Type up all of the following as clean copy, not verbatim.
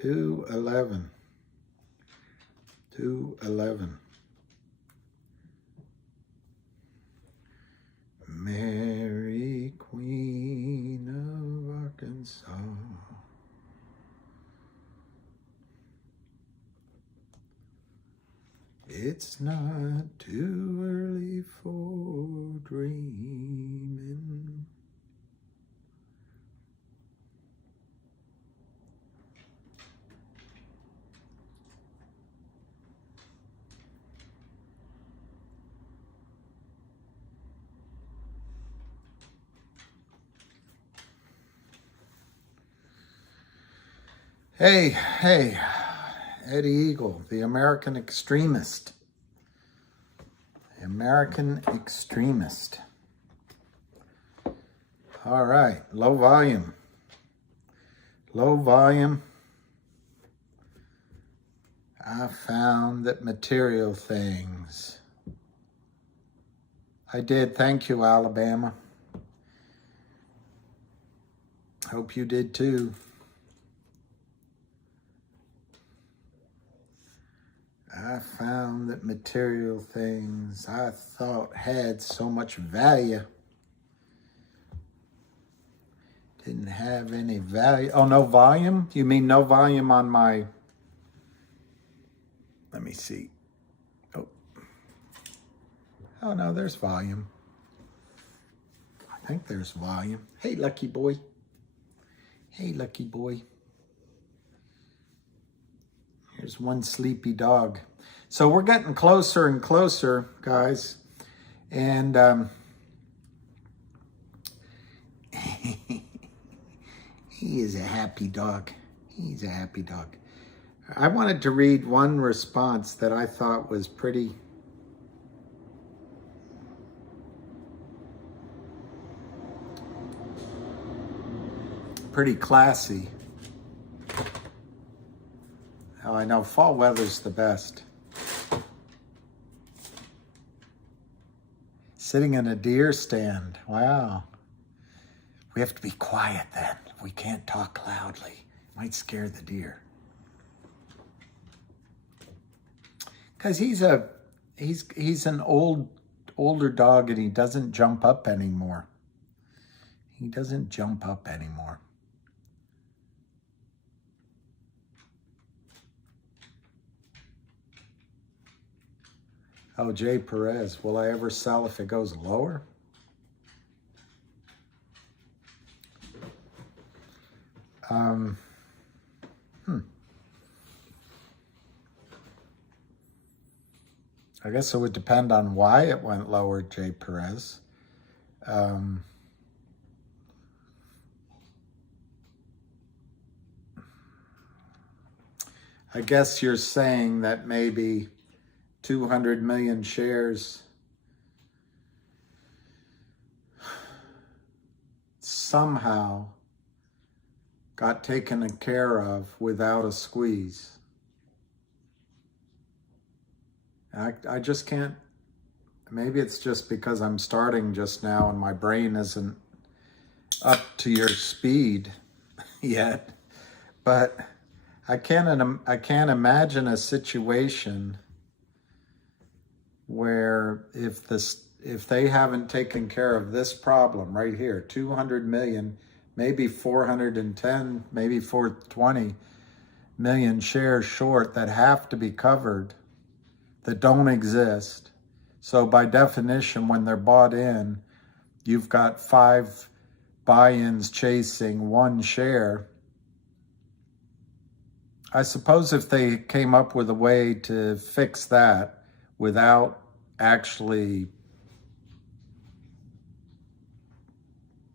211. 211. Mary, Queen of Arkansas. It's not too early for dreaming. Hey, Eddie Eagle, the American extremist. The American extremist. All right, low volume. Low volume. I found that material things. I did. Thank you, Alabama. Hope you did too. I found that material things I thought had so much value didn't have any value. Oh, no volume? You mean no volume on my... Let me see. Oh, no, there's volume. I think there's volume. Hey, lucky boy. Hey, lucky boy. Here's one sleepy dog. So we're getting closer and closer, guys. And he is a happy dog. He's a happy dog. I wanted to read one response that I thought was pretty classy. Oh, I know, fall weather's the best. Sitting in a deer stand. Wow. We have to be quiet then. We can't talk loudly. Might scare the deer. Because he's an older dog and he doesn't jump up anymore. He doesn't jump up anymore. Oh, Jay Perez, will I ever sell if it goes lower? I guess it would depend on why it went lower, Jay Perez. I guess you're saying that maybe 200 million shares somehow got taken care of without a squeeze. I just can't, maybe it's just because I'm starting just now and my brain isn't up to your speed yet, but I can't imagine a situation where if they haven't taken care of this problem right here, 200 million, maybe 410, maybe 420 million shares short that have to be covered, that don't exist. So by definition, when they're bought in, you've got 5 buy-ins chasing 1 share. I suppose if they came up with a way to fix that without actually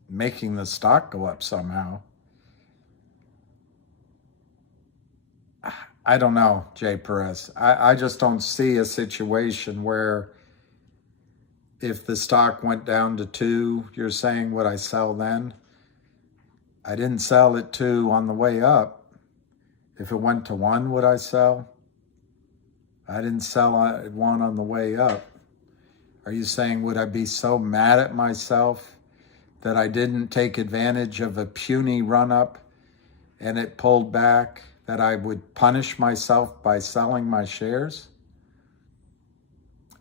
making the stock go up somehow. I don't know, Jay Perez. I just don't see a situation where if the stock went down to 2, you're saying, would I sell then? I didn't sell at 2 on the way up. If it went to 1, would I sell? I didn't sell at 1 on the way up. Are you saying, would I be so mad at myself that I didn't take advantage of a puny run-up and it pulled back that I would punish myself by selling my shares?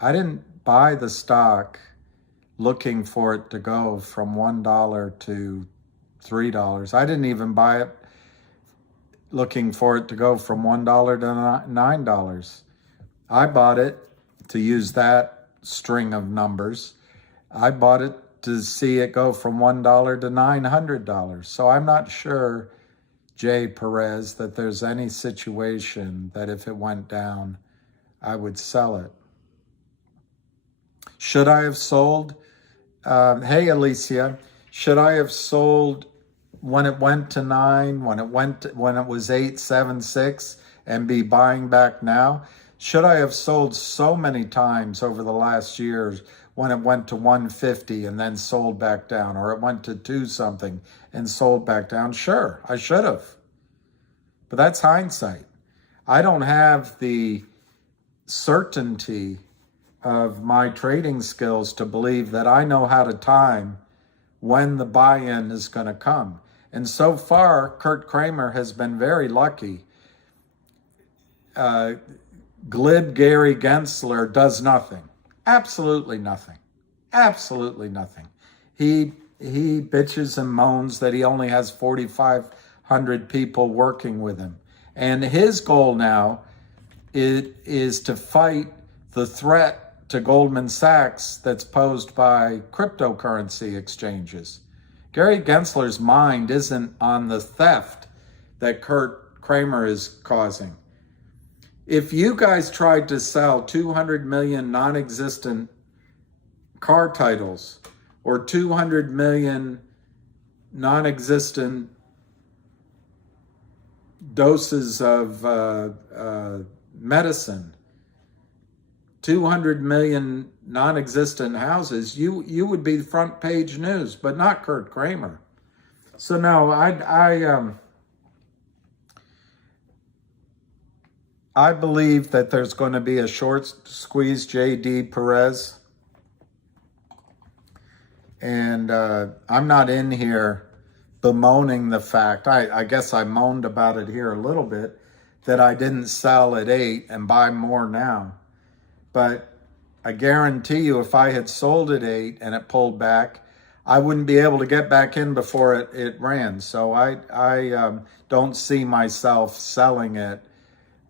I didn't buy the stock looking for it to go from $1 to $3. I didn't even buy it looking for it to go from $1 to $9. I bought it, to use that string of numbers, I bought it to see it go from $1 to $900. So I'm not sure, Jay Perez, that there's any situation that if it went down, I would sell it. Should I have sold? Hey, Alicia, should I have sold when it went to 9, when it was 8.76, and be buying back now? Should I have sold so many times over the last years when it went to 150 and then sold back down, or it went to 2 something and sold back down? Sure, I should have. But that's hindsight. I don't have the certainty of my trading skills to believe that I know how to time when the buy-in is going to come. And so far, Kurt Kramer has been very lucky. Glib Gary Gensler does nothing. Absolutely nothing. Absolutely nothing. He bitches and moans that he only has 4,500 people working with him. And his goal now is to fight the threat to Goldman Sachs that's posed by cryptocurrency exchanges. Gary Gensler's mind isn't on the theft that Kurt Kramer is causing. If you guys tried to sell 200 million non-existent car titles or 200 million non-existent doses of medicine, 200 million non-existent houses, you would be front page news, but not Kurt Kramer. So no, I believe that there's going to be a short squeeze, JD Perez. And I'm not in here bemoaning the fact, I guess I moaned about it here a little bit, that I didn't sell at 8 and buy more now. But I guarantee you, if I had sold at 8 and it pulled back, I wouldn't be able to get back in before it ran. So I don't see myself selling it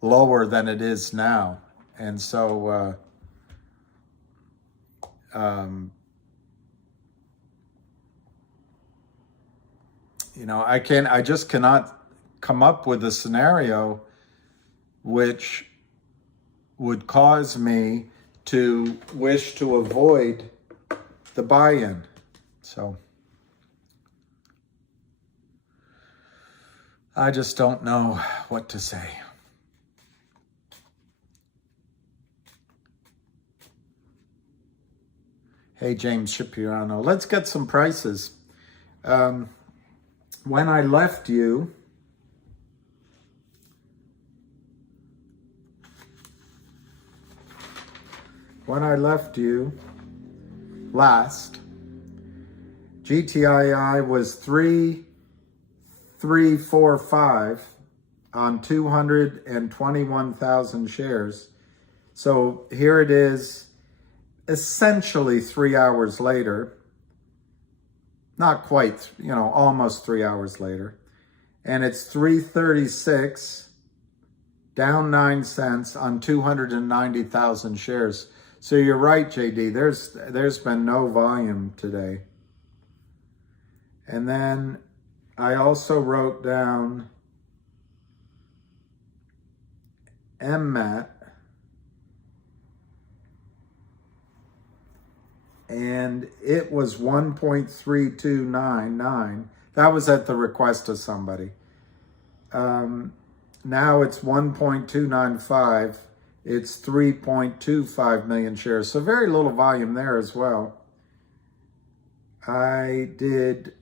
lower than it is now. And so you know, I just cannot come up with a scenario which would cause me to wish to avoid the buy-in. So I just don't know what to say. Hey, James Shapirano, let's get some prices. When I left you, last, GTII was 3,345 on 221,000 shares. So here it is, essentially 3 hours later. Not quite, you know, almost 3 hours later. And it's 336, down 9 cents on 290,000 shares. So you're right, JD, there's been no volume today. And then I also wrote down MMAT, and it was 1.3299. That was at the request of somebody. Now it's 1.295. It's 3.25 million shares. So very little volume there as well. I did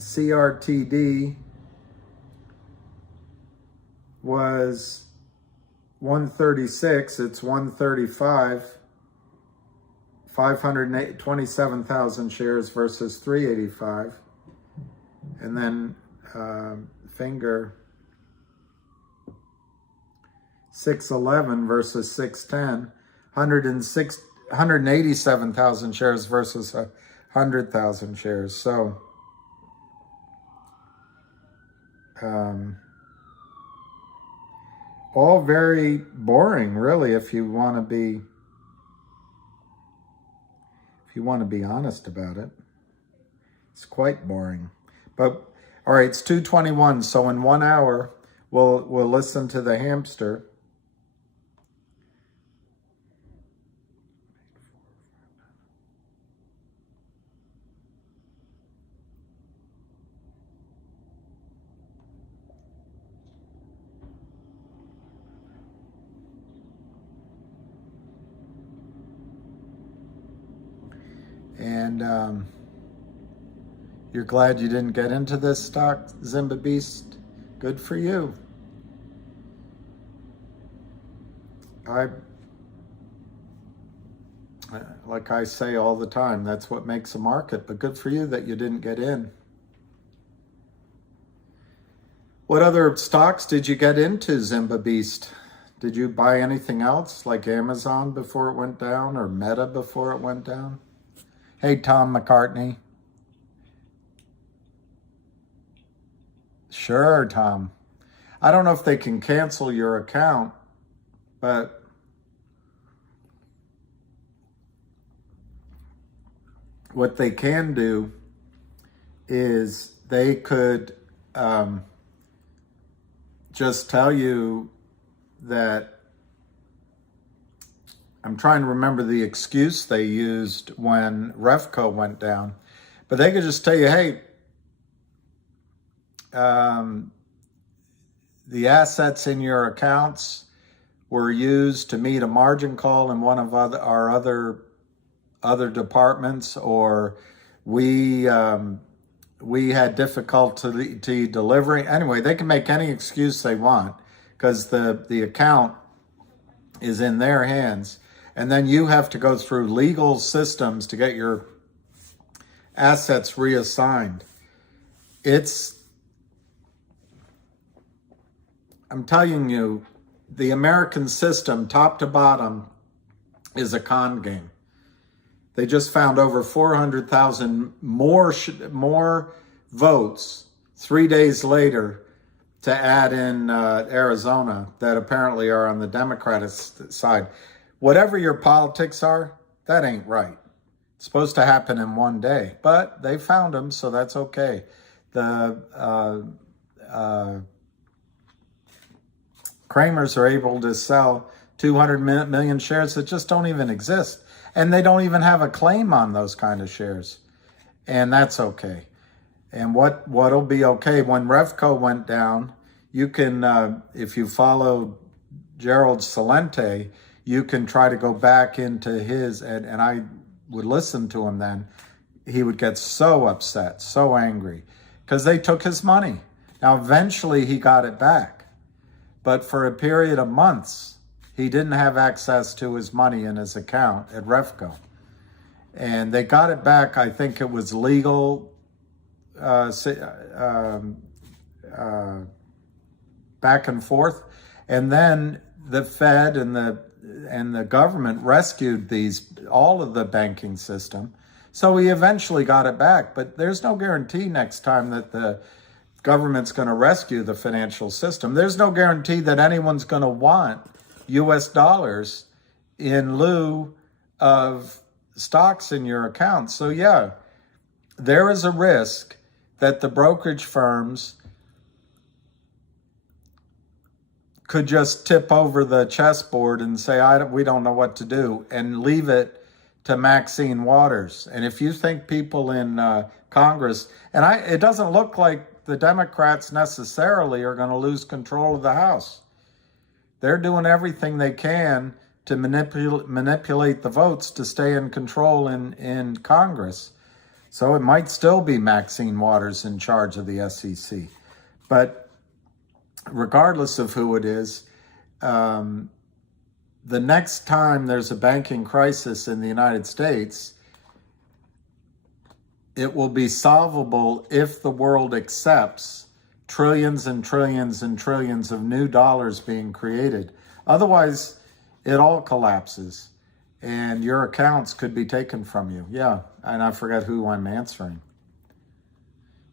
CRTD was 136. It's 135. 527,000 shares versus 385. And then finger 611 versus 610, 187,000 shares versus 100,000 shares. So all very boring, really, if you want to be honest about it. It's quite boring. But all right, it's 2:21, so in 1 hour we'll listen to the hamster. And you're glad you didn't get into this stock, Zimba Beast? Good for you. Like I say all the time, that's what makes a market, but good for you that you didn't get in. What other stocks did you get into, Zimba Beast? Did you buy anything else, like Amazon before it went down, or Meta before it went down? Hey, Tom McCartney. Sure, Tom. I don't know if they can cancel your account, but what they can do is they could just tell you that, I'm trying to remember the excuse they used when Refco went down, but they could just tell you, hey, the assets in your accounts were used to meet a margin call in one of our other departments, or we had difficulty delivering. Anyway, they can make any excuse they want because the account is in their hands. And then you have to go through legal systems to get your assets reassigned. I'm telling you, the American system, top to bottom, is a con game. They just found over 400,000 more votes 3 days later to add in Arizona that apparently are on the Democratic side. Whatever your politics are, that ain't right. It's supposed to happen in 1 day, but they found them, so that's okay. The Kramers are able to sell 200 million shares that just don't even exist. And they don't even have a claim on those kind of shares. And that's okay. And what'll be okay, when Refco went down, you can, if you follow Gerald Celente, you can try to go back into his, and I would listen to him then. He would get so upset, so angry, because they took his money. Now, eventually he got it back. But for a period of months, he didn't have access to his money in his account at Refco. And they got it back. I think it was legal back and forth. And then the Fed and the government rescued all of the banking system. So he eventually got it back. But there's no guarantee next time that the government's going to rescue the financial system. There's no guarantee that anyone's going to want US dollars in lieu of stocks in your account. So yeah, there is a risk that the brokerage firms could just tip over the chessboard and say, we don't know what to do, and leave it to Maxine Waters. And if you think people in Congress, and it doesn't look like the Democrats necessarily are going to lose control of the House. They're doing everything they can to manipulate the votes to stay in control in Congress. So it might still be Maxine Waters in charge of the SEC. But regardless of who it is, the next time there's a banking crisis in the United States, it will be solvable if the world accepts trillions and trillions and trillions of new dollars being created. Otherwise, it all collapses and your accounts could be taken from you. Yeah, and I forget who I'm answering.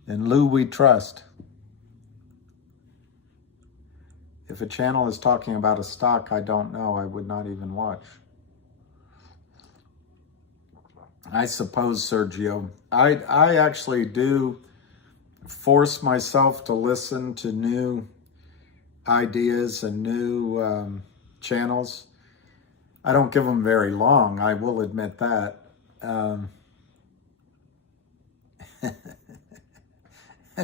In Lou we trust. If a channel is talking about a stock I don't know, I would not even watch. I suppose, Sergio. I actually do force myself to listen to new ideas and new channels. I don't give them very long, I will admit that.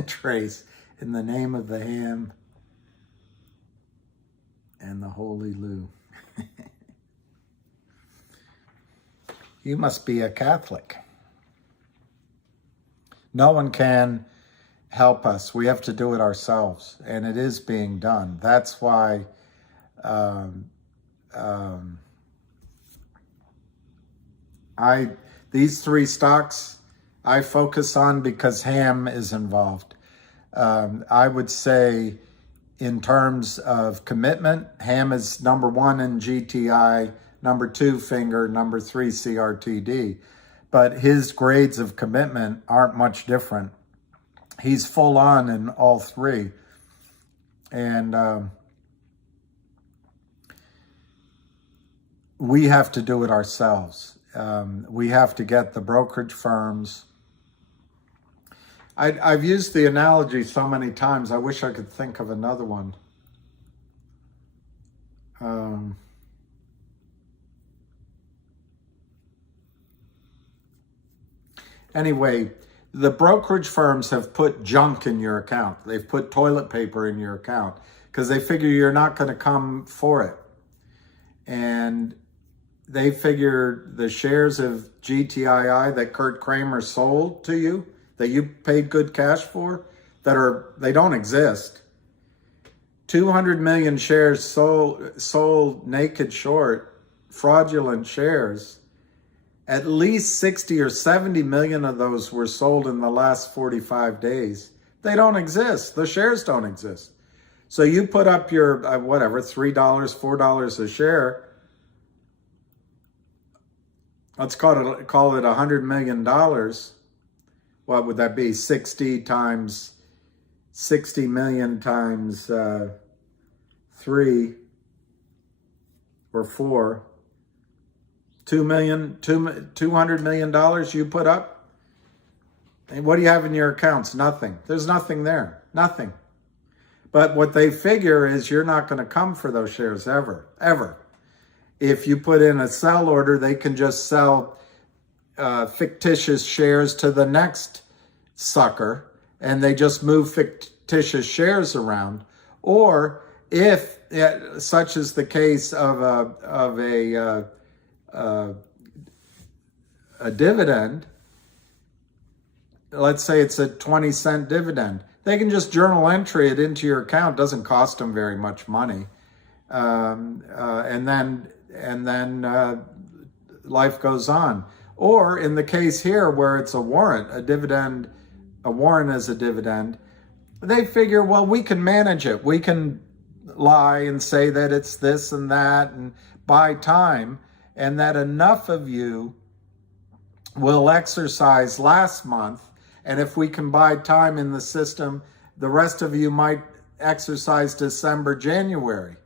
Trace, in the name of the ham and the Holy Lou. You must be a Catholic. No one can help us. We have to do it ourselves, and it is being done. That's why these three stocks I focus on because ham is involved. I would say in terms of commitment, ham is number one in GTI, number two Finger, number three CRTD. But his grades of commitment aren't much different. He's full on in all three. And we have to do it ourselves. We have to get the brokerage firms. I've used the analogy so many times, I wish I could think of another one. Anyway, the brokerage firms have put junk in your account. They've put toilet paper in your account because they figure you're not going to come for it. And they figure the shares of GTII that Kurt Kramer sold to you, that you paid good cash for, they don't exist. 200 million shares sold naked short, fraudulent shares. At least 60 or 70 million of those were sold in the last 45 days. They don't exist. The shares don't exist. So you put up your, whatever, $3, $4 a share. Let's call it $100 million. What would that be? 60 million times 3 or 4. $200 million you put up. And what do you have in your accounts? Nothing. There's nothing there. Nothing. But what they figure is you're not going to come for those shares ever. Ever. If you put in a sell order, they can just sell fictitious shares to the next sucker, and they just move fictitious shares around. Or if, such is the case of a dividend, let's say it's a 20-cent dividend, they can just journal entry it into your account. Doesn't cost them very much money, and then life goes on. Or in the case here where it's a warrant, a warrant is a dividend, they figure, well, we can manage it. We can lie and say that it's this and that and buy time, and that enough of you will exercise last month. And if we can buy time in the system, the rest of you might exercise December, January.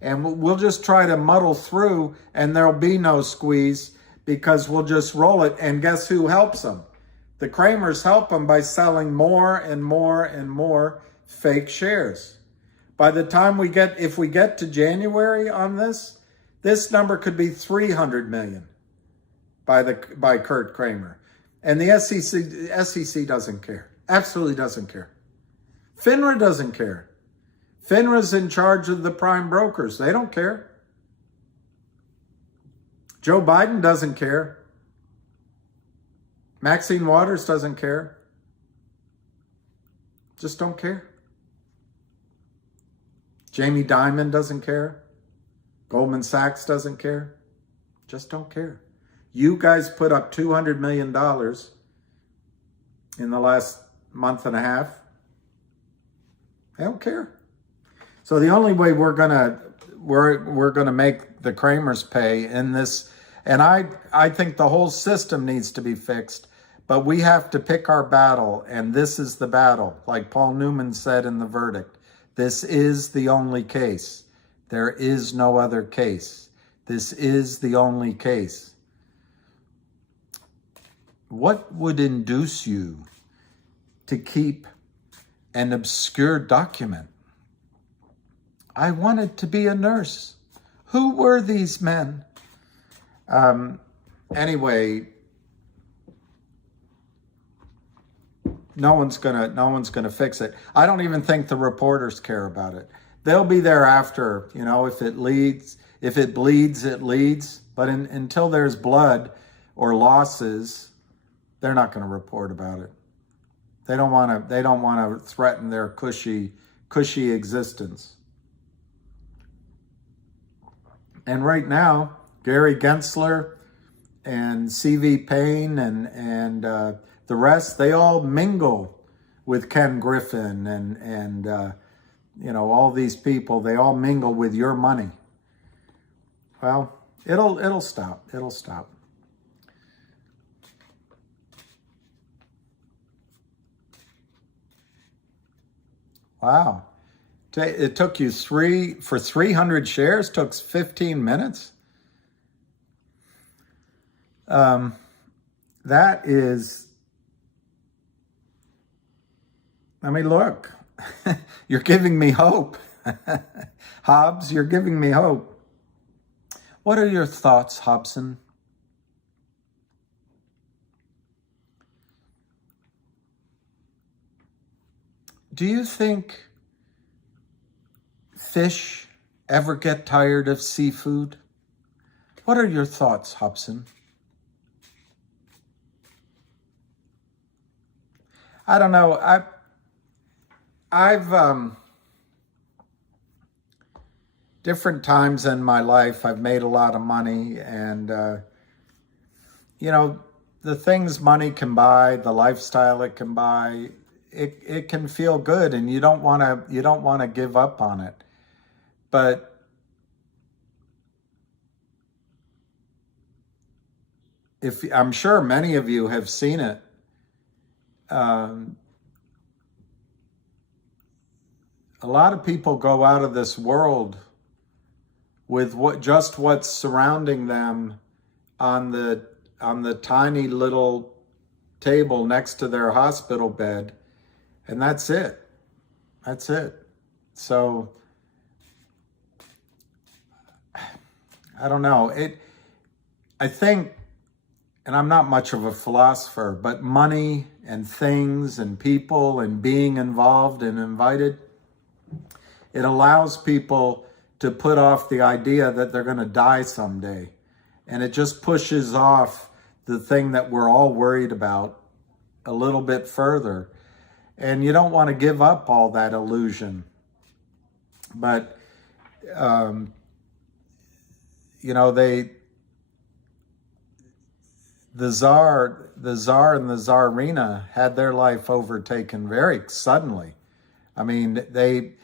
And we'll just try to muddle through, and there'll be no squeeze because we'll just roll it. And guess who helps them? The Kramers help them by selling more and more and more fake shares. By the time if we get to January on this number could be 300 million by Kurt Kramer. And the SEC doesn't care. Absolutely doesn't care. FINRA doesn't care. FINRA's in charge of the prime brokers. They don't care. Joe Biden doesn't care. Maxine Waters doesn't care. Just don't care. Jamie Dimon doesn't care. Goldman Sachs doesn't care. Just don't care. You guys put up $200 million in the last month and a half. They don't care. So the only way we're gonna make the Kramers pay in this, and I think the whole system needs to be fixed, but we have to pick our battle, and this is the battle. Like Paul Newman said in the verdict, this is the only case. There is no other case. This is the only case. What would induce you to keep an obscure document? I wanted to be a nurse. Who were these men? Anyway, no one's gonna fix it. I don't even think the reporters care about it. They'll be there after, you know, if it bleeds, it leads. But until there's blood or losses, they're not going to report about it. They don't want to threaten their cushy existence. And right now, Gary Gensler and C.V. Payne and the rest, they all mingle with Ken Griffin and you know, all these people. They all mingle with your money. Well, it'll stop. It'll stop. Wow. It took you 300 shares, took 15 minutes. That is, I mean, look, you're giving me hope. Hobbs, you're giving me hope. What are your thoughts, Hobson? Do you think fish ever get tired of seafood? What are your thoughts, Hobson? I don't know. I've different times in my life, I've made a lot of money, and you know, the things money can buy, the lifestyle it can buy, it can feel good, and you don't want to give up on it. But I'm sure many of you have seen it. A lot of people go out of this world with what's surrounding them on the tiny little table next to their hospital bed, and that's it. That's it. So I don't know. I think, and I'm not much of a philosopher, but money and things and people and being involved and invited, it allows people to put off the idea that they're going to die someday. And it just pushes off the thing that we're all worried about a little bit further. And you don't want to give up all that illusion. But, you know, the Tsar and the Tsarina had their life overtaken very suddenly. I mean, they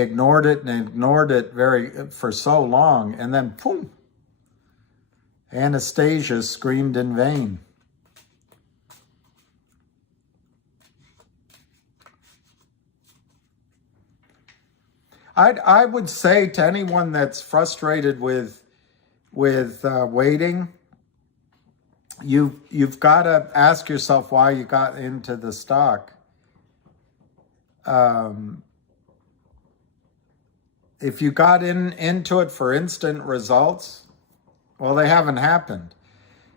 ignored it and ignored it for so long, and then boom, Anastasia screamed in vain. I would say to anyone that's frustrated with waiting, you've got to ask yourself why you got into the stock. If you got into it for instant results, well, they haven't happened.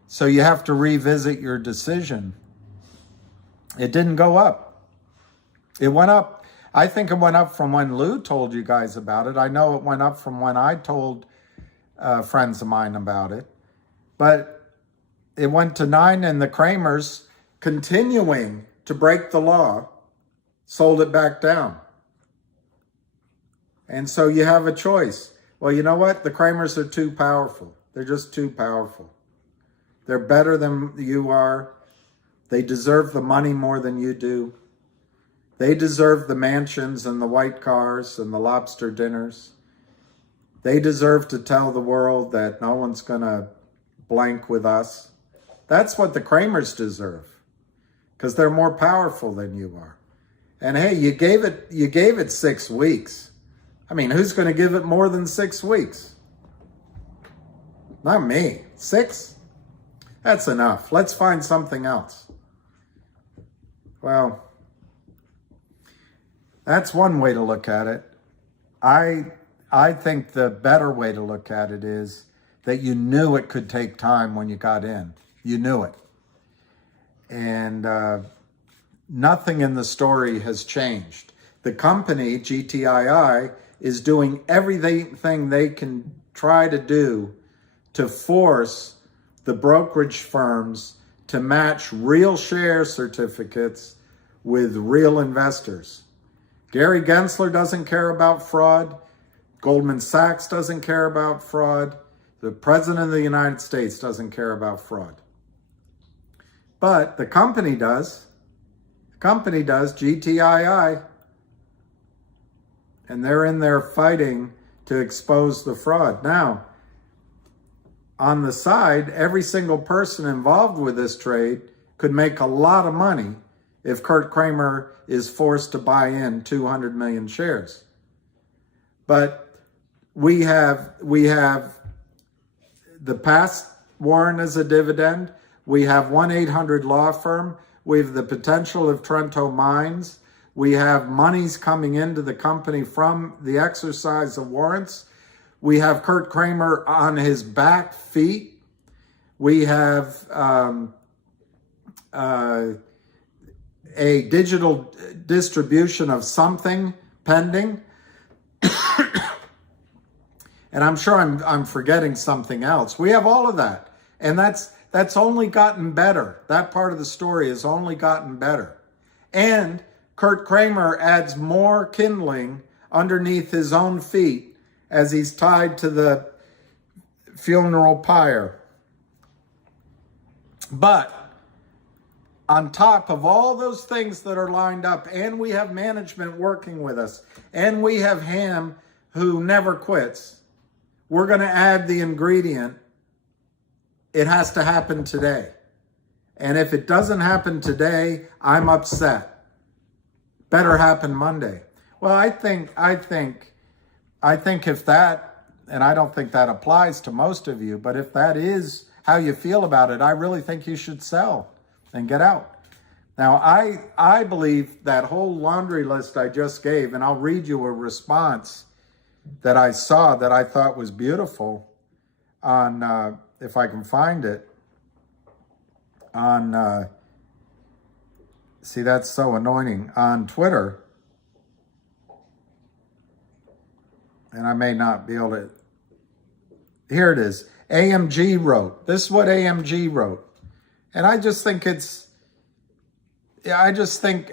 So you have to revisit your decision. It didn't go up. It went up. I think it went up from when Lou told you guys about it. I know it went up from when I told friends of mine about it. But it went to 9, and the Kramers, continuing to break the law, sold it back down. And so you have a choice. Well, you know what? The Kramers are too powerful. They're just too powerful. They're better than you are. They deserve the money more than you do. They deserve the mansions and the white cars and the lobster dinners. They deserve to tell the world that no one's going to blank with us. That's what the Kramers deserve, because they're more powerful than you are. And hey, you gave it 6 weeks. I mean, who's going to give it more than 6 weeks? Not me. 6? That's enough. Let's find something else. Well, that's one way to look at it. I think the better way to look at it is that you knew it could take time when you got in. You knew it. And nothing in the story has changed. The company, GTII, is doing everything they can try to do to force the brokerage firms to match real share certificates with real investors. Gary Gensler doesn't care about fraud. Goldman Sachs doesn't care about fraud. The President of the United States doesn't care about fraud. But the company does. The company does, GTII. And they're in there fighting to expose the fraud. Now, on the side, every single person involved with this trade could make a lot of money if Kurt Kramer is forced to buy in 200 million shares. But we have the past warrant as a dividend. We have 1-800 law firm. We have the potential of Trento Mines. We have monies coming into the company from the exercise of warrants. We have Kurt Kramer on his back feet. We have a digital distribution of something pending. And I'm sure I'm forgetting something else. We have all of that. And that's only gotten better. That part of the story has only gotten better. And Kurt Kramer adds more kindling underneath his own feet as he's tied to the funeral pyre. But on top of all those things that are lined up, and we have management working with us, and we have Ham who never quits, we're going to add the ingredient. It has to happen today. And if it doesn't happen today, I'm upset. Better happen Monday. Well, I think if that, and I don't think that applies to most of you, but if that is how you feel about it, I really think you should sell and get out. Now, I believe that whole laundry list I just gave, and I'll read you a response that I saw that I thought was beautiful on, if I can find it, on, see, that's so annoying, on Twitter. And I may not be able to, here it is. AMG wrote, this is what AMG wrote. And I just think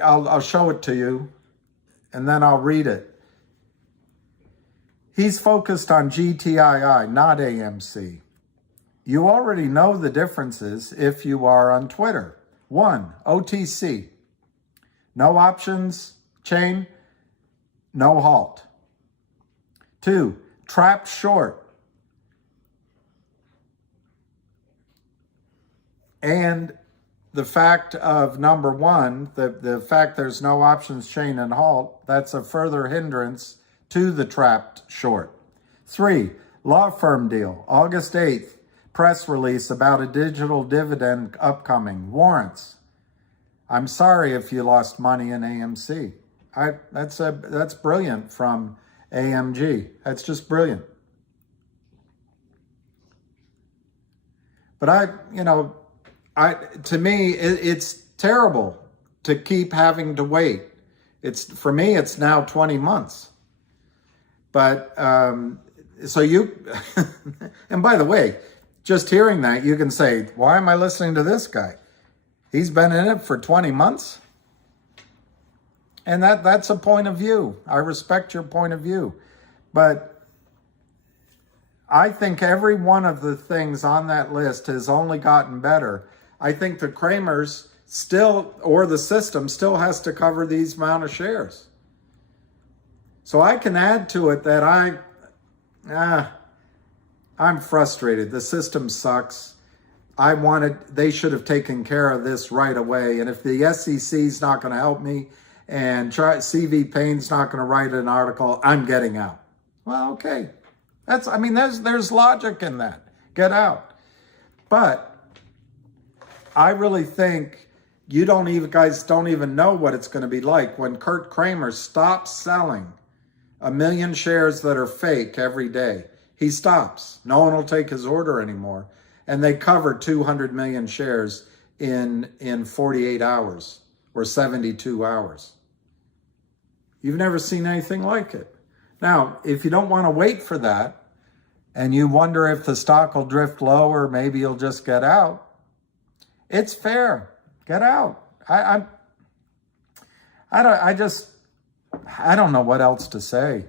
I'll show it to you and then I'll read it. He's focused on GTII, not AMC. You already know the differences if you are on Twitter. 1, OTC. No options chain, no halt. 2, trapped short. And the fact of number 1, the fact there's no options chain and halt, that's a further hindrance to the trapped short. 3, law firm deal, August 8th, press release about a digital dividend upcoming, warrants. I'm sorry if you lost money in AMC. That's brilliant from AMG. That's just brilliant. But to me, it's terrible to keep having to wait. For me, it's now 20 months. But, so you, and by the way, just hearing that, you can say, why am I listening to this guy? He's been in it for 20 months. And that's a point of view. I respect your point of view. But I think every one of the things on that list has only gotten better. I think the Kramers still, or the system still has to cover these amount of shares. So I can add to it that I'm frustrated. The system sucks. They should have taken care of this right away. And if the SEC is not going to help me and CV Payne's not going to write an article, I'm getting out. Well, okay. There's logic in that. Get out. But I really think you guys don't even know what it's going to be like when Kurt Kramer stops selling 1 million shares that are fake every day. He stops. No one will take his order anymore. And they cover 200 million shares in 48 hours or 72 hours. You've never seen anything like it. Now, if you don't want to wait for that, and you wonder if the stock will drift lower, maybe you'll just get out. It's fair. Get out. I don't know what else to say.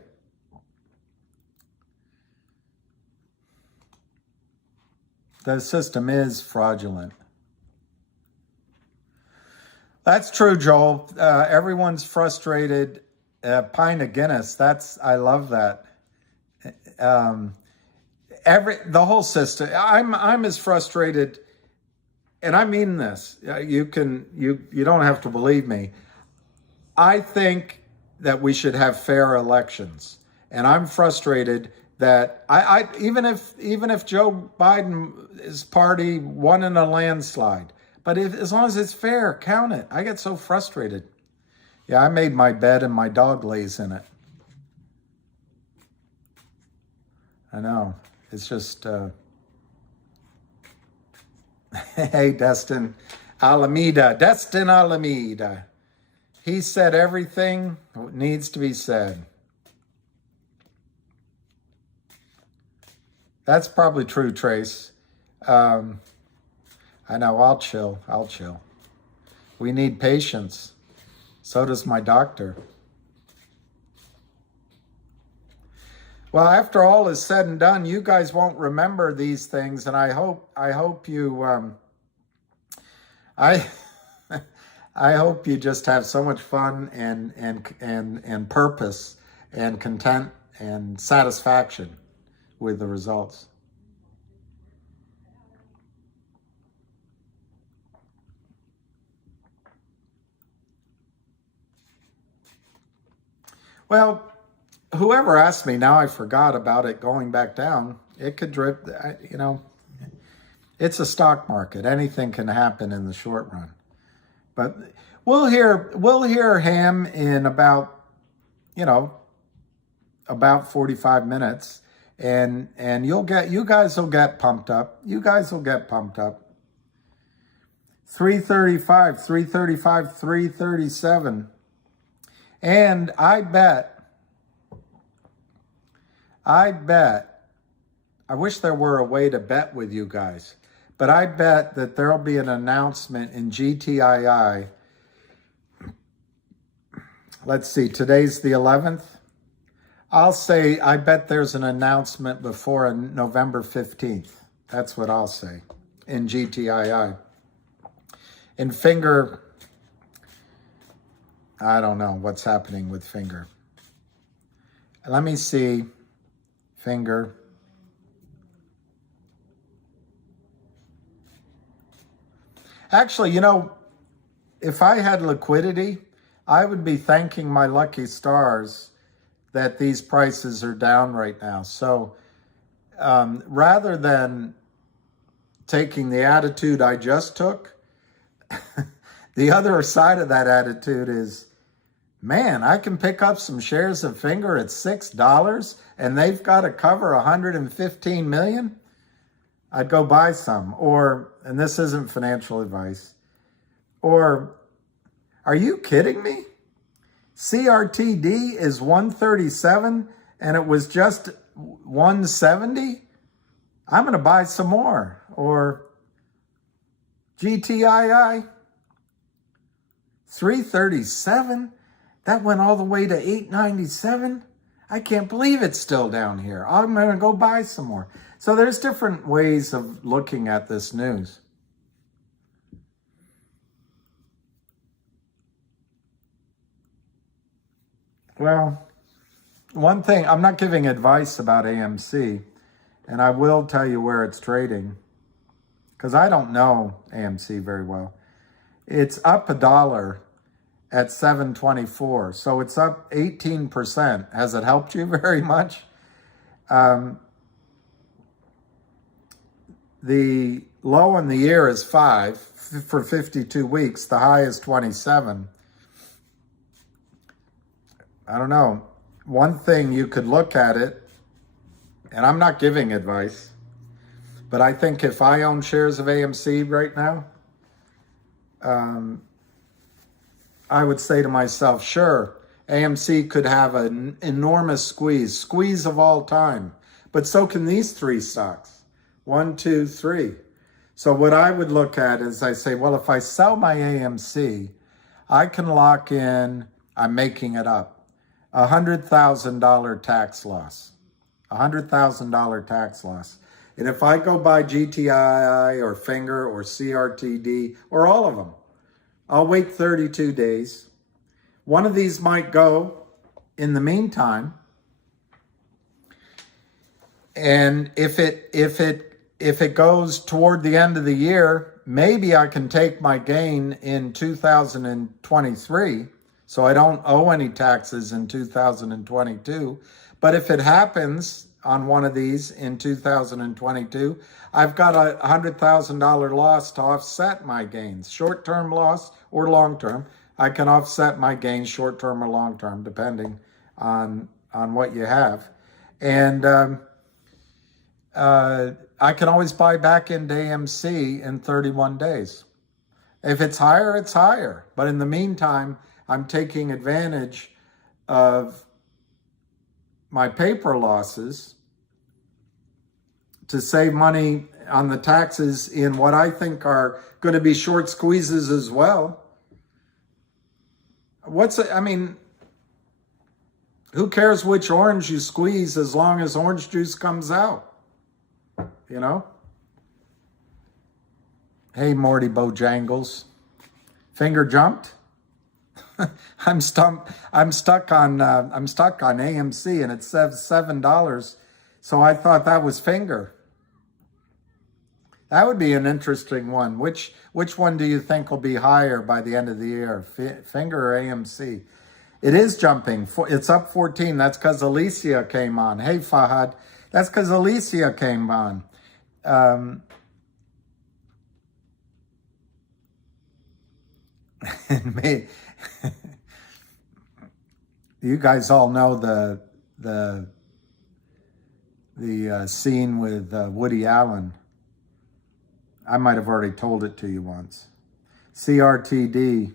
The system is fraudulent. That's true, Joel. Everyone's frustrated. Pint of Guinness. I love that. The whole system. I'm as frustrated, and I mean this. You don't have to believe me. I think that we should have fair elections, and I'm frustrated that even if Joe Biden's party won in a landslide, but as long as it's fair, count it. I get so frustrated. Yeah, I made my bed and my dog lays in it. I know. It's just, hey, Destin Alameda. He said everything needs to be said. That's probably true, Trace. I know, I'll chill. We need patience. So does my doctor. Well, after all is said and done, you guys won't remember these things, and I hope you I hope you just have so much fun and purpose and content and satisfaction with the results. Well, whoever asked me, now I forgot about it going back down. It could drift, it's a stock market. Anything can happen in the short run. But we'll hear him in about 45 minutes. And you guys will get pumped up. 335, 337. And I wish there were a way to bet with you guys, but I bet that there'll be an announcement in GTII. Let's see, today's the 11th. I'll say I bet there's an announcement before November 15th. That's what I'll say in GTII. In Finger, I don't know what's happening with Finger. Let me see. Finger. Actually, if I had liquidity, I would be thanking my lucky stars that these prices are down right now. So rather than taking the attitude I just took, the other side of that attitude is, man, I can pick up some shares of Finger at $6 and they've got to cover 115 million. I'd go buy some. Or, and this isn't financial advice, or are you kidding me? CRTD is 137 and it was just 170. I'm going to buy some more. Or GTII 337. That went all the way to 897. I can't believe it's still down here. I'm going to go buy some more. So there's different ways of looking at this news. Well, one thing, I'm not giving advice about AMC, and I will tell you where it's trading, because I don't know AMC very well. It's up $1 at 724, so it's up 18%. Has it helped you very much? The low in the year is 5 for 52 weeks. The high is 27. I don't know. One thing you could look at it, and I'm not giving advice, but I think if I own shares of AMC right now, I would say to myself, sure, AMC could have an enormous squeeze of all time, but so can these three stocks. 1, 2, 3. So what I would look at is I say, well, if I sell my AMC, I can lock in, I'm making it up, $100,000 tax loss. $100,000 tax loss. And if I go buy GTII or Finger or CRTD or all of them, I'll wait 32 days. One of these might go in the meantime. And if it goes toward the end of the year, maybe I can take my gain in 2023, so I don't owe any taxes in 2022. But if it happens on one of these in 2022, I've got a $100,000 loss to offset my gains, short-term loss or long-term. I can offset my gains short-term or long-term, depending on what you have. And I can always buy back into AMC in 31 days. If it's higher, it's higher. But in the meantime, I'm taking advantage of my paper losses to save money on the taxes in what I think are going to be short squeezes as well. Who cares which orange you squeeze as long as orange juice comes out? You know? Hey, Morty Bojangles. Finger jumped? I'm stuck on AMC, and it says $7. So I thought that was Finger. That would be an interesting one. Which one do you think will be higher by the end of the year, Finger or AMC? It is jumping. It's up 14. That's because Alicia came on. Hey, Fahad. That's because Alicia came on. You guys all know the scene with Woody Allen. I might have already told it to you once. CRTD.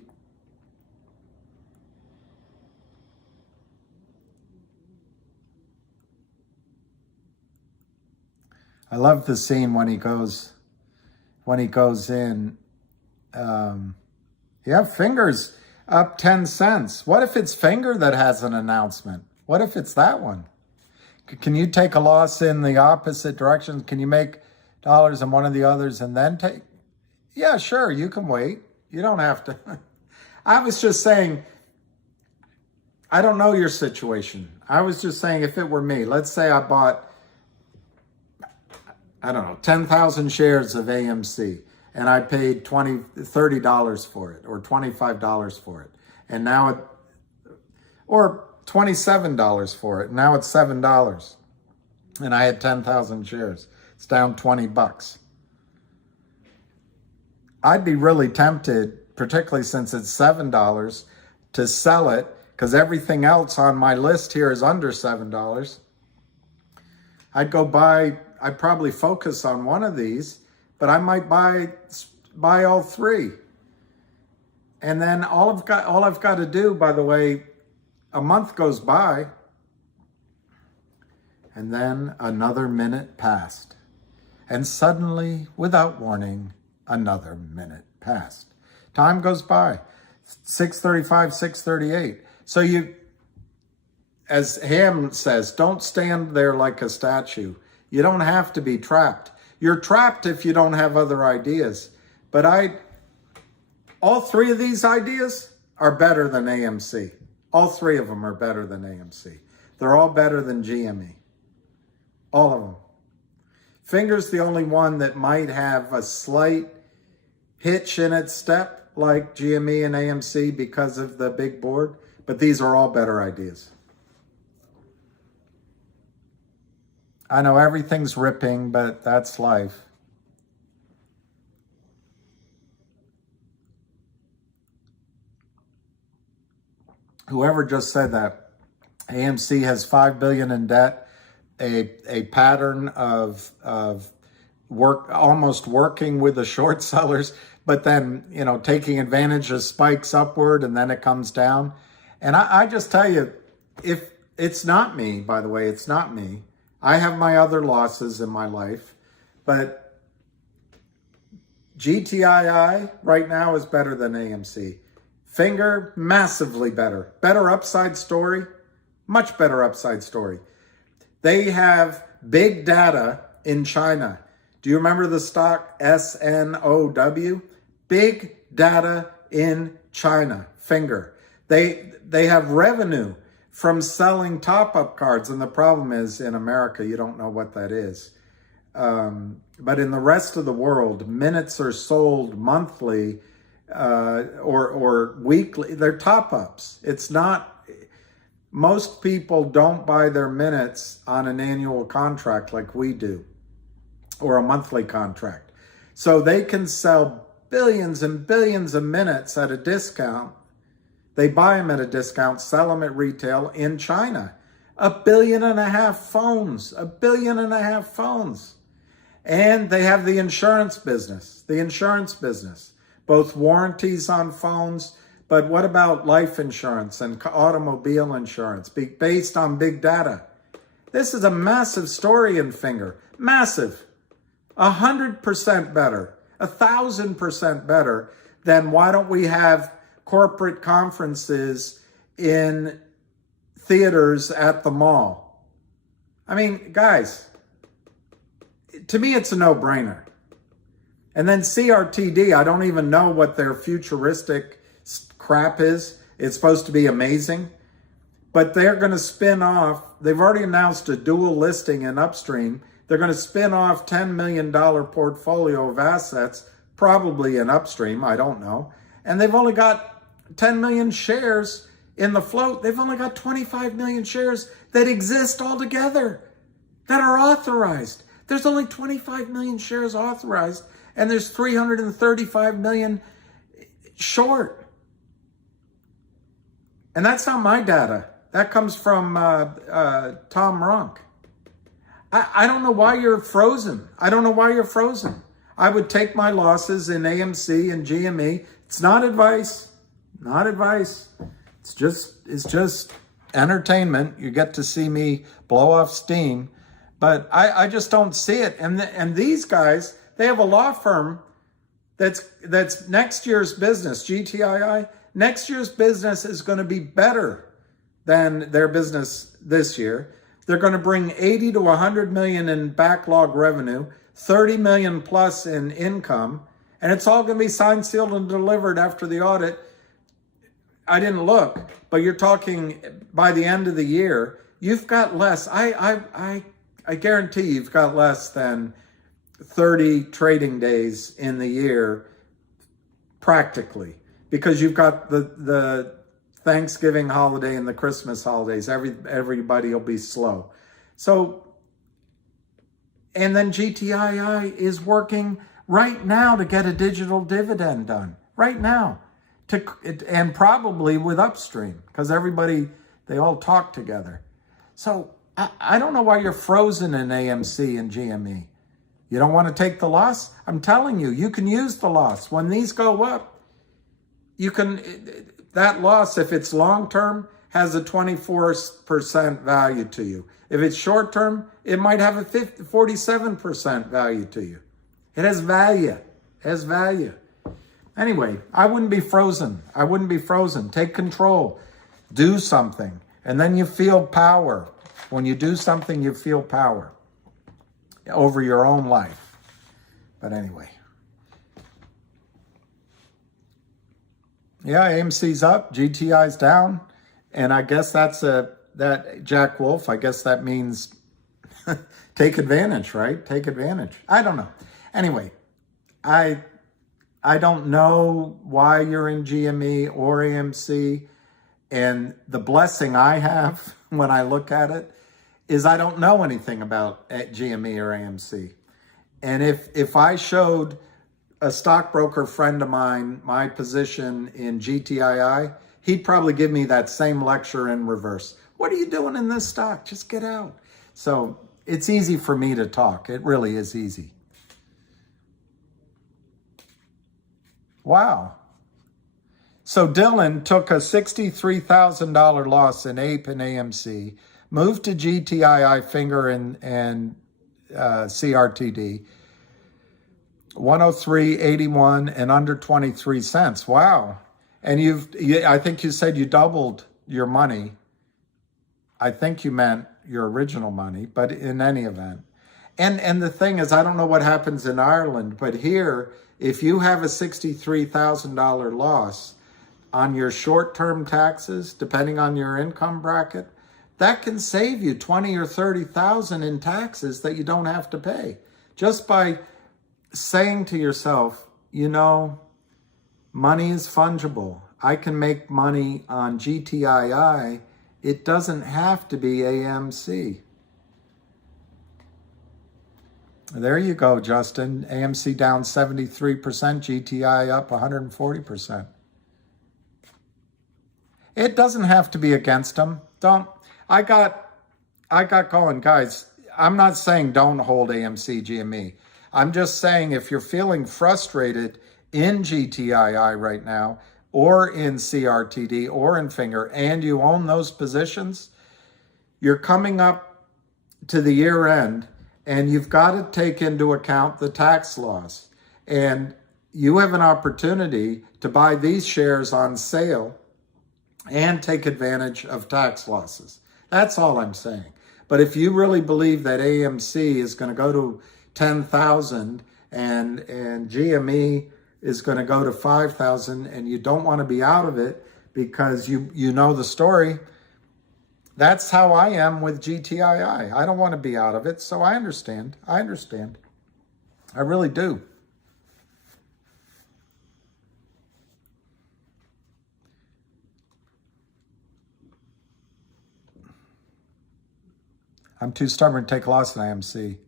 I love the scene when he goes in. Yeah, Finger's up 10 cents. What if it's Finger that has an announcement? What if it's that one? Can you take a loss in the opposite direction? Can you make dollars in one of the others and then take? Yeah, sure, you can wait. You don't have to. I was just saying, I don't know your situation. I was just saying if it were me, let's say I bought, I don't know, 10,000 shares of AMC and I paid $30 for it or $25 for it. And now or $27 for it. Now it's $7. And I had 10,000 shares. It's down $20. I'd be really tempted, particularly since it's $7, to sell it because everything else on my list here is under $7. I'd probably focus on one of these, but I might buy all three. And then all I've got to do, by the way, a month goes by, and then another minute passed. And suddenly, without warning, another minute passed. Time goes by. 6:35, 6:38. So you, as Ham says, don't stand there like a statue. You don't have to be trapped. You're trapped if you don't have other ideas. But all three of these ideas are better than AMC. All three of them are better than AMC. They're all better than GME. All of them. Finger's the only one that might have a slight hitch in its step like GME and AMC because of the big board, but these are all better ideas. I know everything's ripping, but that's life. Whoever just said that, AMC has $5 billion in debt, a pattern of almost working with the short sellers, but then, you know, taking advantage of spikes upward and then it comes down. And I just tell you, if it's not me, by the way, it's not me. I have my other losses in my life, but GTII right now is better than AMC. Finger, massively better. Better upside story, much better upside story. They have big data in China. Do you remember the stock SNOW? Big data in China, Finger. They have revenue from selling top-up cards, and the problem is in America, you don't know what that is. But in the rest of the world, minutes are sold monthly or weekly. They're top-ups. It's not, most people don't buy their minutes on an annual contract like we do, or a monthly contract. So they can sell billions and billions of minutes at a discount. They buy them at a discount, sell them at retail in China. 1.5 billion phones, 1.5 billion phones. And they have the insurance business, both warranties on phones, but what about life insurance and automobile insurance based on big data? This is a massive story in Finger, massive, 100% better, 1,000% better than why don't we have corporate conferences in theaters at the mall. I mean, guys, to me, it's a no-brainer. And then CRTD, I don't even know what their futuristic crap is. It's supposed to be amazing. But they're going to spin off, they've already announced a dual listing in Upstream. They're going to spin off $10 million portfolio of assets, probably in Upstream, I don't know. And they've only got 10 million shares in the float. They've only got 25 million shares that exist altogether, that are authorized. There's only 25 million shares authorized, and there's 335 million short. And that's not my data. That comes from Tom Ronk. I don't know why you're frozen. I don't know why you're frozen. I would take my losses in AMC and GME. It's not advice. Not advice. It's just entertainment. You get to see me blow off steam. But I just don't see it. And these guys, they have a law firm that's next year's business, GTII. Next year's business is going to be better than their business this year. They're going to bring 80 to 100 million in backlog revenue, 30 million plus in income, and it's all going to be signed, sealed, and delivered after the audit. I didn't look, but you're talking by the end of the year, you've got less. I guarantee you've got less than 30 trading days in the year, practically, because you've got the Thanksgiving holiday and the Christmas holidays. Everybody will be slow. So, and then GTII is working right now to get a digital dividend done, right now, and probably with Upstream, because they all talk together. So I don't know why you're frozen in AMC and GME. You don't want to take the loss? I'm telling you, you can use the loss. When these go up, you can, that loss, if it's long-term, has a 24% value to you. If it's short-term, it might have a 47% value to you. It has value. It has value. Anyway, I wouldn't be frozen. I wouldn't be frozen. Take control. Do something. And then you feel power. When you do something, you feel power over your own life. But anyway. Yeah, AMC's up. GTI's down. And I guess that Jack Wolf, I guess that means take advantage, right? Take advantage. I don't know. Anyway, I don't know why you're in GME or AMC. And the blessing I have when I look at it is I don't know anything about GME or AMC. And if I showed a stockbroker friend of mine my position in GTII, he'd probably give me that same lecture in reverse. What are you doing in this stock? Just get out. So it's easy for me to talk. It really is easy. Wow. So Dylan took a $63,000 loss in APE and AMC, moved to GTII, Finger, and CRTD, 103.81 and under 23 cents. Wow. And I think you said you doubled your money. I think you meant your original money, but in any event. And the thing is, I don't know what happens in Ireland, but here, if you have a $63,000 loss on your short-term taxes, depending on your income bracket, that can save you 20 or 30,000 in taxes that you don't have to pay. Just by saying to yourself, you know, money is fungible. I can make money on GTII. It doesn't have to be AMC. There you go, Justin. AMC down 73%, GTI up 140%. It doesn't have to be against them. I got going, guys. I'm not saying don't hold AMC, GME. I'm just saying if you're feeling frustrated in GTII right now, or in CRTD, or in Finger, and you own those positions, you're coming up to the year end, and you've got to take into account the tax laws. And you have an opportunity to buy these shares on sale and take advantage of tax losses. That's all I'm saying. But if you really believe that AMC is going to go to 10,000 and GME is going to go to 5,000 and you don't want to be out of it because you know the story, that's how I am with GTII. I don't want to be out of it, so I understand. I really do. I'm too stubborn to take a loss in AMC.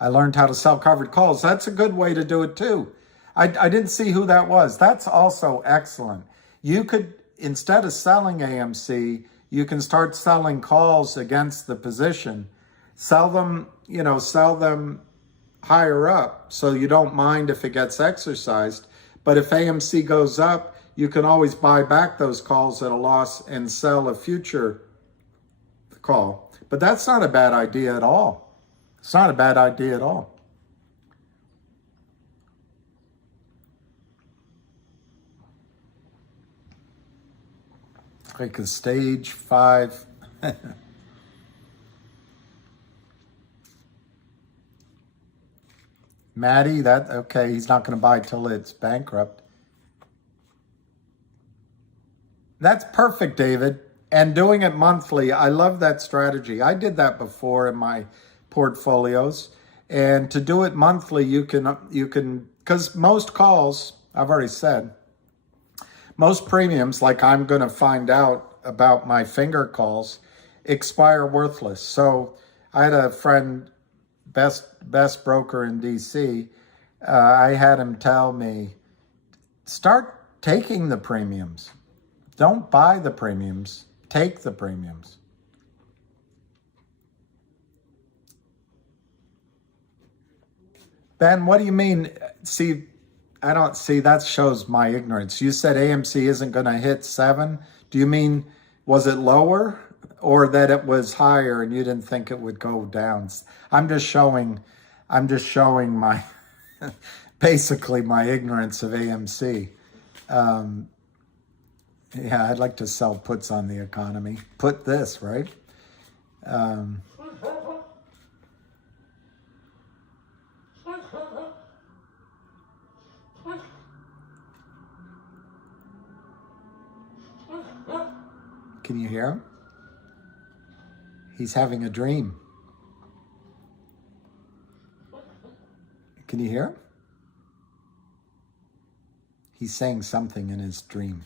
I learned how to sell covered calls. That's a good way to do it too. I didn't see who that was. That's also excellent. You could, instead of selling AMC, you can start selling calls against the position. Sell them higher up so you don't mind if it gets exercised. But if AMC goes up, you can always buy back those calls at a loss and sell a future call. But that's not a bad idea at all. It's not a bad idea at all. Like a stage 5. Maddie, okay, he's not going to buy till it's bankrupt. That's perfect, David. And doing it monthly, I love that strategy. I did that before in my portfolios. And to do it monthly, you can, because most calls, I've already said, most premiums, like I'm going to find out about my Finger calls, expire worthless. So I had a friend, best broker in DC, I had him tell me, start taking the premiums. Don't buy the premiums, take the premiums. Ben, what do you mean? See, I don't see, that shows my ignorance. You said AMC isn't going to hit 7. Do you mean, was it lower or that it was higher and you didn't think it would go down? I'm just showing my, basically my ignorance of AMC. Yeah, I'd like to sell puts on the economy. Put this, right? Can you hear him? He's having a dream. Can you hear him? He's saying something in his dream.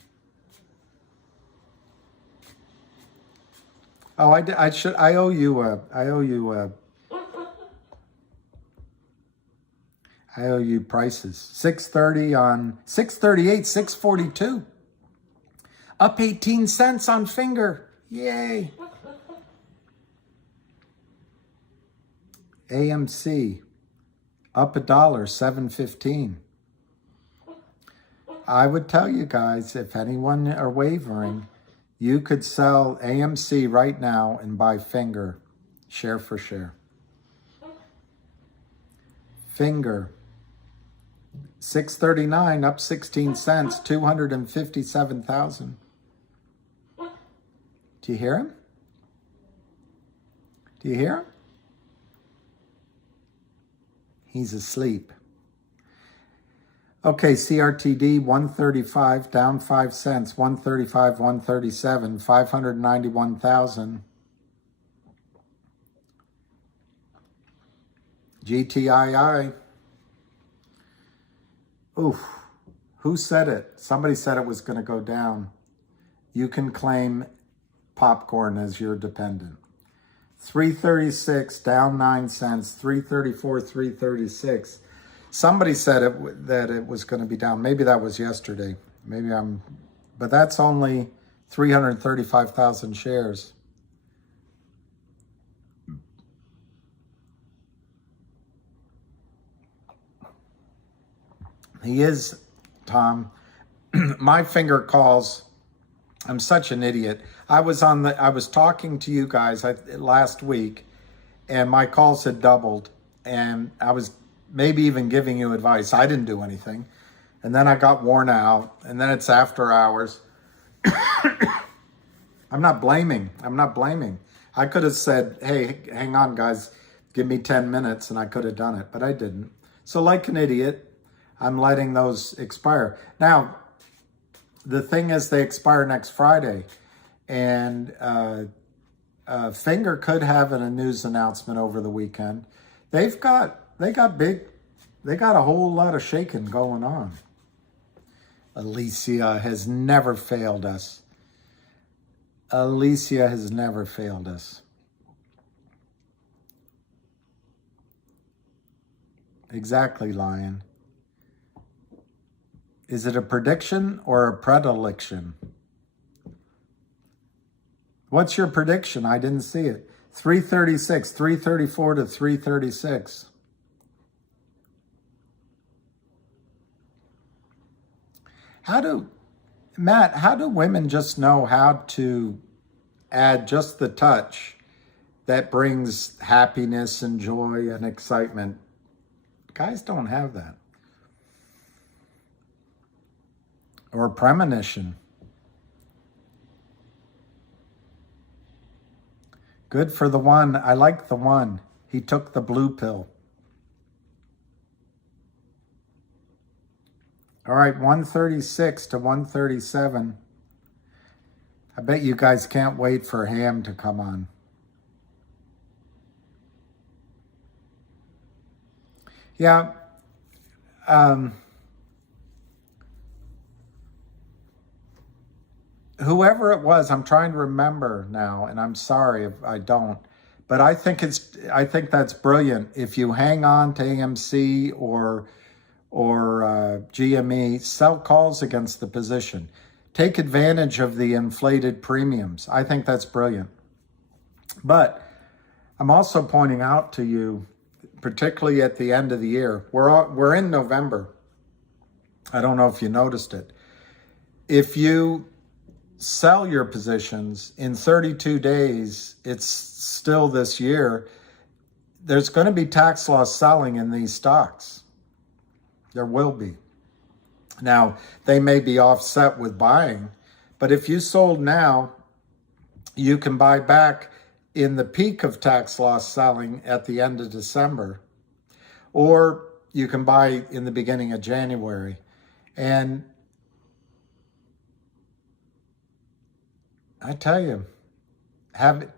Oh, I owe you prices. 630 on 638, 642. Up 18 cents on Finger. Yay. AMC up $1, 715. I would tell you guys, if anyone are wavering, you could sell AMC right now and buy Finger, share for share. Finger, 639, up 16 cents, 257,000. Do you hear him? Do you hear him? He's asleep. Okay, CRTD 135, down 5 cents, 135, 137, 591,000. GTII. Oof. Who said it? Somebody said it was going to go down. You can claim popcorn as your dependent. 336, down 9 cents, 334, 336. Somebody said that it was going to be down. Maybe that was yesterday. But that's only 335,000 shares. He is, Tom. My finger calls. I'm such an idiot. I was talking to you guys last week, and my calls had doubled, and I was maybe even giving you advice. I didn't do anything. And then I got worn out, and then it's after hours. I'm not blaming. I could have said, hey, hang on, guys, give me 10 minutes, and I could have done it, but I didn't. So like an idiot, I'm letting those expire. Now, the thing is, they expire next Friday, and Finger could have a news announcement over the weekend. They got a whole lot of shaking going on. Alicia has never failed us. Alicia has never failed us. Exactly, Lion. Is it a prediction or a predilection? What's your prediction? I didn't see it. 336, 334 to 336. How do women just know how to add just the touch that brings happiness and joy and excitement? Guys don't have that. Or premonition. Good for the one. I like the one. He took the blue pill. All right, 136 to 137. I bet you guys can't wait for Ham to come on. Yeah. Whoever it was, I'm trying to remember now, and I'm sorry if I don't, but I think that's brilliant. If you hang on to AMC or GME, sell calls against the position. Take advantage of the inflated premiums. I think that's brilliant. But I'm also pointing out to you, particularly at the end of the year, we're in November. I don't know if you noticed it. If you sell your positions in 32 days, it's still this year, there's going to be tax loss selling in these stocks. There will be. Now, they may be offset with buying, but if you sold now, you can buy back in the peak of tax loss selling at the end of December, or you can buy in the beginning of January. And I tell you,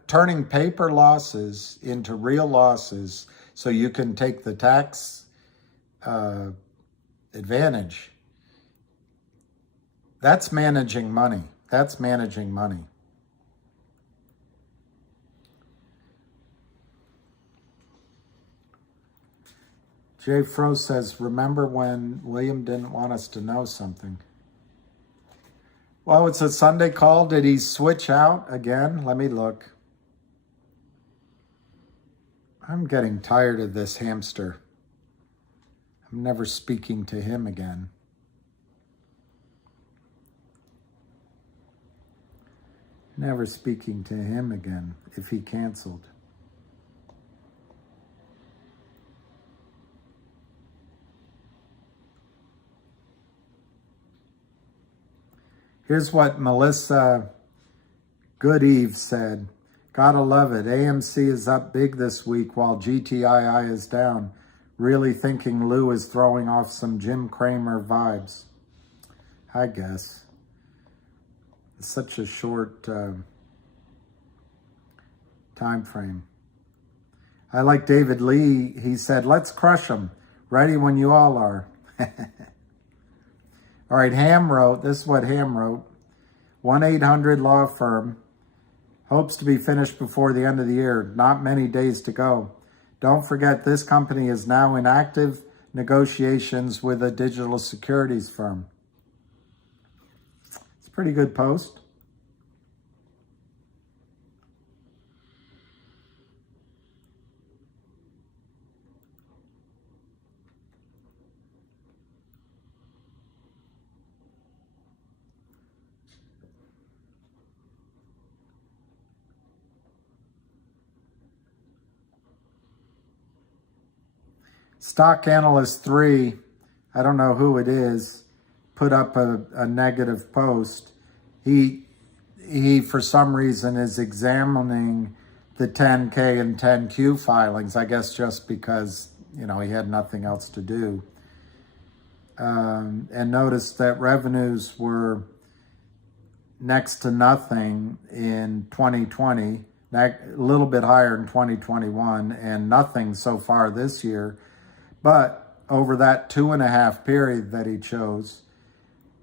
turning paper losses into real losses so you can take the tax advantage. That's managing money. That's managing money. Jay Fro says, remember when William didn't want us to know something? Well, it's a Sunday call. Did he switch out again? Let me look. I'm getting tired of this hamster. I'm never speaking to him again. Never speaking to him again if he canceled. Here's what Melissa Goodeve said. Gotta love it. AMC is up big this week while GTII is down. Really thinking Lou is throwing off some Jim Cramer vibes. I guess. It's such a short time frame. I like David Lee. He said, let's crush them. Ready when you all are. All right, Ham wrote, this is what Ham wrote. 1-800 law firm. Hopes to be finished before the end of the year. Not many days to go. Don't forget this company is now in active negotiations with a digital securities firm. It's a pretty good post. Stock Analyst 3, I don't know who it is, put up a negative post. He, for some reason, is examining the 10K and 10Q filings, I guess just because, you know, he had nothing else to do. And noticed that revenues were next to nothing in 2020, a little bit higher in 2021, and nothing so far this year. But over that 2.5 period that he chose,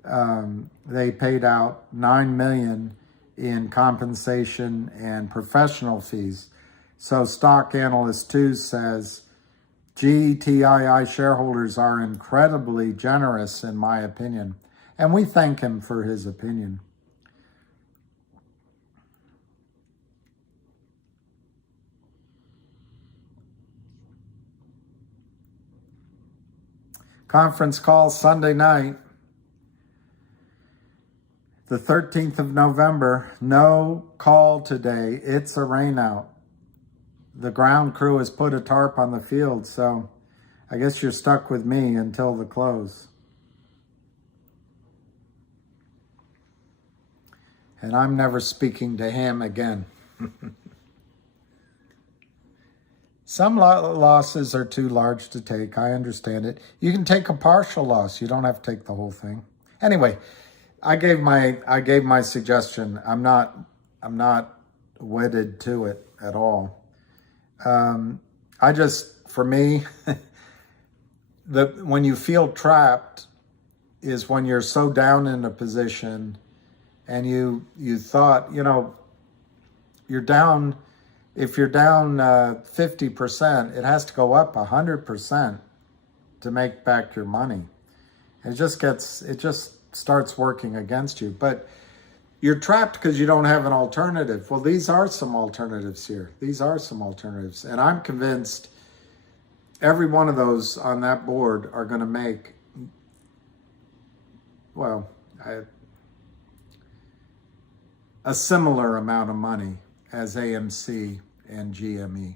they paid out $9 million in compensation and professional fees. So Stock Analyst 2 says, GTII shareholders are incredibly generous, in my opinion. And we thank him for his opinion. Conference call Sunday night, the 13th of November. No call today. It's a rain out. The ground crew has put a tarp on the field, so I guess you're stuck with me until the close. And I'm never speaking to him again. Some losses are too large to take. I understand it. You can take a partial loss. You don't have to take the whole thing. Anyway, I gave my suggestion. I'm not wedded to it at all. I just, for me, when you feel trapped is when you're so down in a position and you thought, you know, you're down. If you're down 50%, it has to go up 100% to make back your money. It just starts working against you. But you're trapped because you don't have an alternative. Well, these are some alternatives here. These are some alternatives. And I'm convinced every one of those on that board are going to make, well, a similar amount of money as AMC and GME.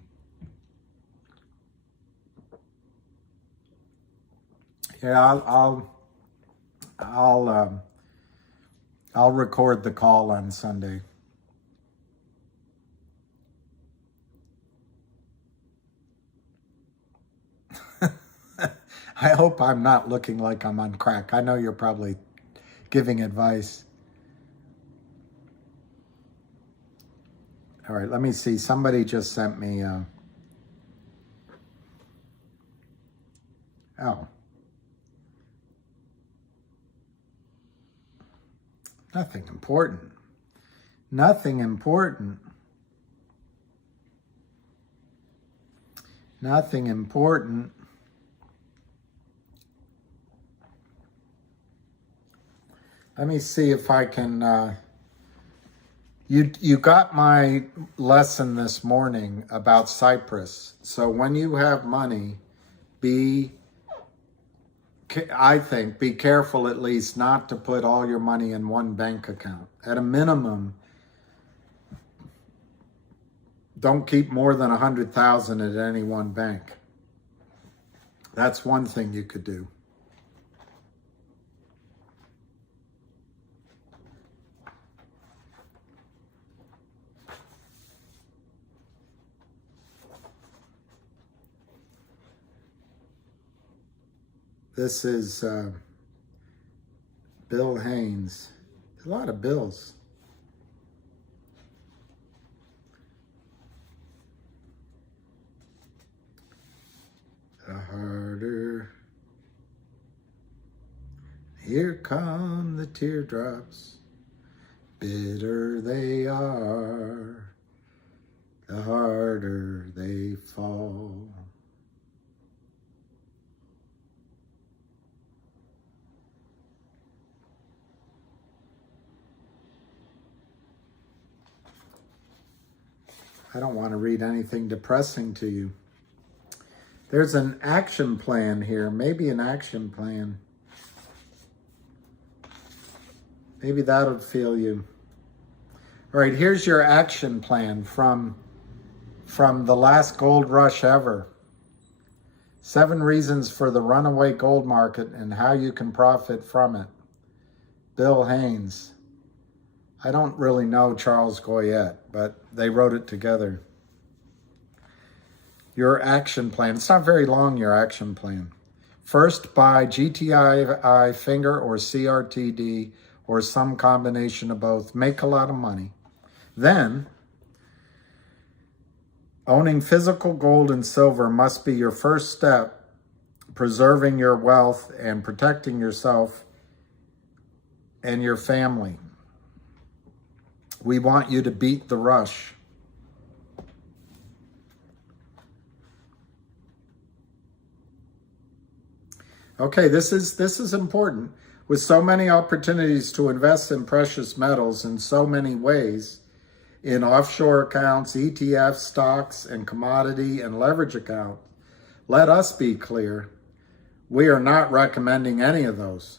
Yeah, I'll record the call on Sunday. I hope I'm not looking like I'm on crack. I know you're probably giving advice. All right, let me see. Somebody just sent me, oh. Nothing important. Nothing important. Nothing important. Let me see if I can, you got my lesson this morning about Cyprus. So when you have money, I think, be careful at least not to put all your money in one bank account. At a minimum, don't keep more than 100,000 at any one bank. That's one thing you could do. This is Bill Haynes. A lot of bills. The harder. Here come the teardrops. Bitter they are. The harder they fall. I don't want to read anything depressing to you. There's an action plan here, maybe an action plan. Maybe that'll feel you. All right, here's your action plan from the last gold rush ever. 7 reasons for the runaway gold market and how you can profit from it. Bill Haynes. I don't really know Charles Goyette, but they wrote it together. Your action plan. It's not very long, your action plan. First, buy GTII, Finger, or CRTD, or some combination of both. Make a lot of money. Then, owning physical gold and silver must be your first step, preserving your wealth and protecting yourself and your family. We want you to beat the rush. Okay, this is important. With so many opportunities to invest in precious metals in so many ways, in offshore accounts, ETFs, stocks, and commodity and leverage accounts, let us be clear, we are not recommending any of those.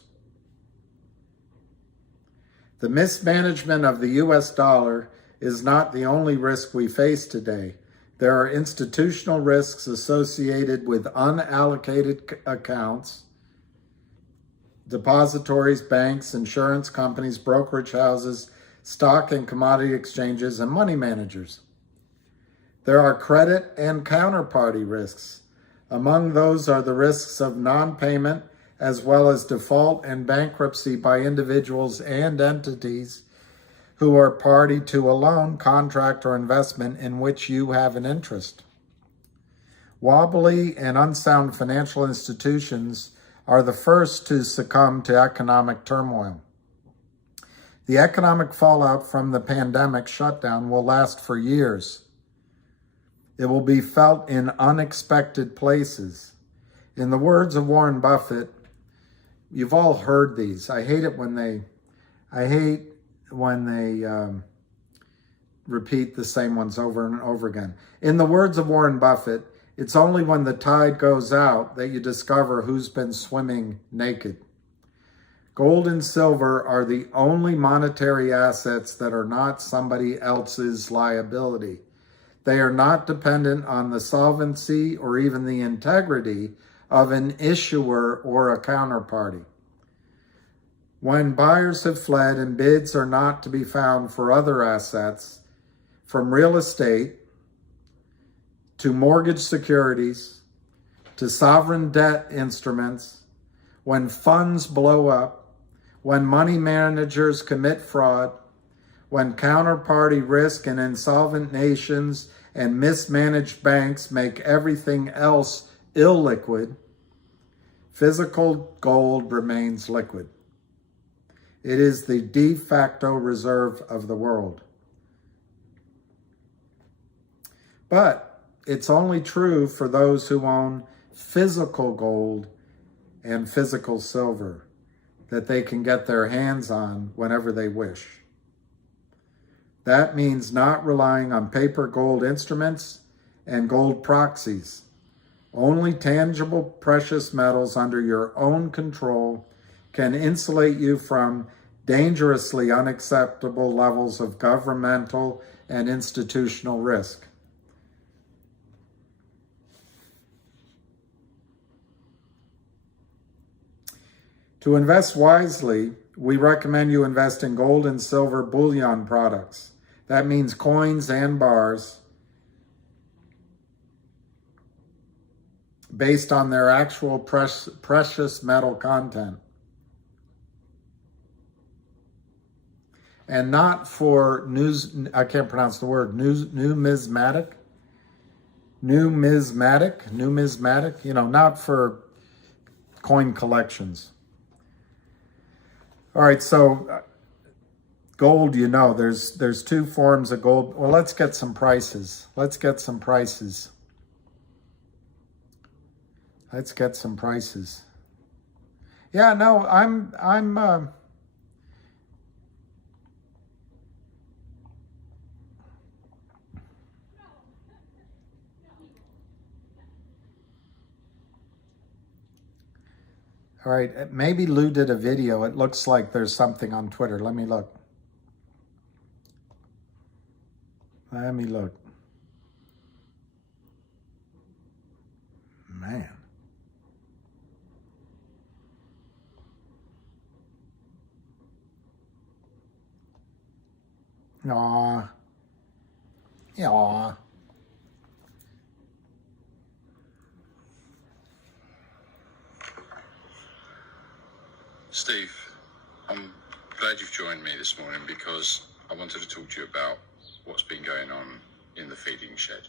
The mismanagement of the US dollar is not the only risk we face today. There are institutional risks associated with unallocated accounts, depositories, banks, insurance companies, brokerage houses, stock and commodity exchanges, and money managers. There are credit and counterparty risks. Among those are the risks of non-payment, as well as default and bankruptcy by individuals and entities who are party to a loan, contract, or investment in which you have an interest. Wobbly and unsound financial institutions are the first to succumb to economic turmoil. The economic fallout from the pandemic shutdown will last for years. It will be felt in unexpected places. In the words of Warren Buffett, you've all heard these. I hate when they repeat the same ones over and over again. In the words of Warren Buffett, it's only when the tide goes out that you discover who's been swimming naked. Gold and silver are the only monetary assets that are not somebody else's liability. They are not dependent on the solvency or even the integrity of an issuer or a counterparty. When buyers have fled and bids are not to be found for other assets, from real estate to mortgage securities to sovereign debt instruments, when funds blow up, when money managers commit fraud, when counterparty risk in insolvent nations and mismanaged banks make everything else illiquid, physical gold remains liquid. It is the de facto reserve of the world. But it's only true for those who own physical gold and physical silver that they can get their hands on whenever they wish. That means not relying on paper gold instruments and gold proxies. Only tangible precious metals under your own control can insulate you from dangerously unacceptable levels of governmental and institutional risk. To invest wisely, we recommend you invest in gold and silver bullion products. That means coins and bars based on their actual precious metal content. And not for I can't pronounce the word, numismatic, not for coin collections. All right, so gold, there's two forms of gold. Well, let's get some prices. Let's get some prices. Yeah, no, I'm all right, maybe Lou did a video. It looks like there's something on Twitter. Let me look. Man. Aw. Aw. Steve, I'm glad you've joined me this morning because I wanted to talk to you about what's been going on in the feeding shed.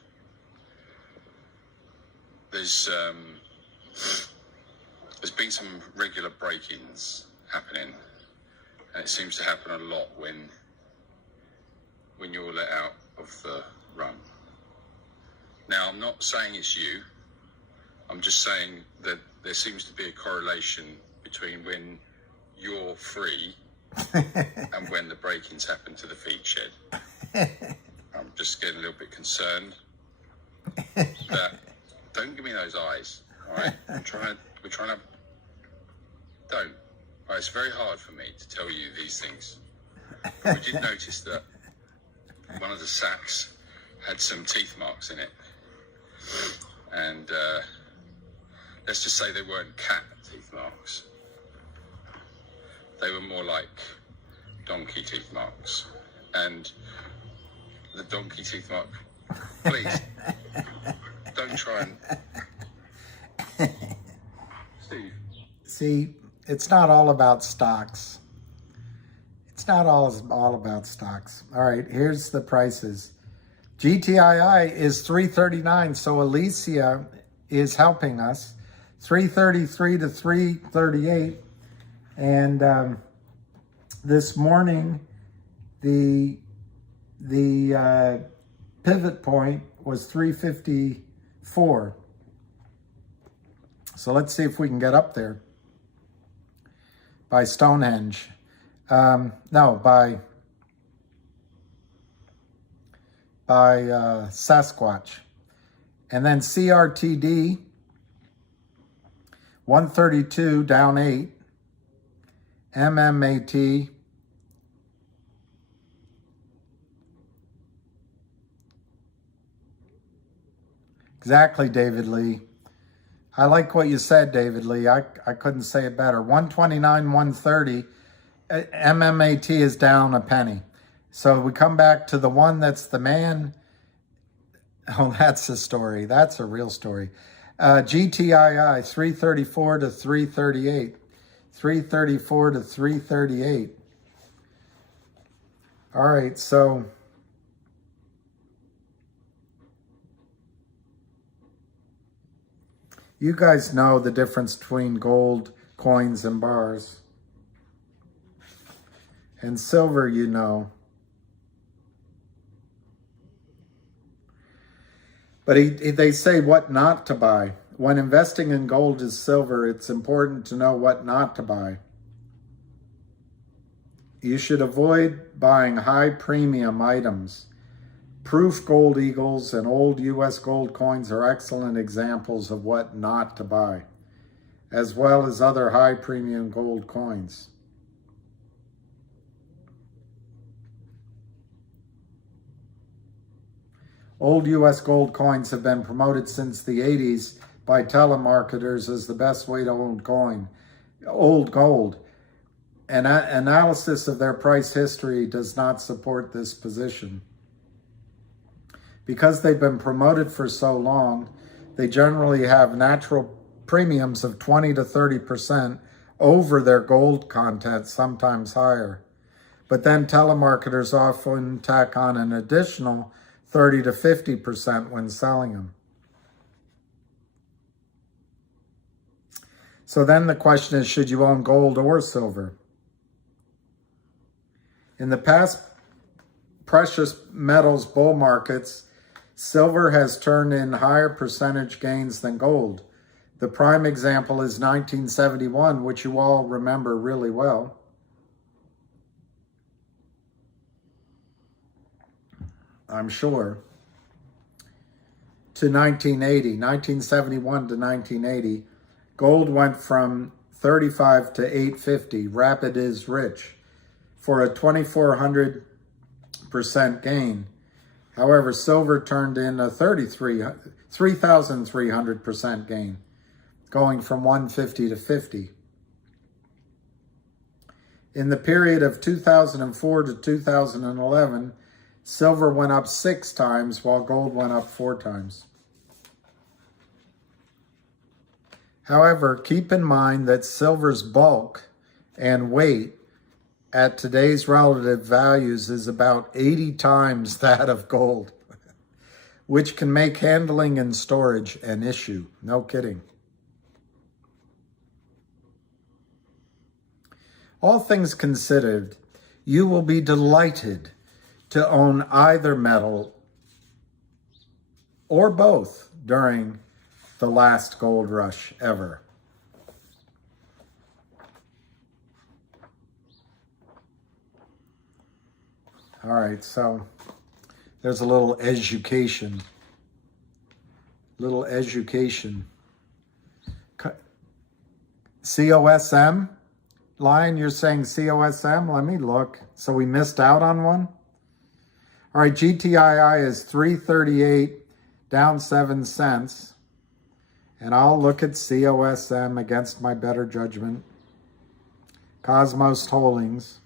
There's been some regular break-ins happening, and it seems to happen a lot when you're let out of the run. Now, I'm not saying it's you. I'm just saying that there seems to be a correlation between when you're free and when the break-ins happen to the feed shed. I'm just getting a little bit concerned. But don't give me those eyes, all right? We're trying to. Don't. All right, it's very hard for me to tell you these things. But we did notice that one of the sacks had some teeth marks in it, and let's just say they weren't cat teeth marks. They were more like donkey teeth marks. And the donkey teeth mark, please, don't try and... Steve. See, it's not all about stocks. It's not all about stocks. All right, here's the prices. GTII is $339, so Alicia is helping us. $333 to $338. And this morning, the pivot point was 354. So let's see if we can get up there by Stonehenge. No, by Sasquatch. And then CRTD, 132 down 8. MMAT, exactly, David Lee. I like what you said, David Lee. I couldn't say it better. 129, 130. MMAT is down a penny. So we come back to the one that's the man. Oh, that's a story. That's a real story. GTII, 334 to 338. 334 to 338. All right, so you guys know the difference between gold coins and bars. And silver, you know. But they say what not to buy. When investing in gold and silver, it's important to know what not to buy. You should avoid buying high premium items. Proof gold eagles and old US gold coins are excellent examples of what not to buy, as well as other high premium gold coins. Old US gold coins have been promoted since the 80s by telemarketers as the best way to old gold. An analysis of their price history does not support this position. Because they've been promoted for so long, they generally have natural premiums of 20 to 30% over their gold content, sometimes higher. But then telemarketers often tack on an additional 30 to 50% when selling them. So then the question is, should you own gold or silver? In the past precious metals bull markets, silver has turned in higher percentage gains than gold. The prime example is 1971, which you all remember really well. I'm sure, to 1971 to 1980, gold went from 35 to 850, rapid is rich, for a 2,400% gain. However, silver turned in a 3,300% gain, going from 150 to 50. In the period of 2004 to 2011, silver went up 6 times while gold went up 4 times. However, keep in mind that silver's bulk and weight at today's relative values is about 80 times that of gold, which can make handling and storage an issue. No kidding. All things considered, you will be delighted to own either metal or both during the last gold rush ever. All right, so there's a little education. COSM? Lion, you're saying COSM? Let me look. So we missed out on one? All right, GTII is 338, down 7 cents. And I'll look at COSM against my better judgment. Cosmos Holdings.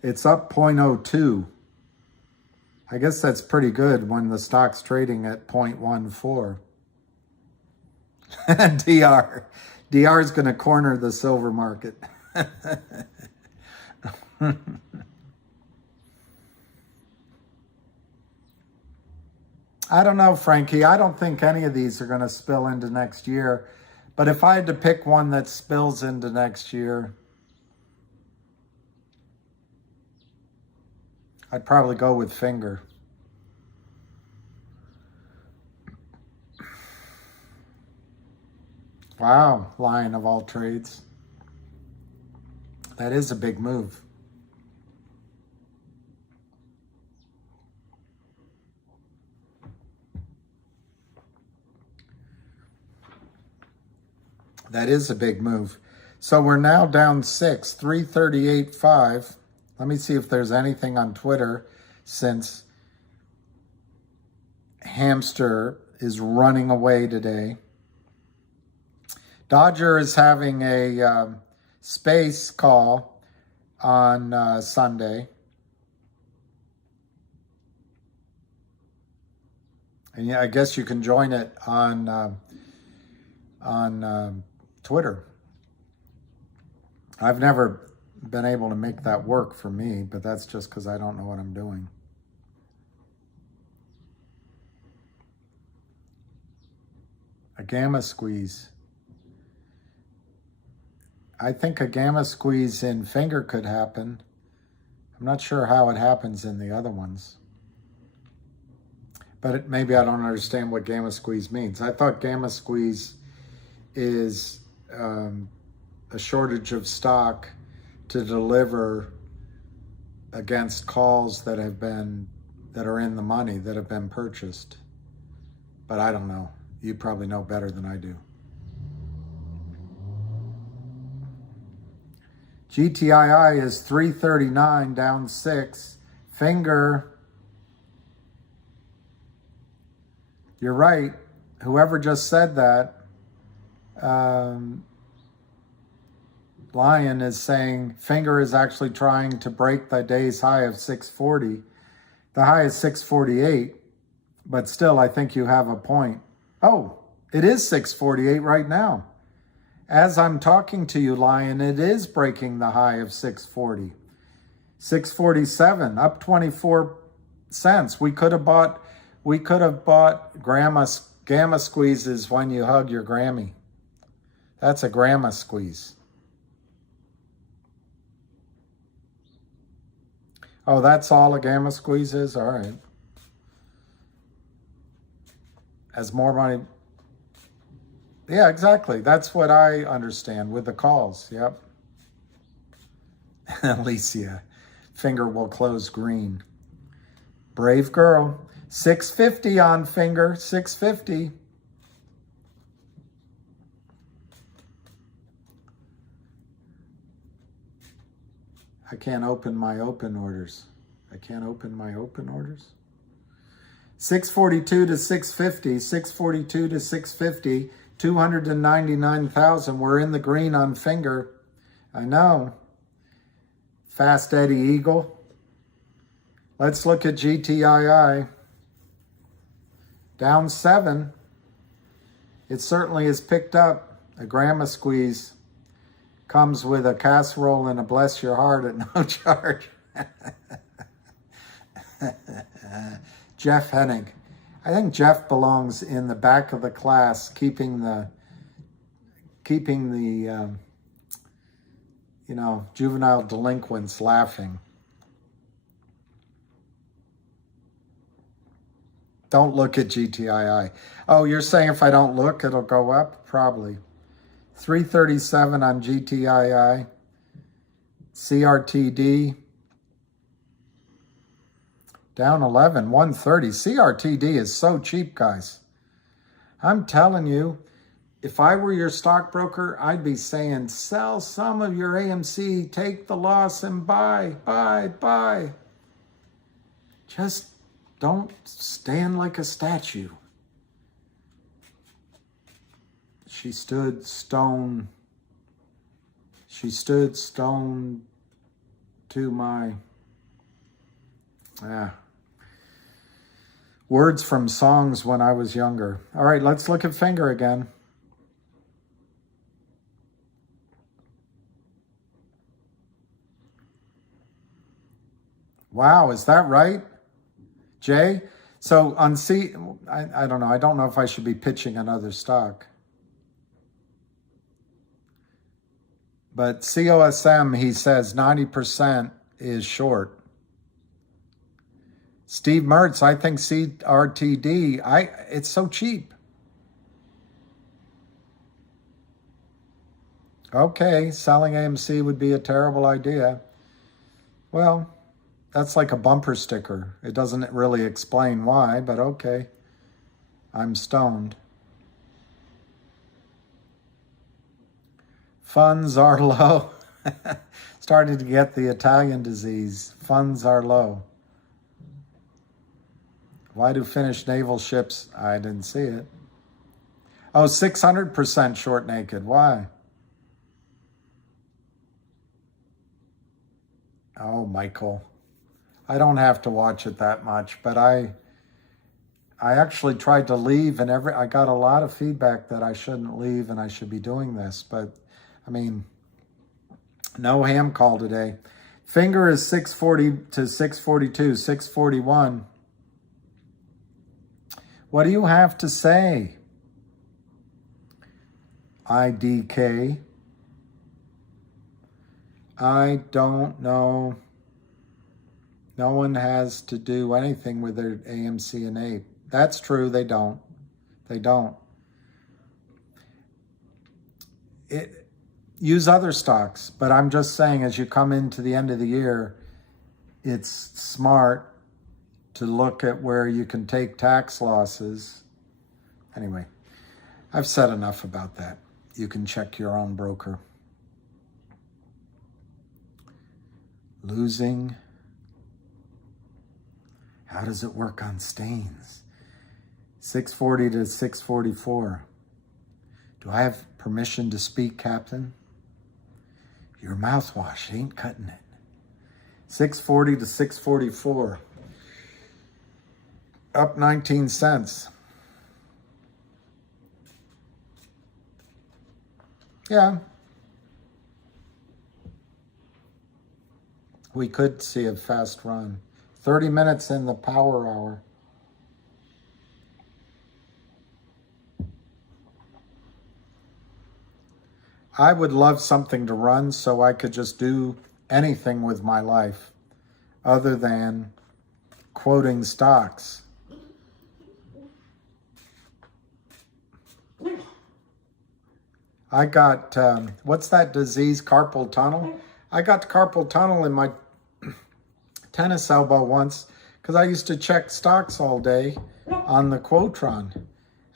It's up 0.02. I guess that's pretty good when the stock's trading at 0.14. DR is going to corner the silver market. I don't know, Frankie. I don't think any of these are going to spill into next year. But if I had to pick one that spills into next year, I'd probably go with Finger. Wow, Lion of all trades. That is a big move. That is a big move. So we're now down 6, 338.5. Let me see if there's anything on Twitter since Hamster is running away today. Dodger is having a space call on Sunday. And yeah, I guess you can join it on Twitter. I've never been able to make that work for me, but that's just because I don't know what I'm doing. A gamma squeeze. I think a gamma squeeze in finger could happen. I'm not sure how it happens in the other ones. But maybe I don't understand what gamma squeeze means. I thought gamma squeeze is a shortage of stock to deliver against calls that are in the money, that have been purchased. But I don't know. You probably know better than I do. GTII is 339, down 6. Finger. You're right. Whoever just said that, Lion is saying finger is actually trying to break the day's high of 640. The high is 648, but still, I think you have a point. Oh, it is 648 right now. As I'm talking to you, Lion, it is breaking the high of 640. 647, up 24 cents. We could have bought gamma squeezes when you hug your Grammy. That's a gamma squeeze. Oh, that's all a gamma squeeze is? All right. As more money. Yeah, exactly. That's what I understand with the calls. Yep. Alicia, finger will close green. Brave girl. 650 on finger. 650. I can't open my open orders. I can't open my open orders. 642 to 650. 642 to 650. 299,000. We're in the green on finger. I know. Fast Eddie Eagle. Let's look at GTII. Down 7. It certainly is picked up. A gamma squeeze comes with a casserole and a bless your heart at no charge. Jeff Hennig. I think Jeff belongs in the back of the class, keeping the juvenile delinquents laughing. Don't look at GTII. Oh, you're saying if I don't look, it'll go up? Probably. 337 on GTII. CRTD. Down 11, 130. CRTD is so cheap, guys. I'm telling you, if I were your stockbroker, I'd be saying, sell some of your AMC, take the loss and buy. Just don't stand like a statue. She stood stone to my... words from songs when I was younger. All right, let's look at finger again. Wow, is that right, Jay? So on I don't know. I don't know if I should be pitching another stock. But COSM, he says 90% is short. Steve Mertz, I think CRTD, it's so cheap. Okay, selling AMC would be a terrible idea. Well, that's like a bumper sticker. It doesn't really explain why, but okay. I'm stoned. Funds are low. Starting to get the Italian disease. Funds are low. Why do Finnish naval ships? I didn't see it. Oh, 600% short naked. Why? Oh, Michael. I don't have to watch it that much, but I actually tried to leave, and I got a lot of feedback that I shouldn't leave and I should be doing this. But I mean, No ham call today. Finger is 640 to 642, 641. What do you have to say? IDK. I don't know. No one has to do anything with their AMC and APE. That's true, they don't. They don't. Use other stocks, but I'm just saying as you come into the end of the year, it's smart to look at where you can take tax losses. Anyway, I've said enough about that. You can check your own broker. Losing. How does it work on stains? 640 to 644. Do I have permission to speak, Captain? Your mouthwash ain't cutting it. 640 to 644. Up 19 cents. Yeah. We could see a fast run. 30 minutes in the power hour. I would love something to run so I could just do anything with my life other than quoting stocks. I got, what's that disease, carpal tunnel? I got carpal tunnel in my tennis elbow once because I used to check stocks all day on the Quotron.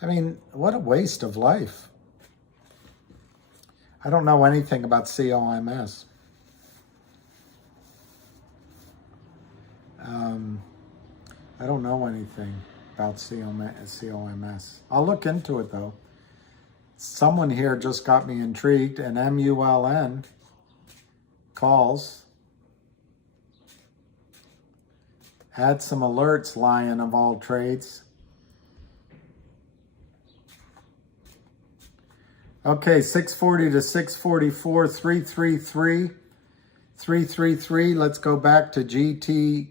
I mean, what a waste of life. I don't know anything about COMS. I don't know anything about COMS. I'll look into it though. Someone here just got me intrigued, and MULN calls. Add some alerts, Lion of all trades. Okay, 640 to 644, 333, 333. Let's go back to GTIII.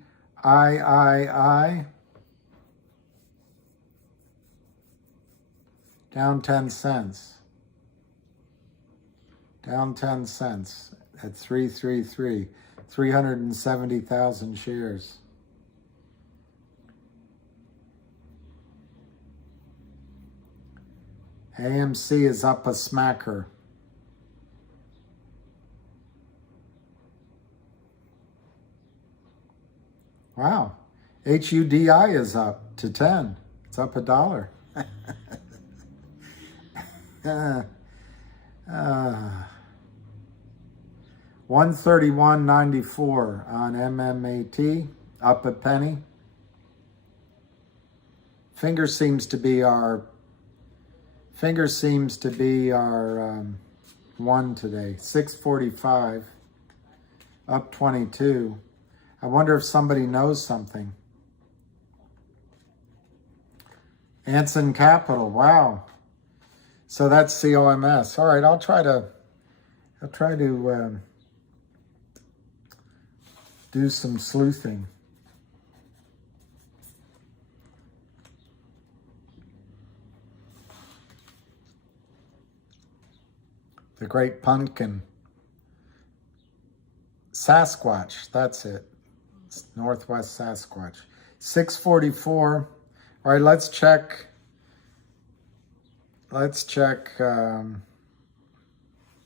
Down 10 cents. Down 10 cents at 333. 370,000 shares. AMC is up a smacker. Wow. HUDI is up to 10. It's up $1. 131.94 on MMAT, up a penny. Finger seems to be our one today. 645, up 22. I wonder if somebody knows something. Anson Capital, wow. So that's COMS. All right, I'll try to do some sleuthing. The Great Pumpkin. Sasquatch, that's it. It's Northwest Sasquatch. 644. All right, let's check.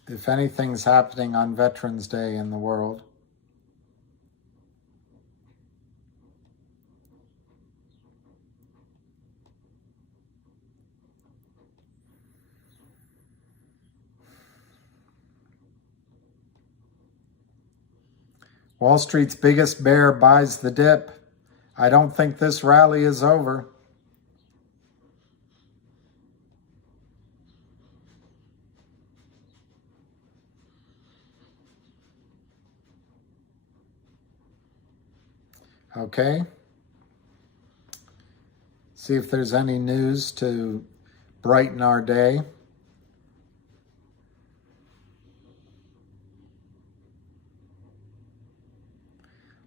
If anything's happening on Veterans Day in the world. Wall Street's biggest bear buys the dip. I don't think this rally is over. Okay. See if there's any news to brighten our day.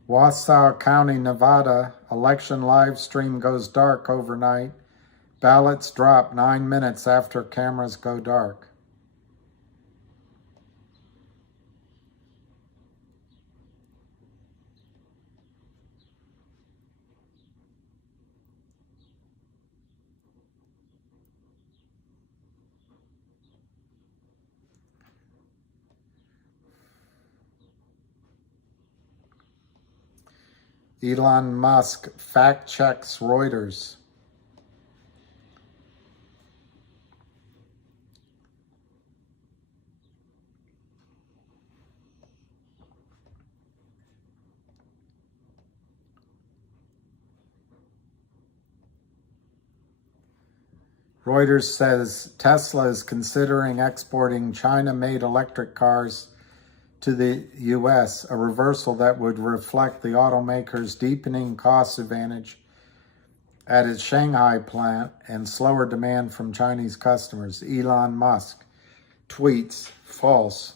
Wausau County, Nevada, election live stream goes dark overnight. Ballots drop 9 minutes after cameras go dark. Elon Musk fact checks Reuters. Reuters says Tesla is considering exporting China-made electric cars to the U.S., a reversal that would reflect the automaker's deepening cost advantage at its Shanghai plant and slower demand from Chinese customers. Elon Musk tweets, false.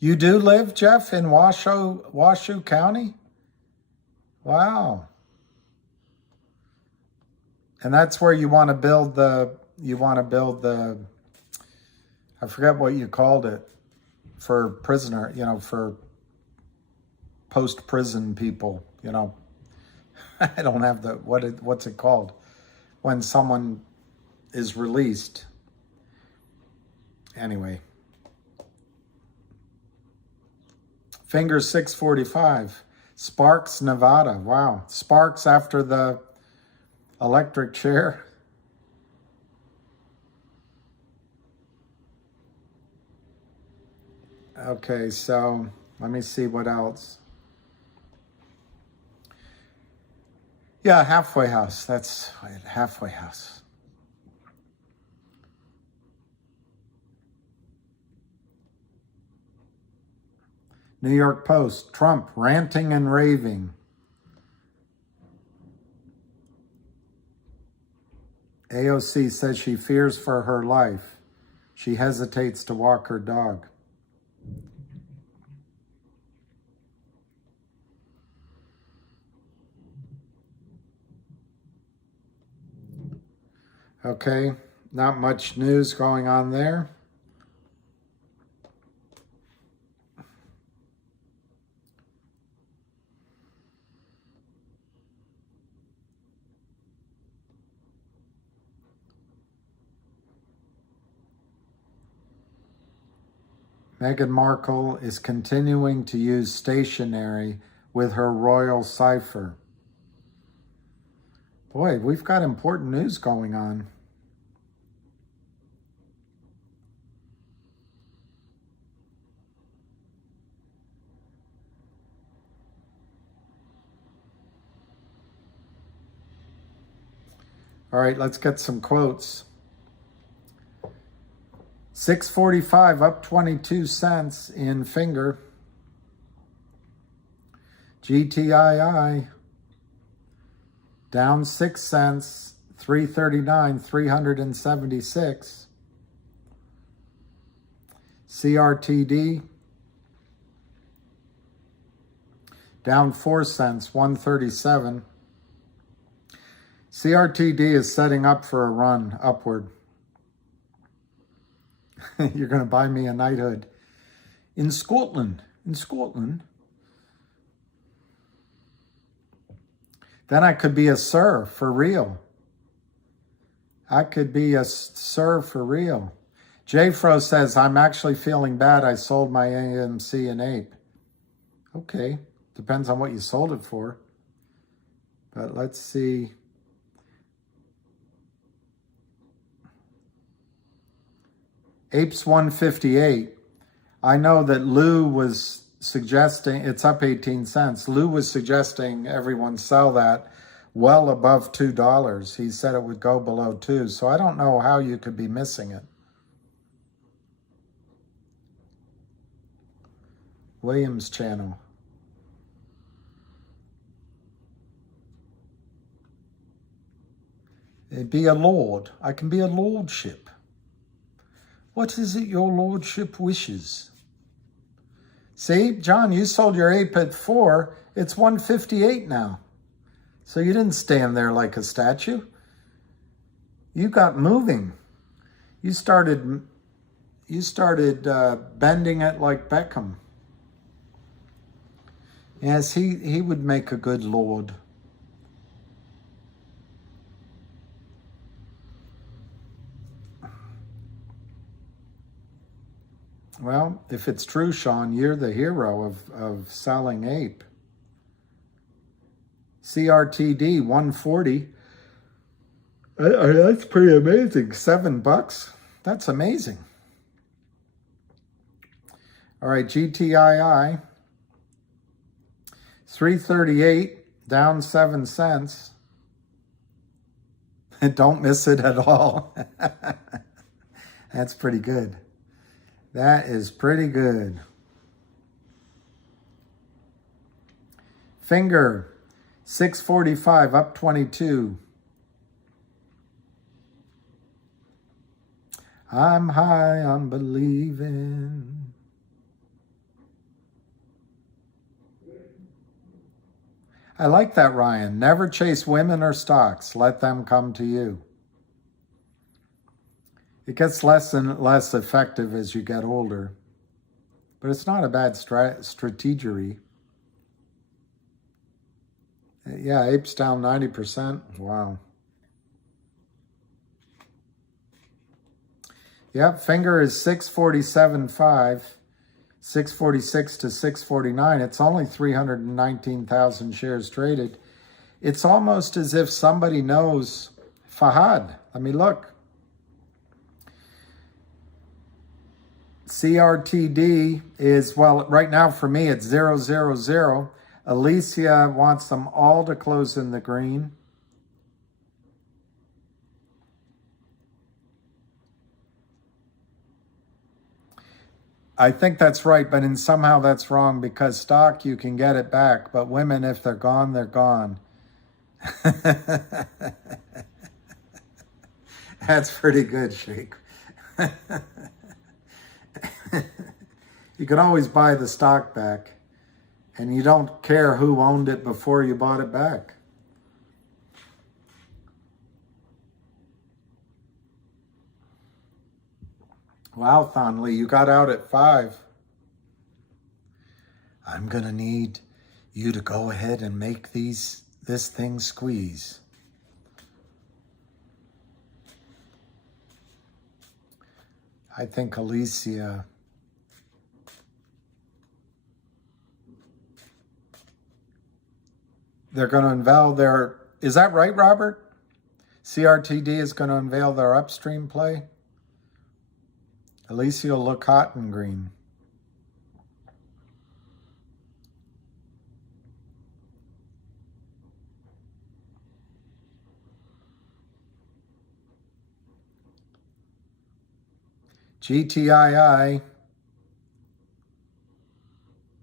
You do live, Jeff, in Washoe County? Wow. And that's where you want to build the, I forget what you called it, for prisoner, for post-prison people, I don't have the, what's it called? When someone is released. Anyway. Finger 645. Sparks, Nevada. Wow. Sparks after the electric chair. Okay, so let me see what else. Yeah, halfway house. That's right, halfway house. New York Post, Trump ranting and raving. AOC says she fears for her life. She hesitates to walk her dog. Okay, not much news going on there. Meghan Markle is continuing to use stationery with her royal cipher. Boy, we've got important news going on. All right, let's get some quotes. 645 up 22 cents in Finger. GTII down 6 cents, 339, 376. CRTD down 4 cents, 137. CRTD is setting up for a run upward. You're going to buy me a knighthood. In Scotland. Then I could be a sir for real. I could be a sir for real. Jfro says, I'm actually feeling bad. I sold my AMC and Ape. Okay. Depends on what you sold it for. But let's see. Apes 158. I know that Lou was suggesting, it's up 18 cents. Lou was suggesting everyone sell that well above $2. He said it would go below 2. So I don't know how you could be missing it. Williams channel. It'd be a lord. I can be a lordship. What is it your lordship wishes? See, John, you sold your ape at 4. It's 158 now. So you didn't stand there like a statue. You got moving. You started bending it like Beckham. Yes, he would make a good lord. Well, if it's true, Sean, you're the hero of selling ape. CRTD 140. That's pretty amazing. $7. That's amazing. All right, GTII 338, down 7 cents. Don't miss it at all. That's pretty good. That is pretty good. Finger 645, up 22. I'm high on believing. I like that, Ryan. Never chase women or stocks. Let them come to you. It gets less and less effective as you get older. But it's not a bad strategery. Yeah, ape's down 90%. Wow. Yep, finger is 647.5. 646 to 649. It's only 319,000 shares traded. It's almost as if somebody knows Fahad. Let me look. CRTD is, well, right now for me it's 000. Alicia wants them all to close in the green. I think that's right, but somehow that's wrong, because stock, you can get it back, but women, if they're gone, they're gone. That's pretty good, Sheikh. You can always buy the stock back, and you don't care who owned it before you bought it back. Wow, Thonley, you got out at 5. I'm going to need you to go ahead and make this thing squeeze. I think Alicia... They're going to unveil their... Is that right, Robert? CRTD is going to unveil their upstream play? Alicia will look hot and green. GTII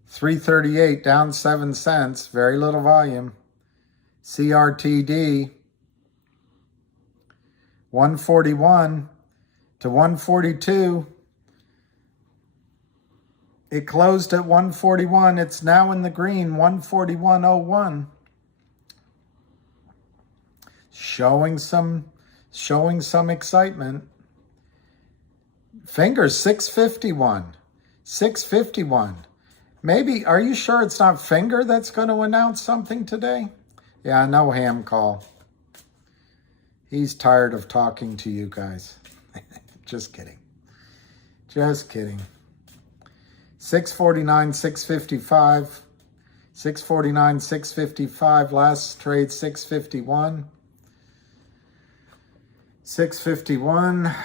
338, down 7 cents, very little volume. CRTD 141 to 142. It closed at 141. It's now in the green, 141.01. Showing some excitement. Fingers 651. 651. Maybe, are you sure it's not Finger that's going to announce something today? Yeah, no ham call. He's tired of talking to you guys. Just kidding. Just kidding. 649, 655. 649, 655. Last trade, 651. 651.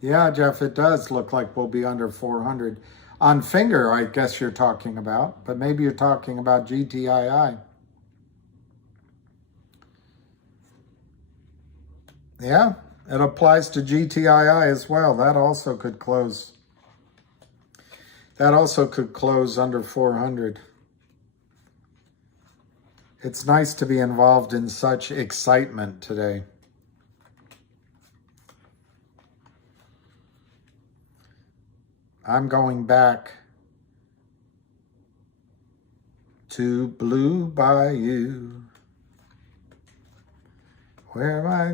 Yeah, Jeff, it does look like we'll be under 400. On Finger, I guess you're talking about, but maybe you're talking about GTII. Yeah, it applies to GTII as well. That also could close. That also could close under 400. It's nice to be involved in such excitement today. I'm going back to Blue Bayou, where my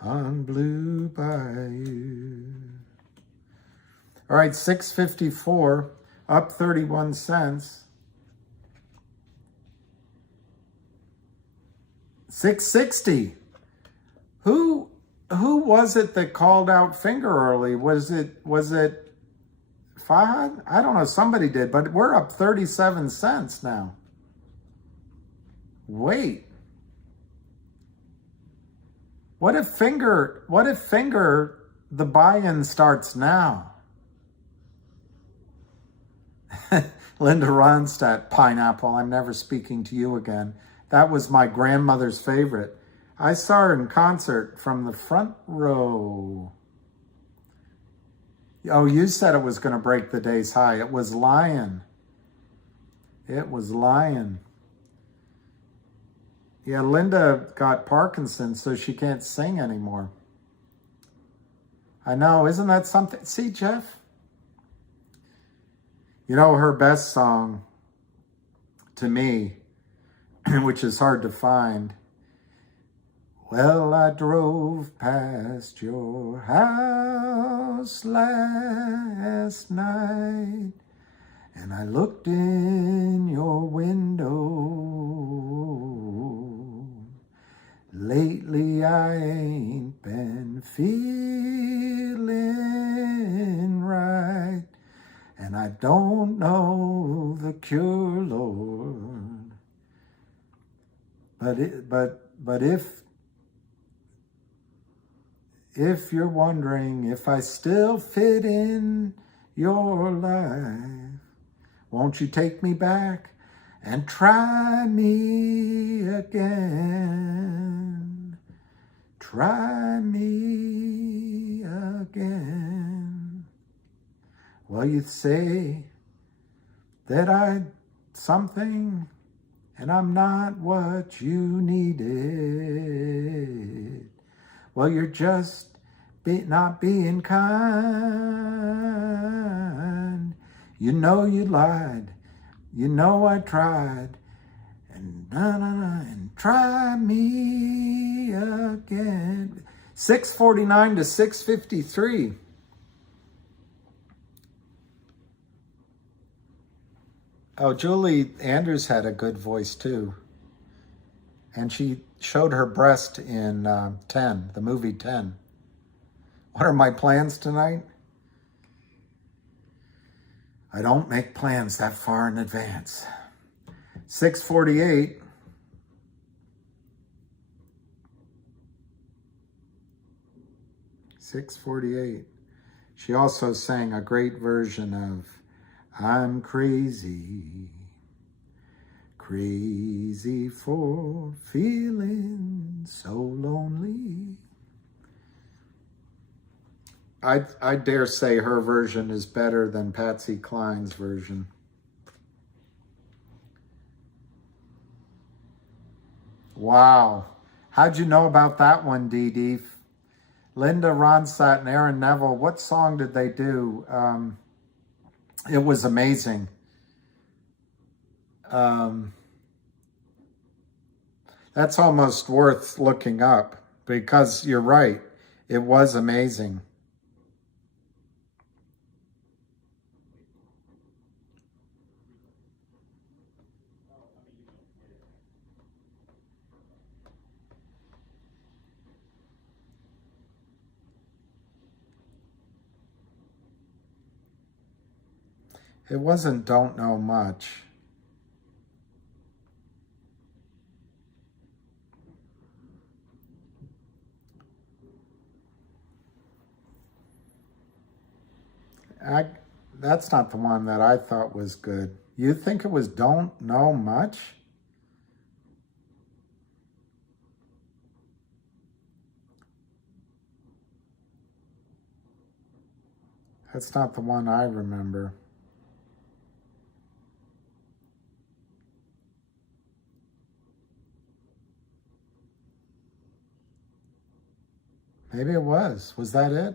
on Blue Bayou. All right, 654, up 31 cents. 660. Who was it that called out finger early? Was it Fahad? I don't know, somebody did, but we're up 37 cents now. Wait. What if finger the buy-in starts now? Linda Ronstadt, pineapple, I'm never speaking to you again. That was my grandmother's favorite. I saw her in concert from the front row. Oh, you said it was going to break the day's high. It was Lion. It was Lion. Yeah, Linda got Parkinson's, so she can't sing anymore. I know, isn't that something? See, Jeff? You know, her best song, to me, which is hard to find. Well, I drove past your house last night, and I looked in your window. Lately I ain't been feeling right, and I don't know the cure, Lord. But if you're wondering if I still fit in your life, won't you take me back and try me again? Try me again. Well, you say that I'm something and I'm not what you needed. Well, you're just not being kind. You know you lied. You know I tried. And try me again. 649 to 653. Oh, Julie Andrews had a good voice too. And she showed her breast in 10, the movie 10. What are my plans tonight? I don't make plans that far in advance. 648. She also sang a great version of I'm Crazy, Crazy for Feeling So Lonely. I dare say her version is better than Patsy Cline's version. Wow. How'd you know about that one, Dee Dee? Linda Ronstadt and Aaron Neville, what song did they do? It was amazing. That's almost worth looking up because you're right. It was amazing. It wasn't Don't Know Much. That's not the one that I thought was good. You think it was Don't Know Much? That's not the one I remember. Maybe it was. Was that it?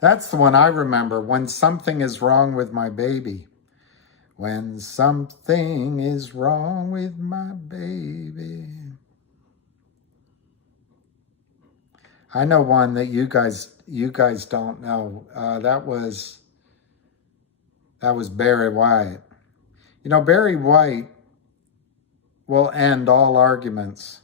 That's the one I remember. When something is wrong with my baby. When something is wrong with my baby. I know one that you guys don't know. That was Barry White. You know, Barry White will end all arguments.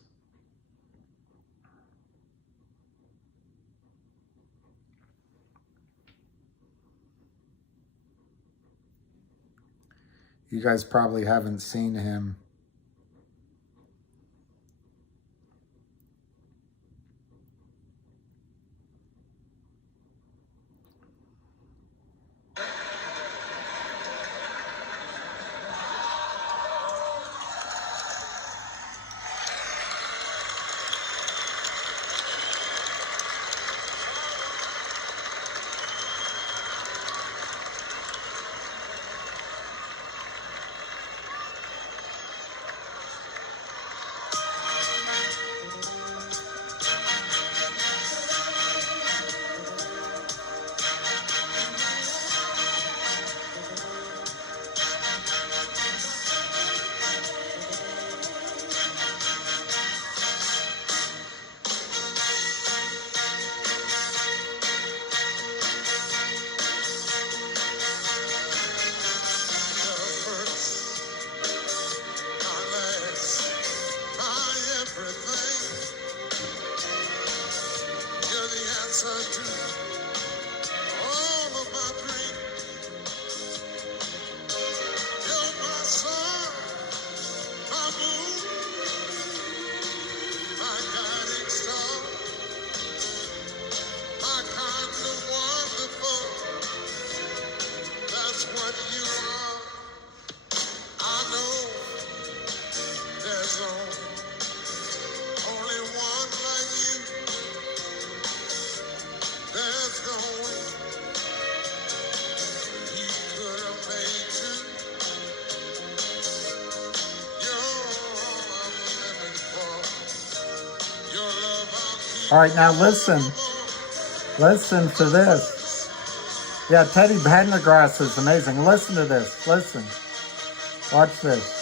You guys probably haven't seen him. All right, now listen. Listen to this. Yeah, Teddy Pendergrass is amazing. Listen to this. Listen. Watch this.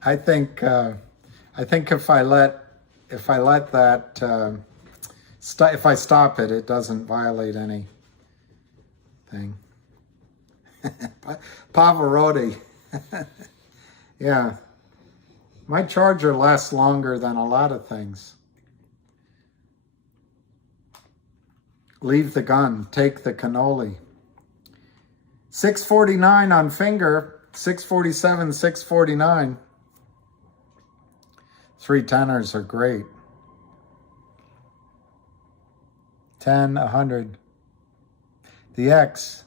I think if I let that if I stop it, it doesn't violate anything. Pavarotti. Yeah, my charger lasts longer than a lot of things. Leave the gun, take the cannoli. 649 on finger, 647, 649. 3 tenors are great. 10, 100. The X.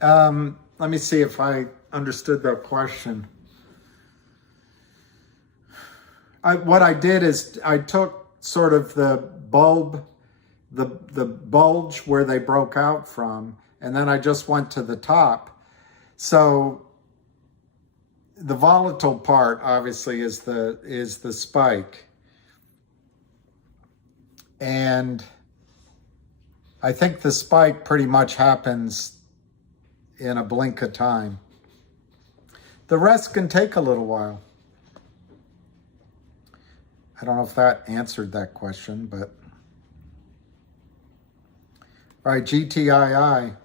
Let me see if I understood that question. What I did is I took sort of the bulb, the bulge where they broke out from, and then I just went to the top. So the volatile part obviously is the spike. And I think the spike pretty much happens in a blink of time. The rest can take a little while. I don't know if that answered that question, but all right, GTII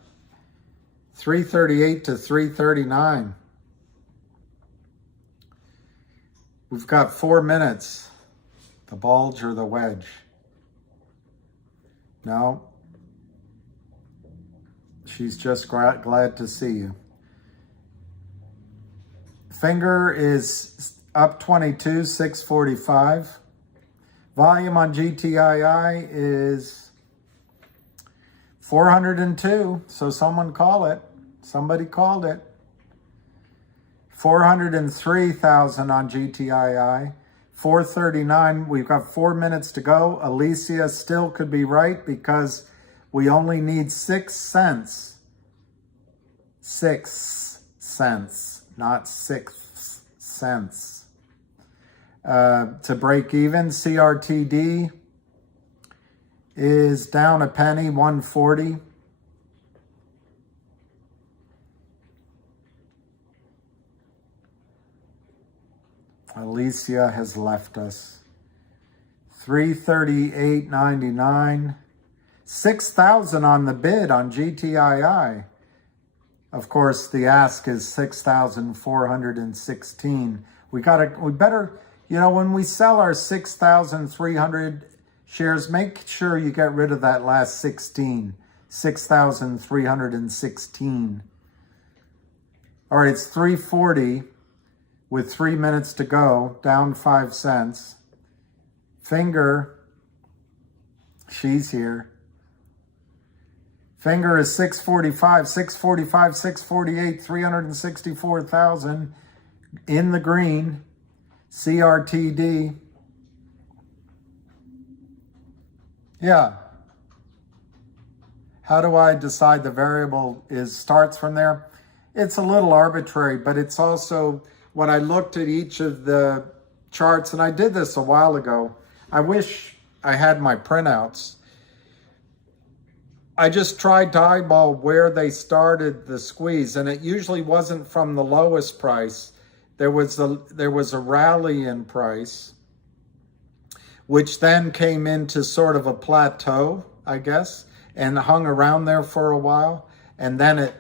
338 to 339. We've got 4 minutes. The bulge or the wedge? No. She's just glad to see you. Finger is up 22, 645. Volume on GTII is 402. So someone call it. Somebody called it. 403,000 on GTII. 439. We've got 4 minutes to go. Alicia still could be right because we only need 6 cents. 6 cents, not 6 cents. To break even. CRTD is down a penny, 140. Alicia has left us. 338.99. 6,000 on the bid on GTII. Of course, the ask is 6,416. We better, when we sell our 6,300 shares, make sure you get rid of that last 16. 6,316. All right, it's 340 with 3 minutes to go, down 5 cents. Finger, she's here. Finger is 645, 645, 648, 364,000 in the green. CRTD. Yeah. How do I decide the variable starts from there? It's a little arbitrary, but it's also when I looked at each of the charts, and I did this a while ago. I wish I had my printouts. I just tried to eyeball where they started the squeeze, and it usually wasn't from the lowest price. There was a rally in price, which then came into sort of a plateau, I guess, and hung around there for a while, and then it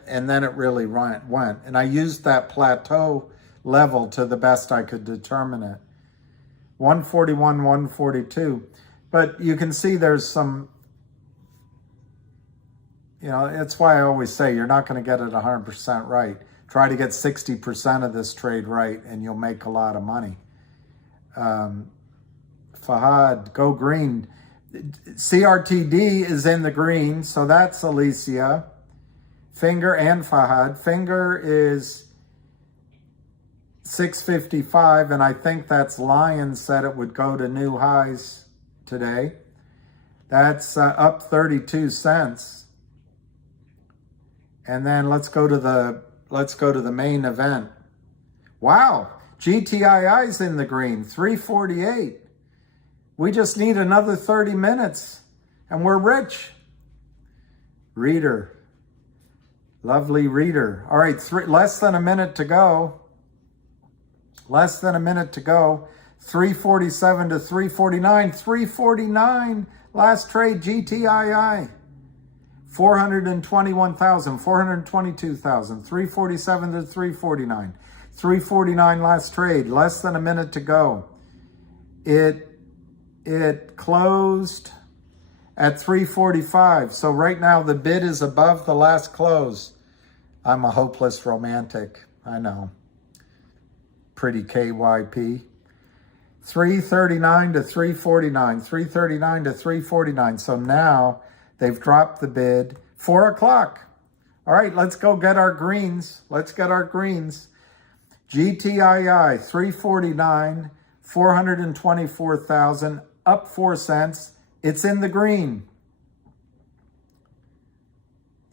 really went. And I used that plateau level to the best I could determine it. 141, 142. But you can see there's some, it's why I always say you're not going to get it 100% right. Try to get 60% of this trade right, and you'll make a lot of money. Fahad, go green. CRTD is in the green, so that's Alicia. Finger and Fahad. Finger is 655, and I think that's Lion said it would go to new highs today. That's up 32 cents. And then let's go to the main event. Wow, GTII's in the green, 348. We just need another 30 minutes and we're rich. Reader, lovely reader. All right, less than a minute to go. Less than a minute to go. 347 to 349. 349. Last trade, GTII. 421,000, 422,000. 347 to 349. 349 last trade. Less than a minute to go. It closed at 345. So right now the bid is above the last close. I'm a hopeless romantic. I know. Pretty KYP. 339 to 349. 339 to 349. So now they've dropped the bid. 4 o'clock. All right, let's go get our greens. Let's get our greens. GTII 349, 424,000, up 4 cents. It's in the green.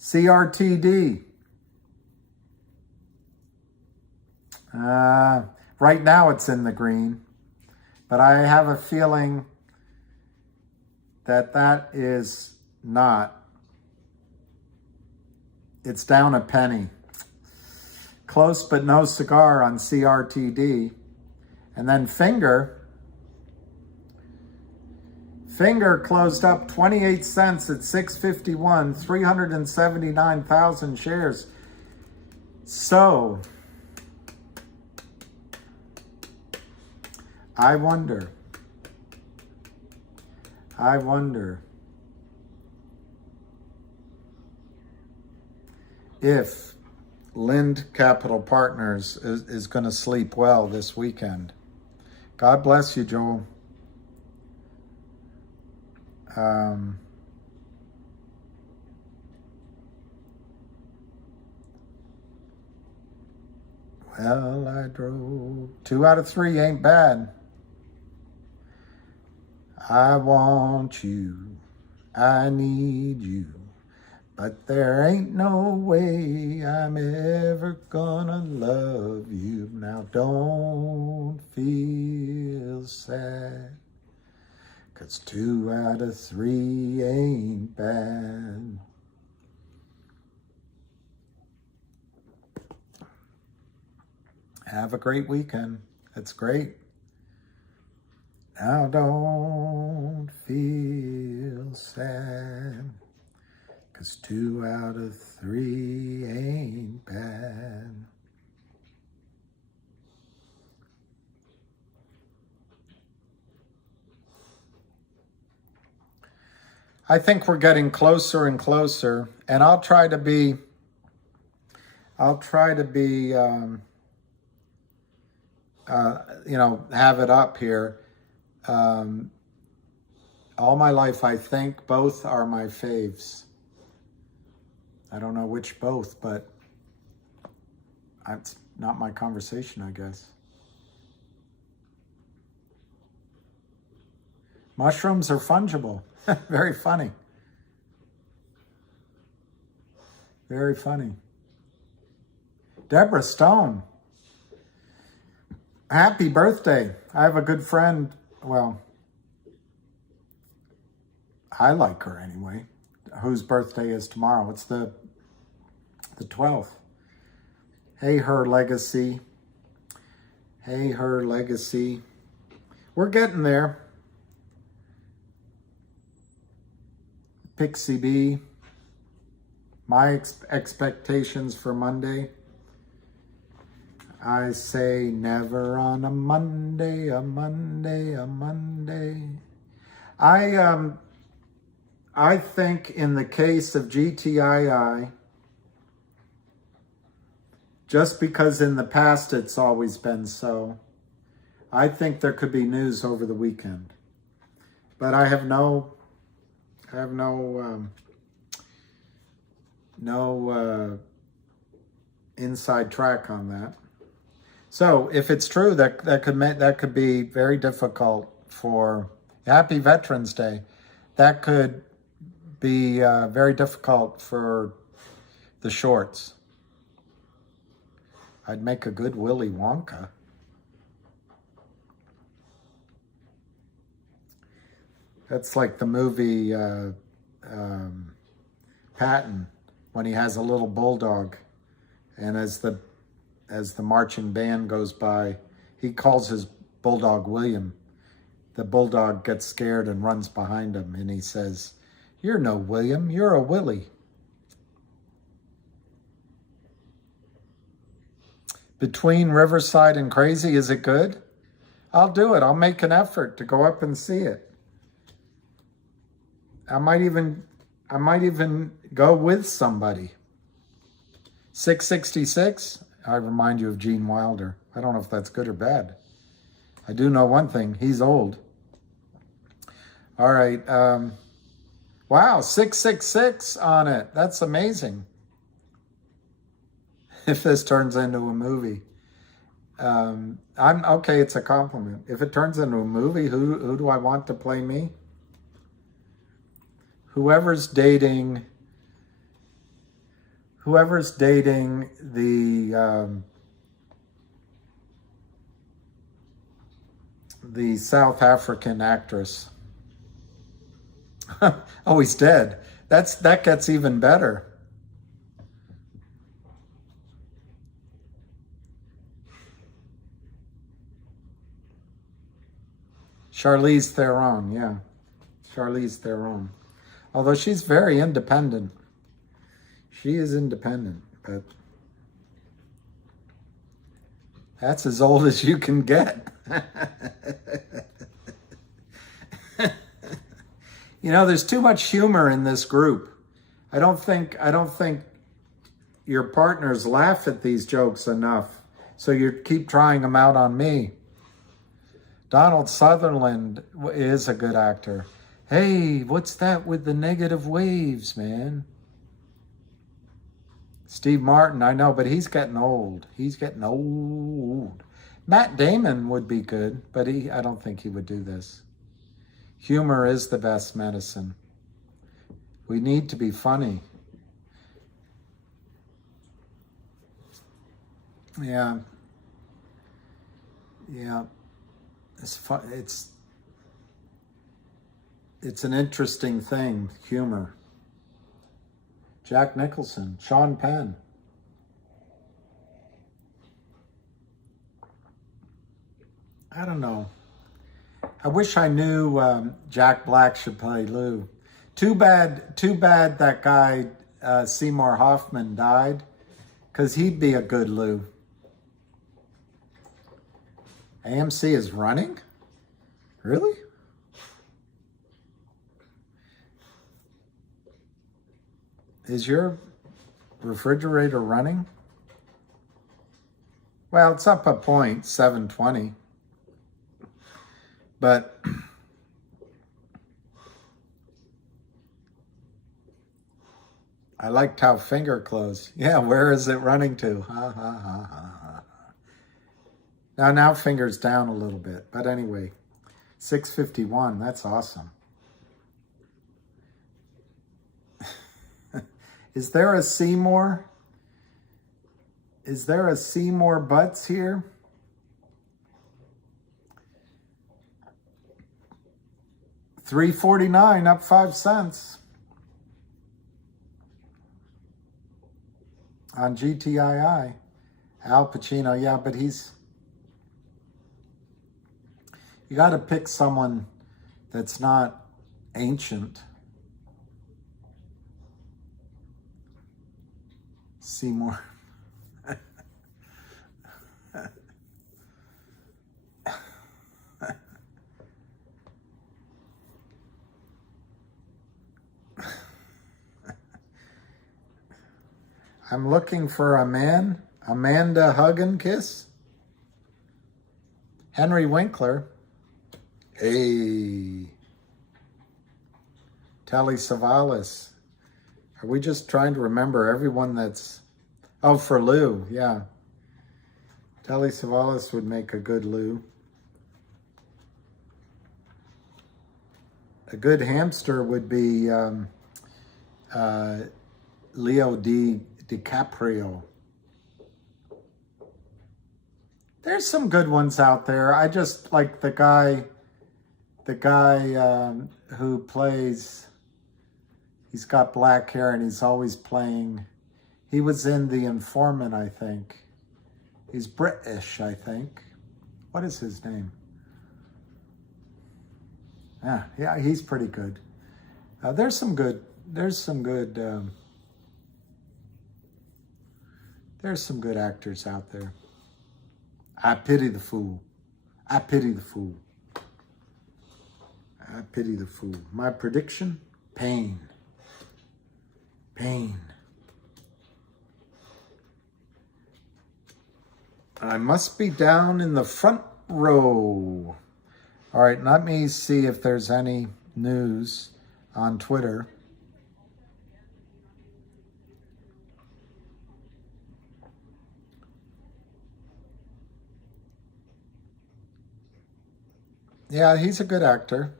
CRTD. Right now it's in the green, but I have a feeling that is not. It's down a penny. Close but no cigar on CRTD. And then Finger closed up 28 cents at 651, 379,000 shares. So I wonder if Lind Capital Partners is going to sleep well this weekend. God bless you, Joel. Well, I drove. 2 out of 3 ain't bad. I want you. I need you. But there ain't no way I'm ever gonna love you. Now don't feel sad, 'cause 2 out of 3 ain't bad. Have a great weekend. It's great. Now don't feel sad, 'cause 2 out of 3 ain't bad. I think we're getting closer and closer, and I'll try to be have it up here. All my life, I think both are my faves. I don't know which both, but it's not my conversation, I guess. Mushrooms are fungible. Very funny. Very funny. Deborah Stone. Happy birthday. I have a good friend. Well, I like her anyway. Whose birthday is tomorrow? It's the 12th. Hey, her legacy. Hey, her legacy. We're getting there. Pixie B. My expectations for Monday. I say never on a Monday, a Monday, a Monday. I think in the case of GTII, just because in the past it's always been so, I think there could be news over the weekend. But I have no inside track on that. So if it's true, that could be very difficult for Happy Veterans Day. That could be very difficult for the shorts. I'd make a good Willy Wonka. That's like the movie Patton, when he has a little bulldog, and as the marching band goes by, he calls his bulldog William. The bulldog gets scared and runs behind him, and he says, "You're no William, you're a Willie." Between Riverside and Crazy, is it good? I'll do it. I'll make an effort to go up and see it. I might even go with somebody. 666, I remind you of Gene Wilder. I don't know if that's good or bad. I do know one thing, he's old. All right, wow, 666 on it. That's amazing. If this turns into a movie. I'm okay, it's a compliment. If it turns into a movie, who do I want to play me? Whoever's dating the South African actress. Oh, he's dead. That gets even better. Charlize Theron, yeah. Charlize Theron. Although she's very independent. She is independent, but that's as old as you can get. You know, there's too much humor in this group. I don't think your partners laugh at these jokes enough. So you keep trying them out on me. Donald Sutherland is a good actor. Hey, what's that with the negative waves, man? Steve Martin, I know, but he's getting old. He's getting old. Matt Damon would be good, but I don't think he would do this. Humor is the best medicine. We need to be funny. Yeah. Yeah. It's fun. It's an interesting thing, humor. Jack Nicholson, Sean Penn. I don't know. I wish I knew Jack Black should play Lou. Too bad that guy Seymour Hoffman died, because he'd be a good Lou. AMC is running? Really? Is your refrigerator running? Well, it's up a point, 720. But I liked how finger closed. Yeah, where is it running to? Ha, ha, ha, ha, ha. Now finger's down a little bit. But anyway, 651, that's awesome. Is there a Seymour? Is there a Seymour Butts here? $3.49, up 5 cents. On GTII. Al Pacino, yeah, but he's... You got to pick someone that's not ancient. Seymour. I'm looking for a man. Amanda Hug and Kiss. Henry Winkler. Hey. Telly Savalas. Are we just trying to remember everyone that's... Oh, for Lou, yeah. Telly Savalas would make a good Lou. A good hamster would be Leo DiCaprio. There's some good ones out there. I just like the guy who plays... He's got black hair and he's always playing... He was in The Informant, I think. He's British, I think. What is his name? Yeah, he's pretty good. There's some good actors out there. I pity the fool. I pity the fool. I pity the fool. My prediction? Pain. Pain. I must be down in the front row. All right, let me see if there's any news on Twitter. Yeah, he's a good actor.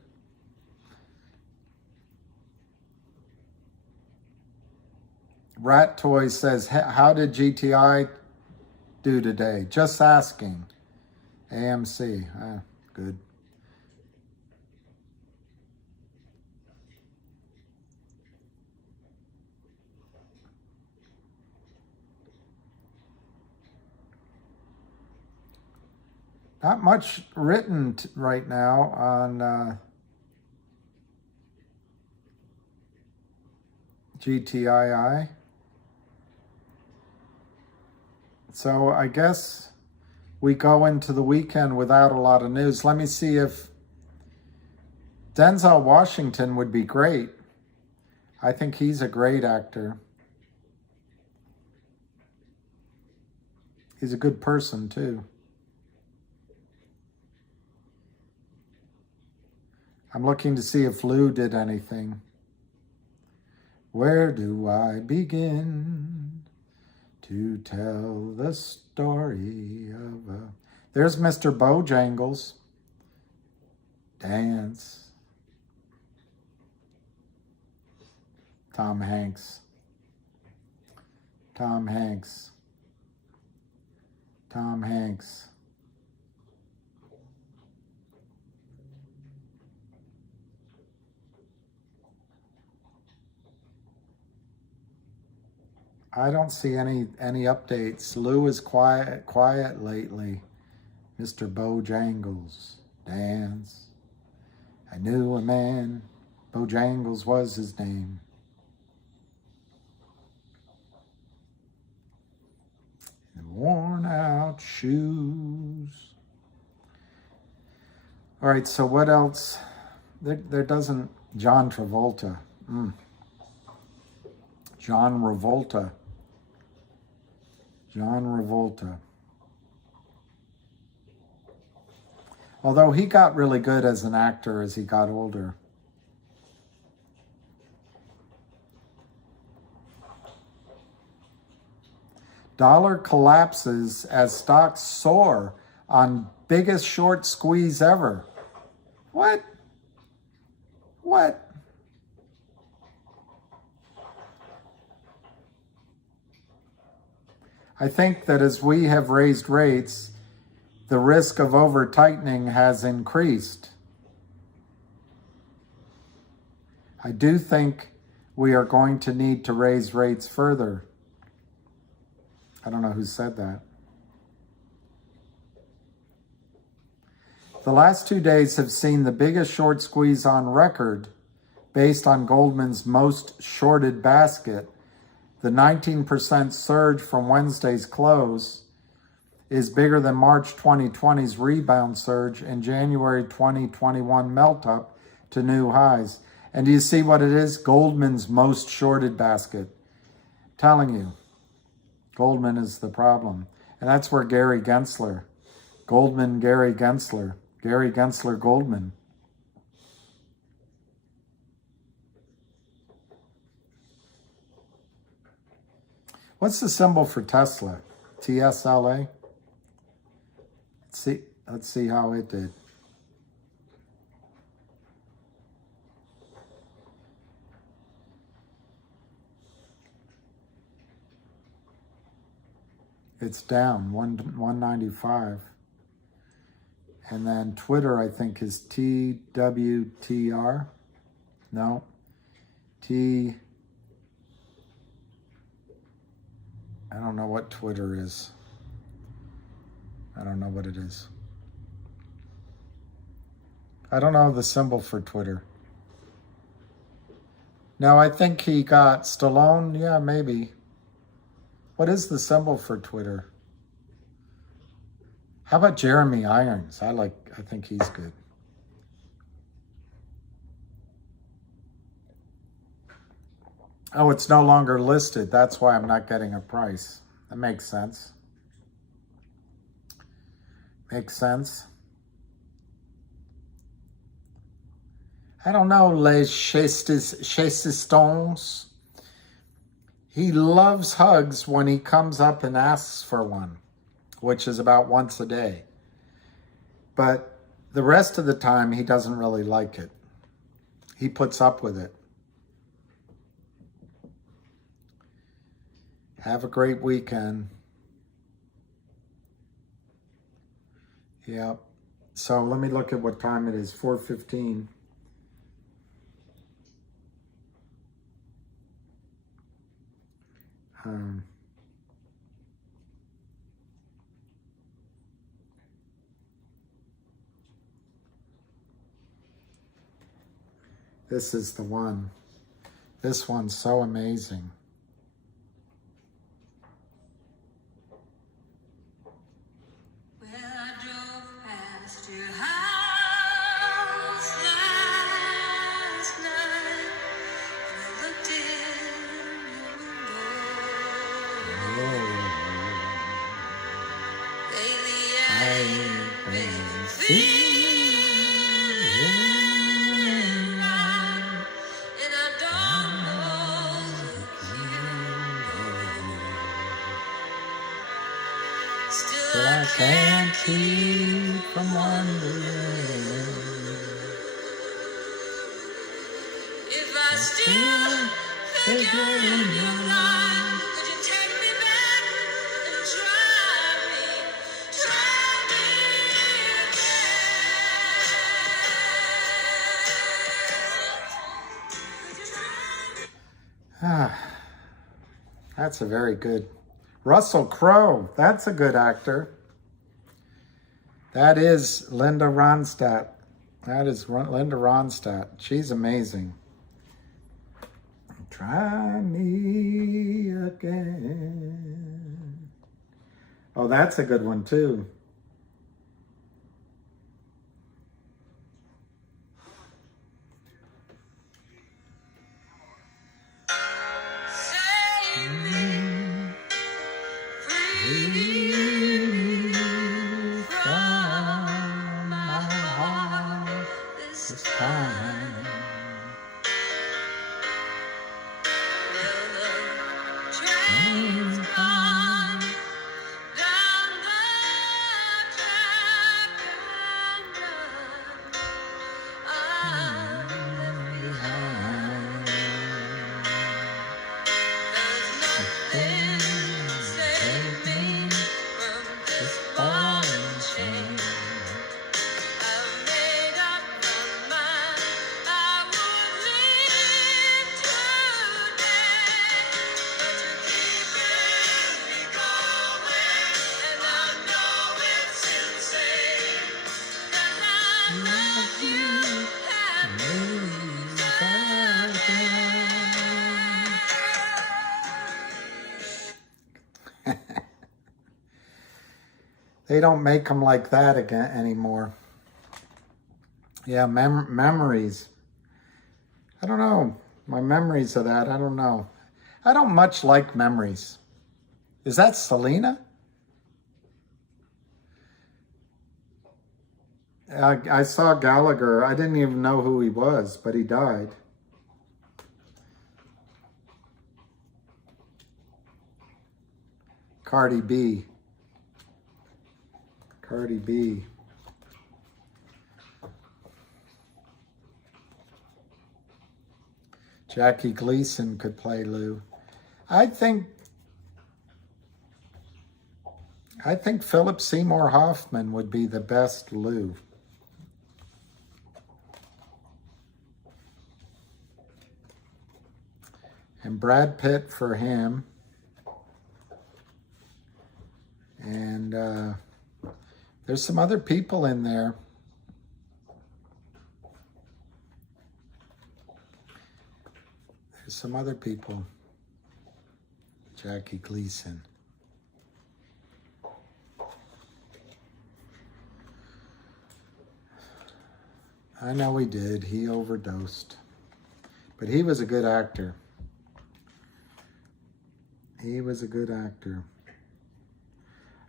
Rat Toy says, how did GTI do today? Just asking. AMC. Good. Not much written right now on GTII. So I guess we go into the weekend without a lot of news. Let me see if Denzel Washington would be great. I think he's a great actor. He's a good person, too. I'm looking to see if Lou did anything. Where do I begin to tell the story of a... There's Mr. Bojangles. Dance. Tom Hanks. Tom Hanks. Tom Hanks. I don't see any updates. Lou is quiet lately. Mr. Bojangles. Dance. I knew a man. Bojangles was his name. Worn out shoes. All right, so what else? There doesn't... John Travolta. John Travolta. John Travolta. Although he got really good as an actor as he got older. Dollar collapses as stocks soar on biggest short squeeze ever. What? What? I think that as we have raised rates, the risk of over-tightening has increased. I do think we are going to need to raise rates further. I don't know who said that. The last 2 days have seen the biggest short squeeze on record based on Goldman's most shorted basket. The 19% surge from Wednesday's close is bigger than March 2020's rebound surge and January 2021 melt up to new highs. And do you see what it is? Goldman's most shorted basket. I'm telling you, Goldman is the problem. And that's where Gary Gensler, Goldman, Gary Gensler, Gary Gensler, Goldman. What's the symbol for Tesla? TSLA? Let's see how it did. It's down 195. And then Twitter, I think, is TWTR. No. I don't know what Twitter is. I don't know what it is. I don't know the symbol for Twitter. Now, I think he got Stallone. Yeah, maybe. What is the symbol for Twitter? How about Jeremy Irons? I think he's good. Oh, it's no longer listed. That's why I'm not getting a price. That makes sense. Makes sense. I don't know, Les Chasistons. He loves hugs when he comes up and asks for one, which is about once a day. But the rest of the time, he doesn't really like it. He puts up with it. Have a great weekend. Yep. So let me look at what time it is. 4:15. This is the one. This one's so amazing. your house last night. I looked in your window. Lately I've been feeling right, and I don't know if you know. Still I can't keep from wondering if I still figure in your life. Could you take me back and try me again? Ah, that's a very good. Russell Crowe, that's a good actor. That is Linda Ronstadt. That is Linda Ronstadt. She's amazing. Try me again. Oh, that's a good one too. They don't make them like that again anymore. Yeah, memories. I don't know. My memories of that, I don't know. I don't much like Memories. Is that Selena? I saw Gallagher. I didn't even know who he was, but he died. Cardi B. Cardi B. Jackie Gleason could play Lou. I think Philip Seymour Hoffman would be the best Lou. And Brad Pitt for him. And there's some other people in there. There's some other people. Jackie Gleason. I know he did. He overdosed. But he was a good actor. He was a good actor.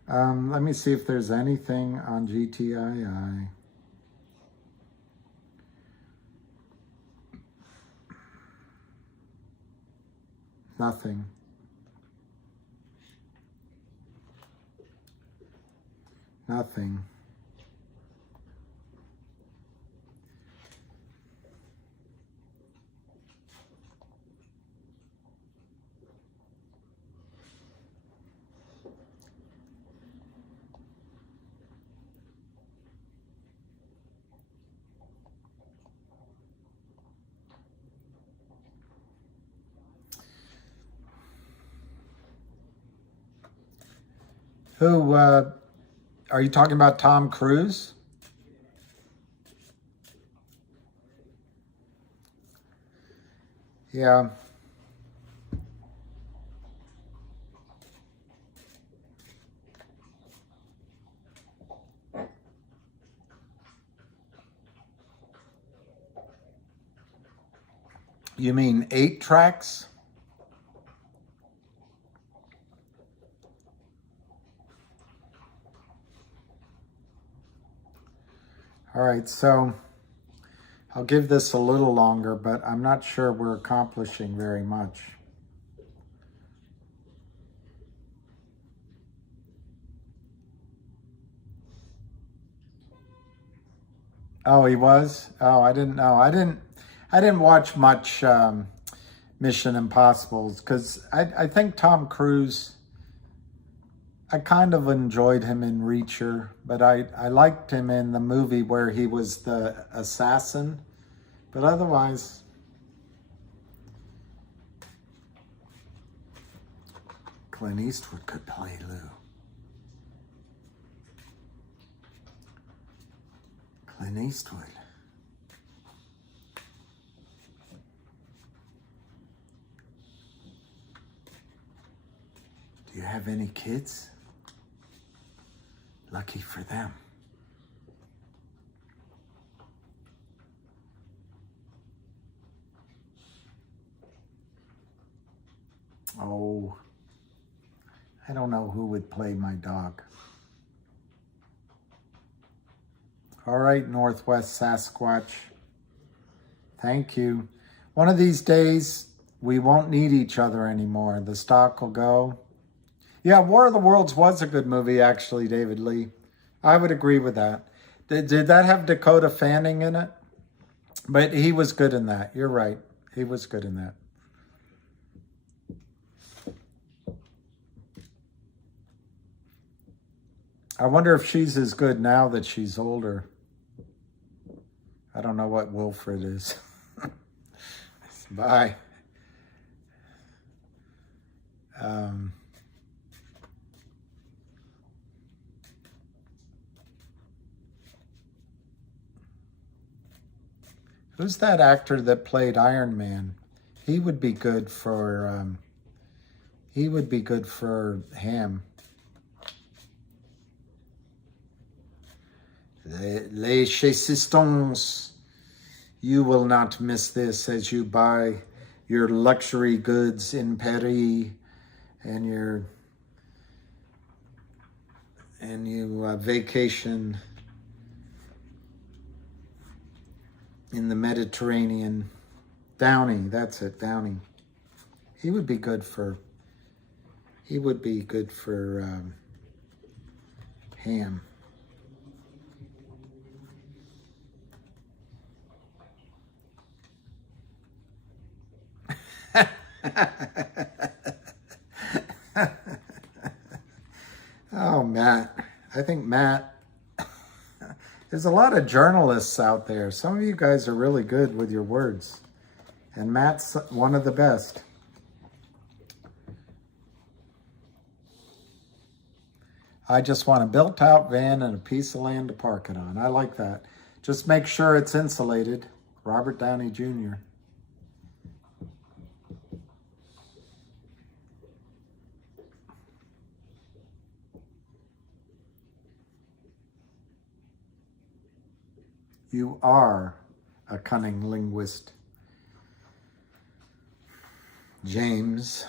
Let me see if there's anything on GTII. Nothing. Nothing. Who, are you talking about Tom Cruise? Yeah. You mean 8 tracks? All right, so I'll give this a little longer, but I'm not sure we're accomplishing very much. Oh, he was? Oh, I didn't know. I didn't watch much Mission Impossibles because I think Tom Cruise, I kind of enjoyed him in Reacher, but I liked him in the movie where he was the assassin. But otherwise, Clint Eastwood could play Lou. Clint Eastwood. Do you have any kids? Lucky for them. Oh, I don't know who would play my dog. All right, Northwest Sasquatch. Thank you. One of these days, we won't need each other anymore. The stock will go. Yeah, War of the Worlds was a good movie, actually, David Lee. I would agree with that. Did that have Dakota Fanning in it? But he was good in that. You're right. He was good in that. I wonder if she's as good now that she's older. I don't know what Wilfred is. Bye. Who's that actor that played Iron Man? He would be good for. He would be good for Ham. Les Chasistons. You will not miss this as you buy your luxury goods in Paris and you vacation in the Mediterranean. Downey, that's it, Downey. He would be good for Ham. Oh, Matt. I think Matt, there's a lot of journalists out there. Some of you guys are really good with your words. And Matt's one of the best. I just want a built-out van and a piece of land to park it on. I like that. Just make sure it's insulated. Robert Downey Jr. You are a cunning linguist. James.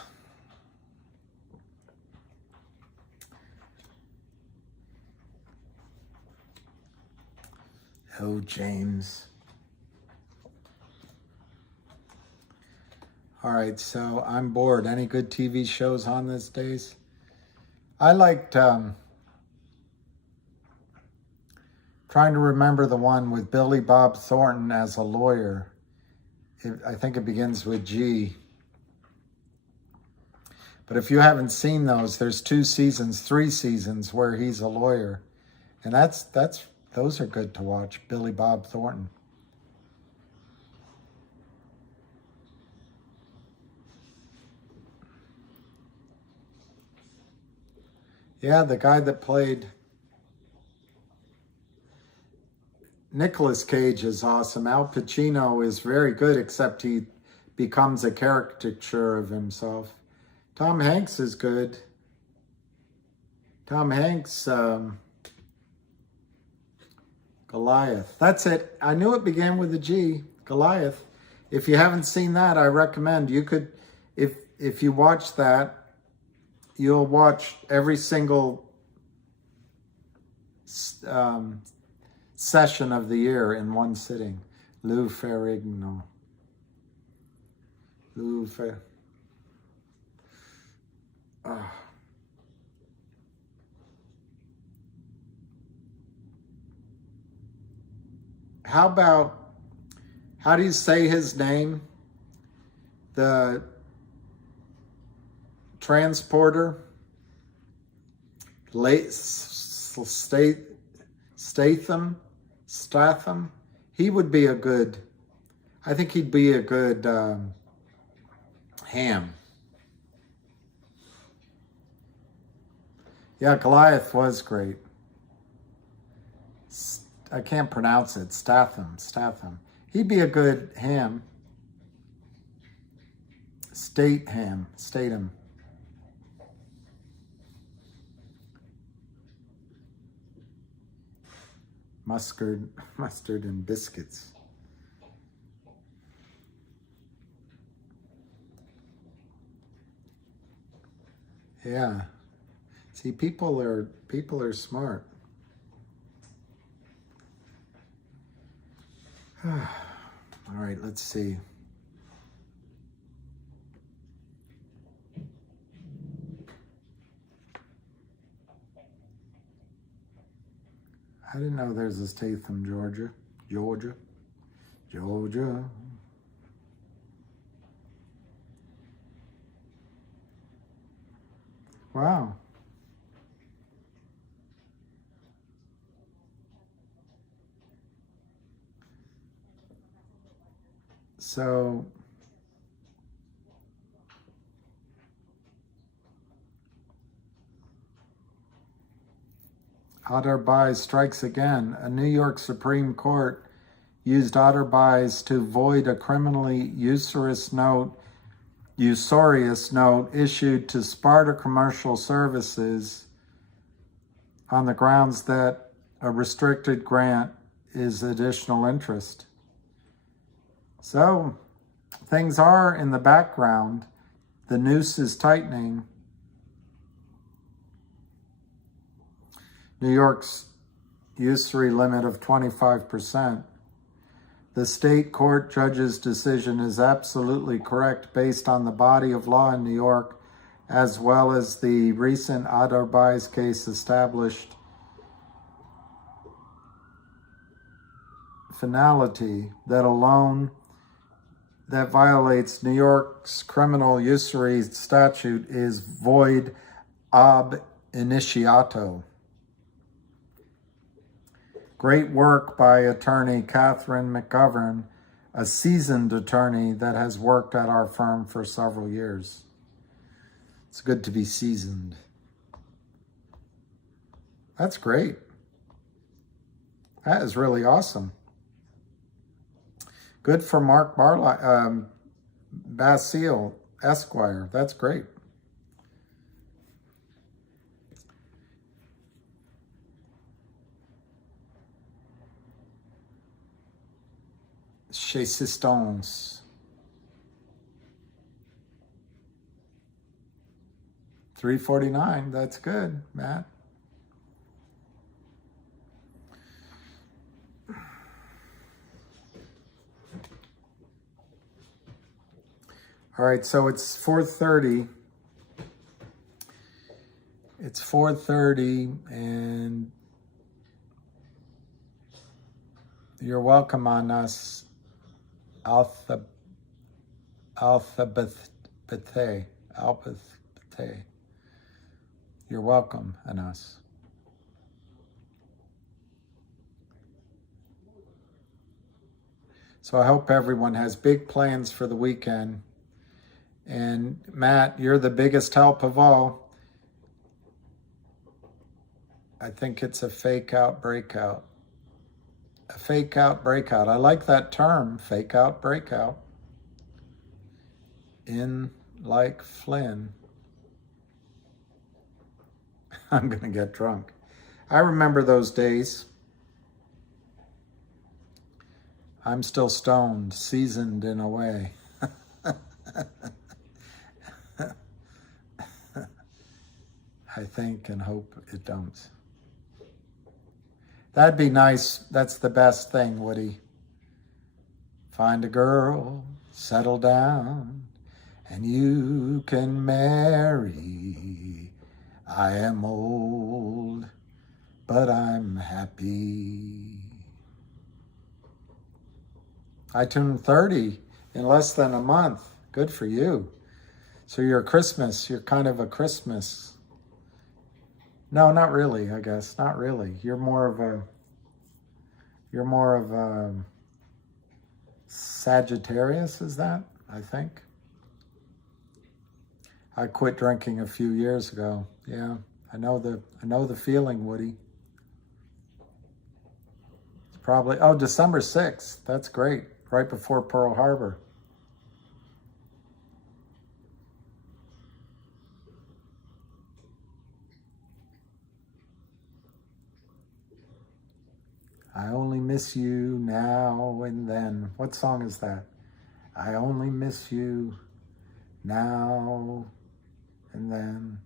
Oh, James. All right, so I'm bored. Any good TV shows on these days? I liked trying to remember the one with Billy Bob Thornton as a lawyer. I think it begins with G. But if you haven't seen those, there's 3 seasons where he's a lawyer. And those are good to watch. Billy Bob Thornton. Yeah, the guy that played Nicolas Cage is awesome. Al Pacino is very good, except he becomes a caricature of himself. Tom Hanks is good. Tom Hanks, Goliath. That's it. I knew it began with a G. Goliath. If you haven't seen that, I recommend you could, if you watch that, you'll watch every single session of the year in one sitting. Lou Ferrigno. Lou Fer. Oh. How do you say his name? The transporter? Statham? He would be a good, I think he'd be a good Ham. Yeah, Goliath was great. I can't pronounce it. Statham. He'd be a good Ham. Statham. Mustard and biscuits. Yeah. See, people are smart. All right, let's see. I didn't know there's a Statham, Georgia. Wow. So Otterbuy strikes again. A New York Supreme Court used Otterbuys to void a criminally usurious note issued to Sparta Commercial Services on the grounds that a restricted grant is additional interest. So things are in the background. The noose is tightening. New York's usury limit of 25%. The state court judge's decision is absolutely correct based on the body of law in New York, as well as the recent Otterbuys case established finality that a loan that violates New York's criminal usury statute is void ab initiato. Great work by attorney Catherine McGovern, a seasoned attorney that has worked at our firm for several years. It's good to be seasoned. That's great. That is really awesome. Good for Mark Basile, Esquire. That's great. Chez Sistons. 349. That's good, Matt. All right, so it's 4:30. It's 4:30, and you're welcome on us. Alphabete. You're welcome on us. So I hope everyone has big plans for the weekend. And Matt, you're the biggest help of all. I think it's a fake out breakout. A fake out breakout. I like that term, fake out breakout. In like Flynn. I'm going to get drunk. I remember those days. I'm still stoned, seasoned in a way. I think and hope it don't. That'd be nice. That's the best thing, Woody. Find a girl, settle down, and you can marry. I am old, but I'm happy. I turned 30 in less than a month. Good for you. So you're kind of a Christmas. No, not really, I guess. Not really. You're more of a Sagittarius, is that? I think. I quit drinking a few years ago. Yeah, I know the feeling, Woody. It's probably, oh, December 6th. That's great. Right before Pearl Harbor. I only miss you now and then. What song is that? I only miss you now and then.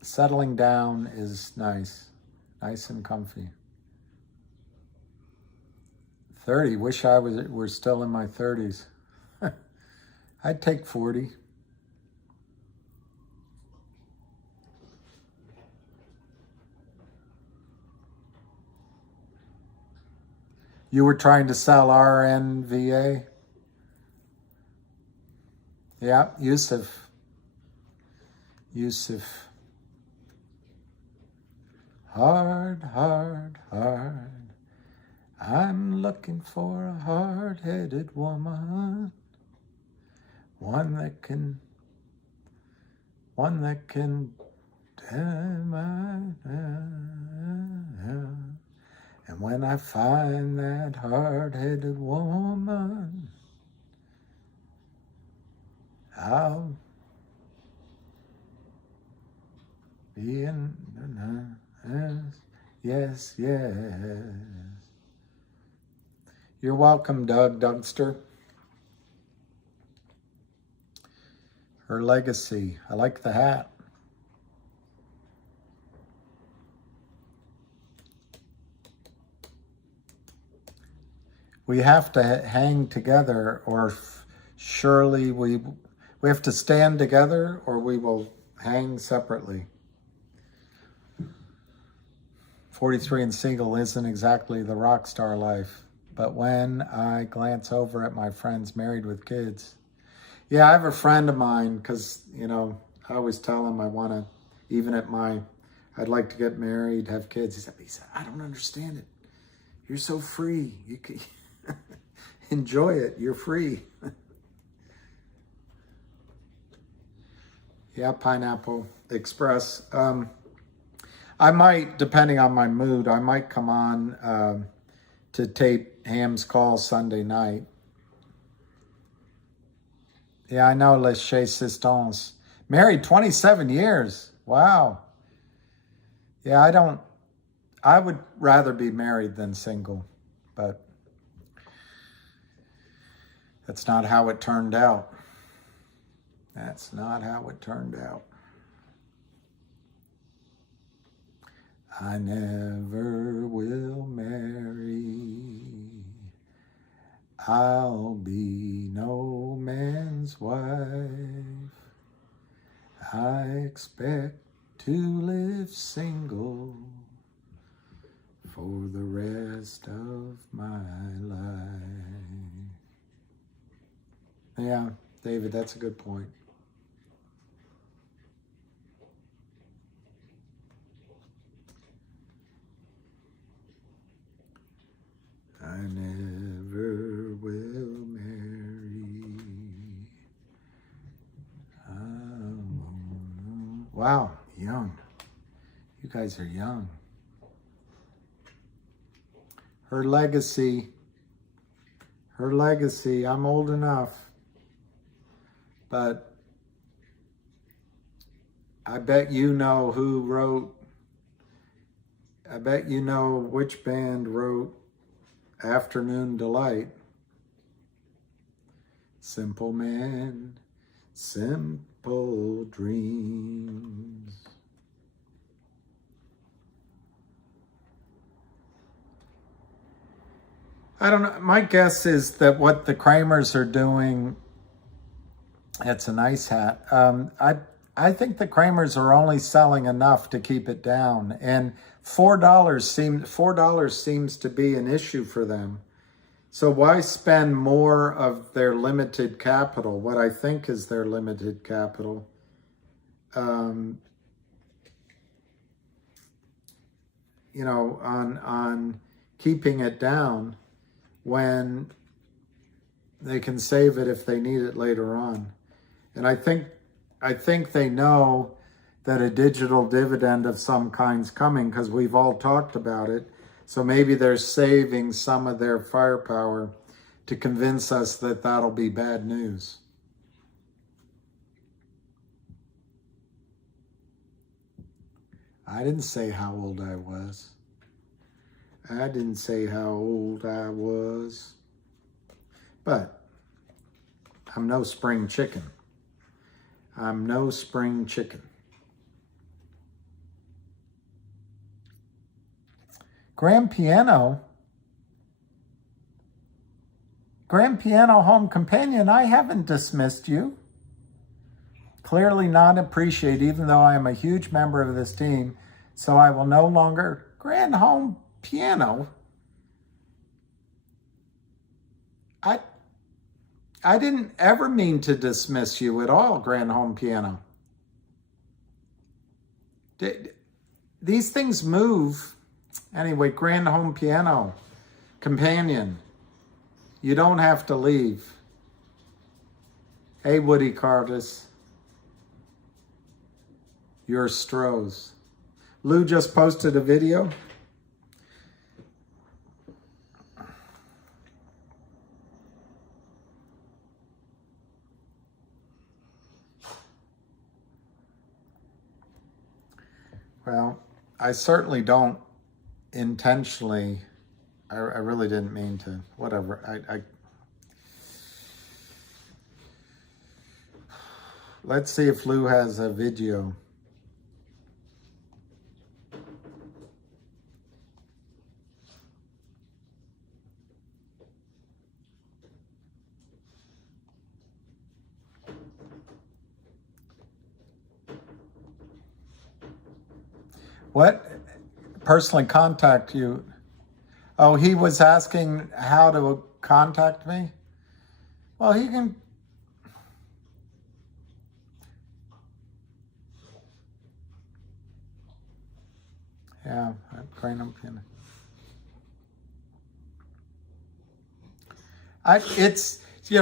Settling down is nice. Nice and comfy. 30. Wish I were still in my 30s. I'd take 40. You were trying to sell RNVA? Yeah, Yusuf. Hard, hard, hard. I'm looking for a hard-headed woman. One that can and when I find that hard-headed woman, I'll be in, yes. You're welcome, Doug Dugster. Her legacy. I like the hat. We have to hang together, or surely we have to stand together, or we will hang separately. 43 and single isn't exactly the rock star life, but when I glance over at my friends married with kids, yeah, I have a friend of mine, because, I always tell him I want to, I'd like to get married, have kids. He said, I don't understand it. You're so free. You can enjoy it. You're free. Yeah, Pineapple Express. I might, depending on my mood, I might come on to tape Ham's Call Sunday night. Yeah, I know, Les Chez Sistons. Married 27 years. Wow. Yeah, I would rather be married than single, but that's not how it turned out. That's not how it turned out. I never will marry. I'll be no man's wife. I expect to live single for the rest of my life. Yeah, David, that's a good point. I never will marry. Wow, young. You guys are young. Her legacy. I'm old enough. But I bet you know who wrote I bet you know which band wrote Afternoon Delight. Simple man, simple dreams. I don't know. My guess is that what the Kramers are doing, it's a nice hat. I think the Kramers are only selling enough to keep it down, and $4 seems to be an issue for them. So why spend more of their limited capital, what I think is their limited capital, on keeping it down when they can save it if they need it later on. And I think they know that a digital dividend of some kind's coming, because we've all talked about it. So maybe they're saving some of their firepower to convince us that that'll be bad news. I didn't say how old I was. I didn't say how old I was. But I'm no spring chicken. I'm no spring chicken. Grand Piano Home Companion, I haven't dismissed you. Clearly not appreciate, even though I am a huge member of this team, so I will no longer. Grand Home Piano. I didn't ever mean to dismiss you at all, Grand Home Piano. These things move. Anyway, Grand Home Piano Companion, you don't have to leave. Hey, Woody Cardis. Your Strohs. Lou just posted a video. Well, I certainly don't intentionally, I really didn't mean to, whatever. Let's see if Lou has a video. What? Personally contact you? Oh, he was asking how to contact me? Well, he can. Yeah, it's,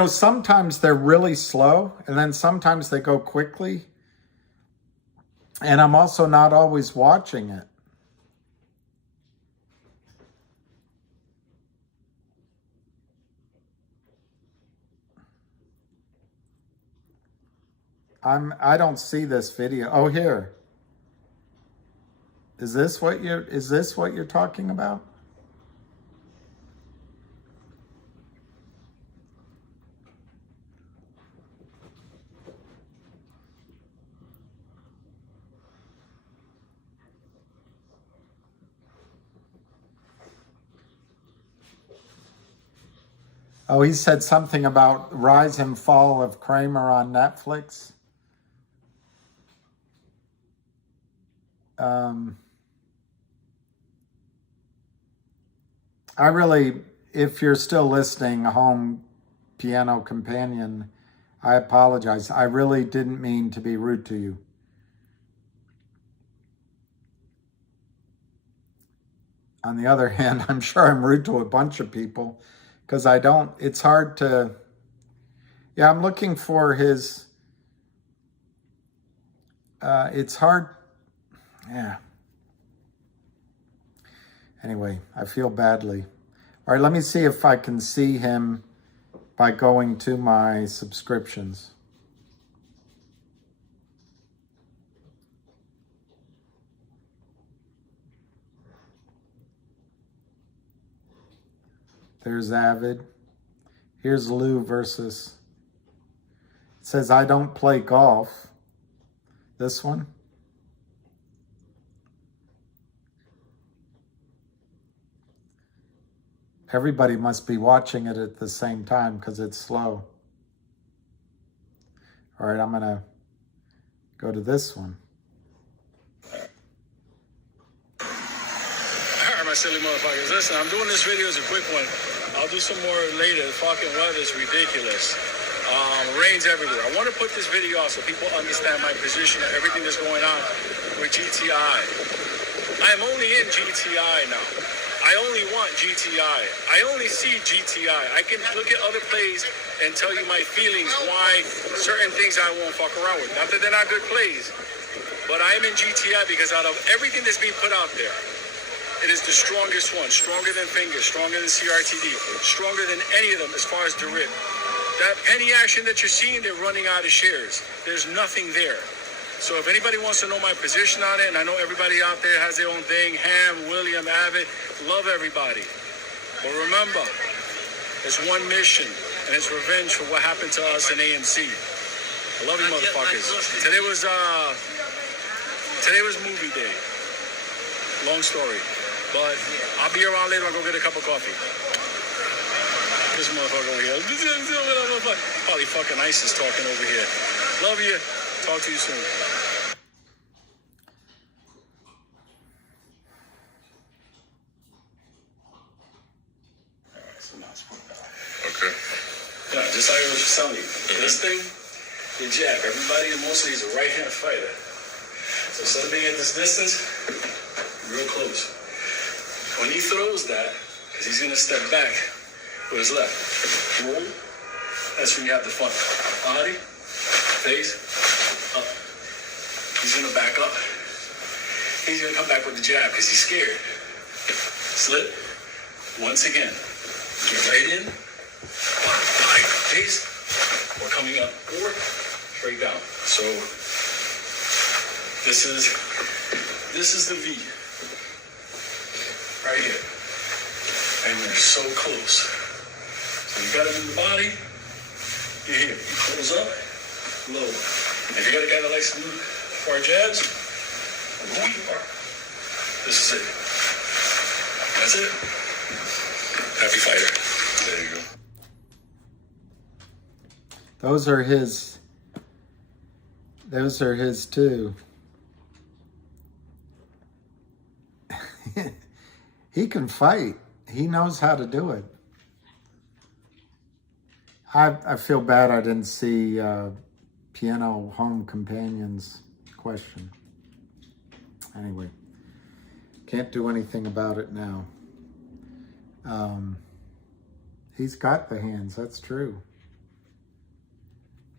sometimes they're really slow and then sometimes they go quickly. And I'm also not always watching it. I don't see this video. Oh, here. Is this what you're talking about? Oh, he said something about Rise and Fall of Kramer on Netflix. I really, if you're still listening, Home Piano Companion, I apologize. I really didn't mean to be rude to you. On the other hand, I'm sure I'm rude to a bunch of people because it's hard to, yeah, I'm looking for his, it's hard, yeah. Anyway, I feel badly. All right, let me see if I can see him by going to my subscriptions. There's Avid. Here's Lou versus, it says, I don't play golf. This one. Everybody must be watching it at the same time because it's slow. All right, I'm going to go to this one. My silly motherfuckers, listen, I'm doing this video as a quick one. I'll do some more later. The fucking weather is ridiculous. Rain's everywhere. I want to put this video out so people understand my position and everything that's going on with GTI. I am only in GTI now. I only want GTI. I only see GTI. I can look at other plays and tell you my feelings, why certain things I won't fuck around with. Not that they're not good plays, but I am in GTI because out of everything that's being put out there, it is the strongest one, stronger than Fingers, stronger than CRTD, stronger than any of them as far as Derib. That penny action that you're seeing, they're running out of shares. There's nothing there. So if anybody wants to know my position on it, and I know everybody out there has their own thing, Ham, William, Avid, love everybody. But remember, there's one mission, and it's revenge for what happened to us in AMC. I love you motherfuckers. Today was movie day. Long story. But I'll be around later. I'll go get a cup of coffee. This motherfucker over here. Probably fucking ISIS talking over here. Love you. Talk to you soon. Okay. Yeah, just like I was telling you. This thing, the jab. Everybody mostly is a right-hand fighter. So instead of being at this distance, real close. When he throws that, because he's going to step back with his left, roll, that's when you have the fun. Body, face, up. He's going to back up. He's going to come back with the jab because he's scared. Slip, once again. Get right in, body, face, or coming up, or straight down. So this is the V. Right here. And we're so close. So you gotta do the body. You're here. You close up, low. If you got a guy that likes to move far jabs, who you are. This is it. That's it. Happy fighter. There you go. Those are his too. He can fight. He knows how to do it. I feel bad I didn't see Piano Home Companions question. Anyway, can't do anything about it now. He's got the hands, that's true.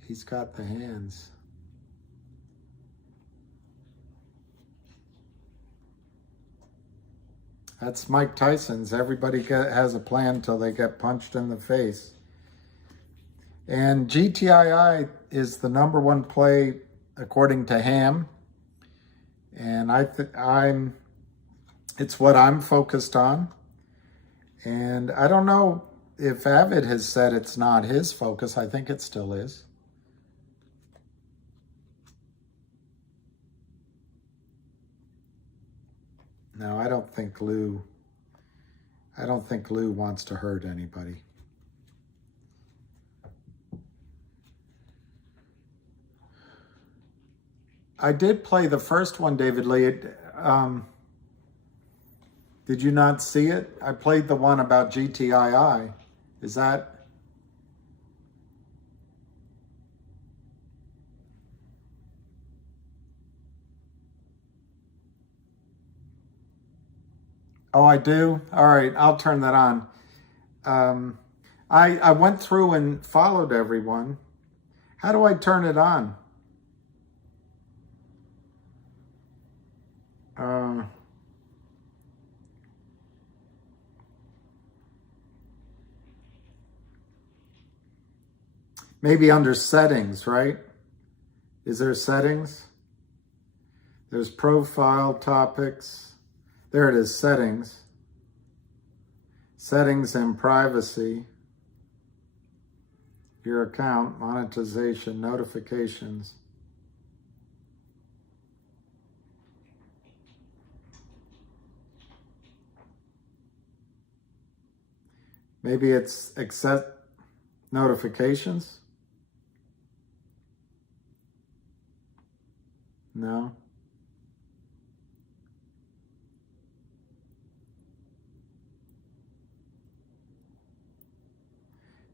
He's got the hands. That's Mike Tyson's. Everybody has a plan till they get punched in the face. And GTII is the #1 play according to Ham. And it's what I'm focused on. And I don't know if Avid has said it's not his focus. I think it still is. No, I don't think Lou wants to hurt anybody. I did play the first one, David Lee. Did you not see it? I played the one about GTII. Is that... Oh, I do? All right, I'll turn that on. I went through and followed everyone. How do I turn it on? Maybe under settings, right? Is there settings? There's profile, topics. There it is, settings. Settings and privacy. Your account, monetization, notifications. Maybe it's accept notifications? No.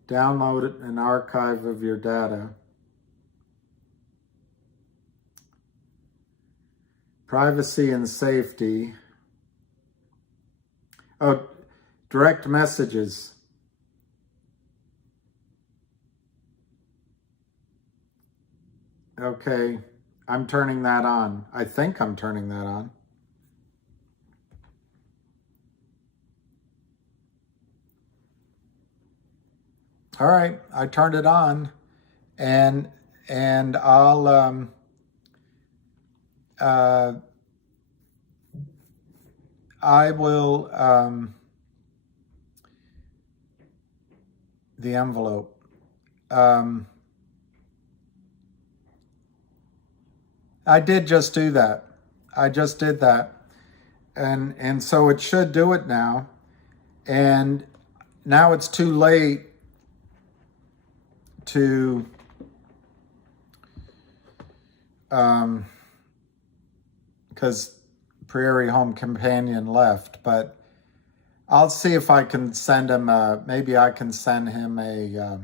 Download an archive of your data. Privacy and safety. Oh, direct messages. Okay, I'm turning that on. I think I'm turning that on. All right, I turned it on, and I'll I will the envelope. I did just do that. I just did that, and so it should do it now, and now it's too late to because Prairie Home Companion left, but I'll see if I can send him maybe I can send him a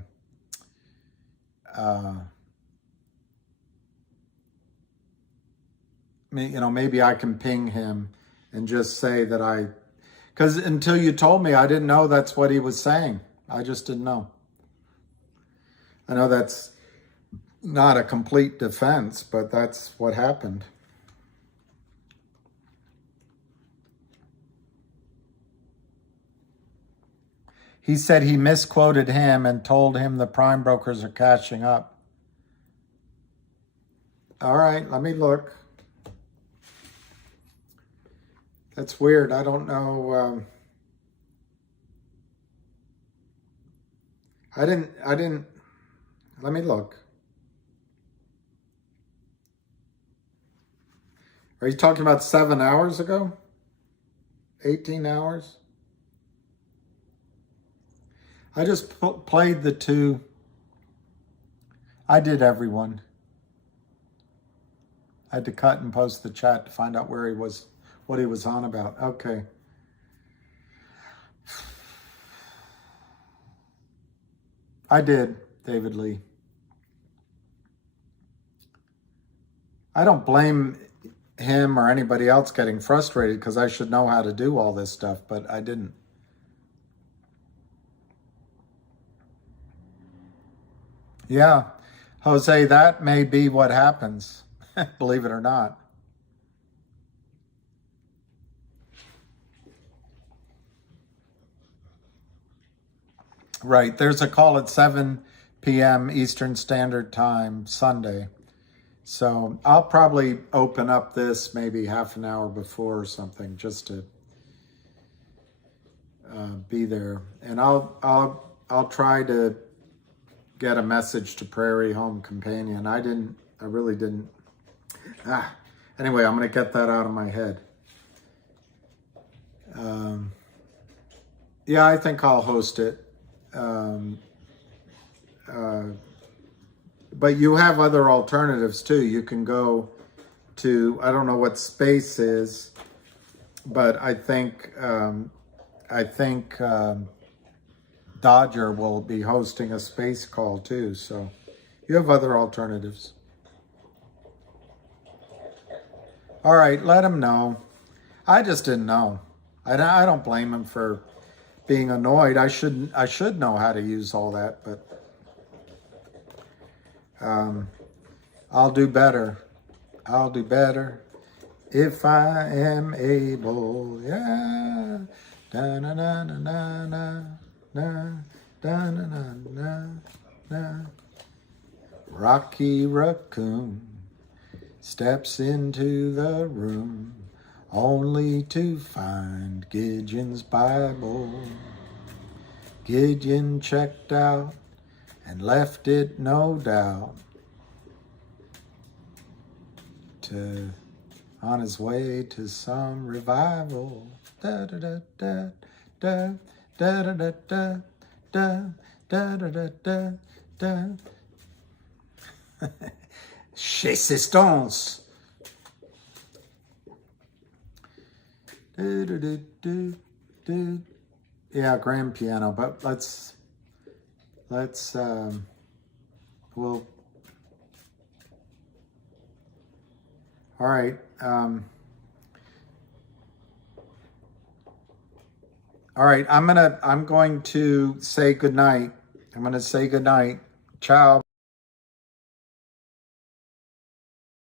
maybe I can ping him and just say that because until you told me, I didn't know that's what he was saying. I just didn't know. I know that's not a complete defense, but that's what happened. He said he misquoted him and told him the prime brokers are catching up. All right, let me look. That's weird. I don't know. I didn't. Let me look. Are you talking about 7 hours ago? 18 hours? I just played the two. I did everyone. I had to cut and post the chat to find out where he was, what he was on about. Okay. I did, David Lee. I don't blame him or anybody else getting frustrated because I should know how to do all this stuff, but I didn't. Yeah, Jose, that may be what happens, believe it or not. Right, there's a call at 7 p.m. Eastern Standard Time, Sunday. So I'll probably open up this maybe half an hour before or something just to be there. And I'll try to get a message to Prairie Home Companion. I really didn't. Anyway, I'm going to get that out of my head. Yeah, I think I'll host it. But you have other alternatives too. You can go to, I don't know what Space is, but I think Dodger will be hosting a Space call too. So you have other alternatives. All right, let him know. I just didn't know. I don't blame him for being annoyed. I should know how to use all that, but I'll do better. I'll do better if I am able. Yeah. Da na na na na na na da na na na na. Rocky Raccoon steps into the room only to find Gideon's Bible. Gideon checked out and left it, no doubt, on his way to some revival. Da da da da da da da da da da da da da da. Chez Sistance. Yeah, grand piano, but let's we'll all right. All right, I'm going to say goodnight. I'm going to say goodnight. Ciao.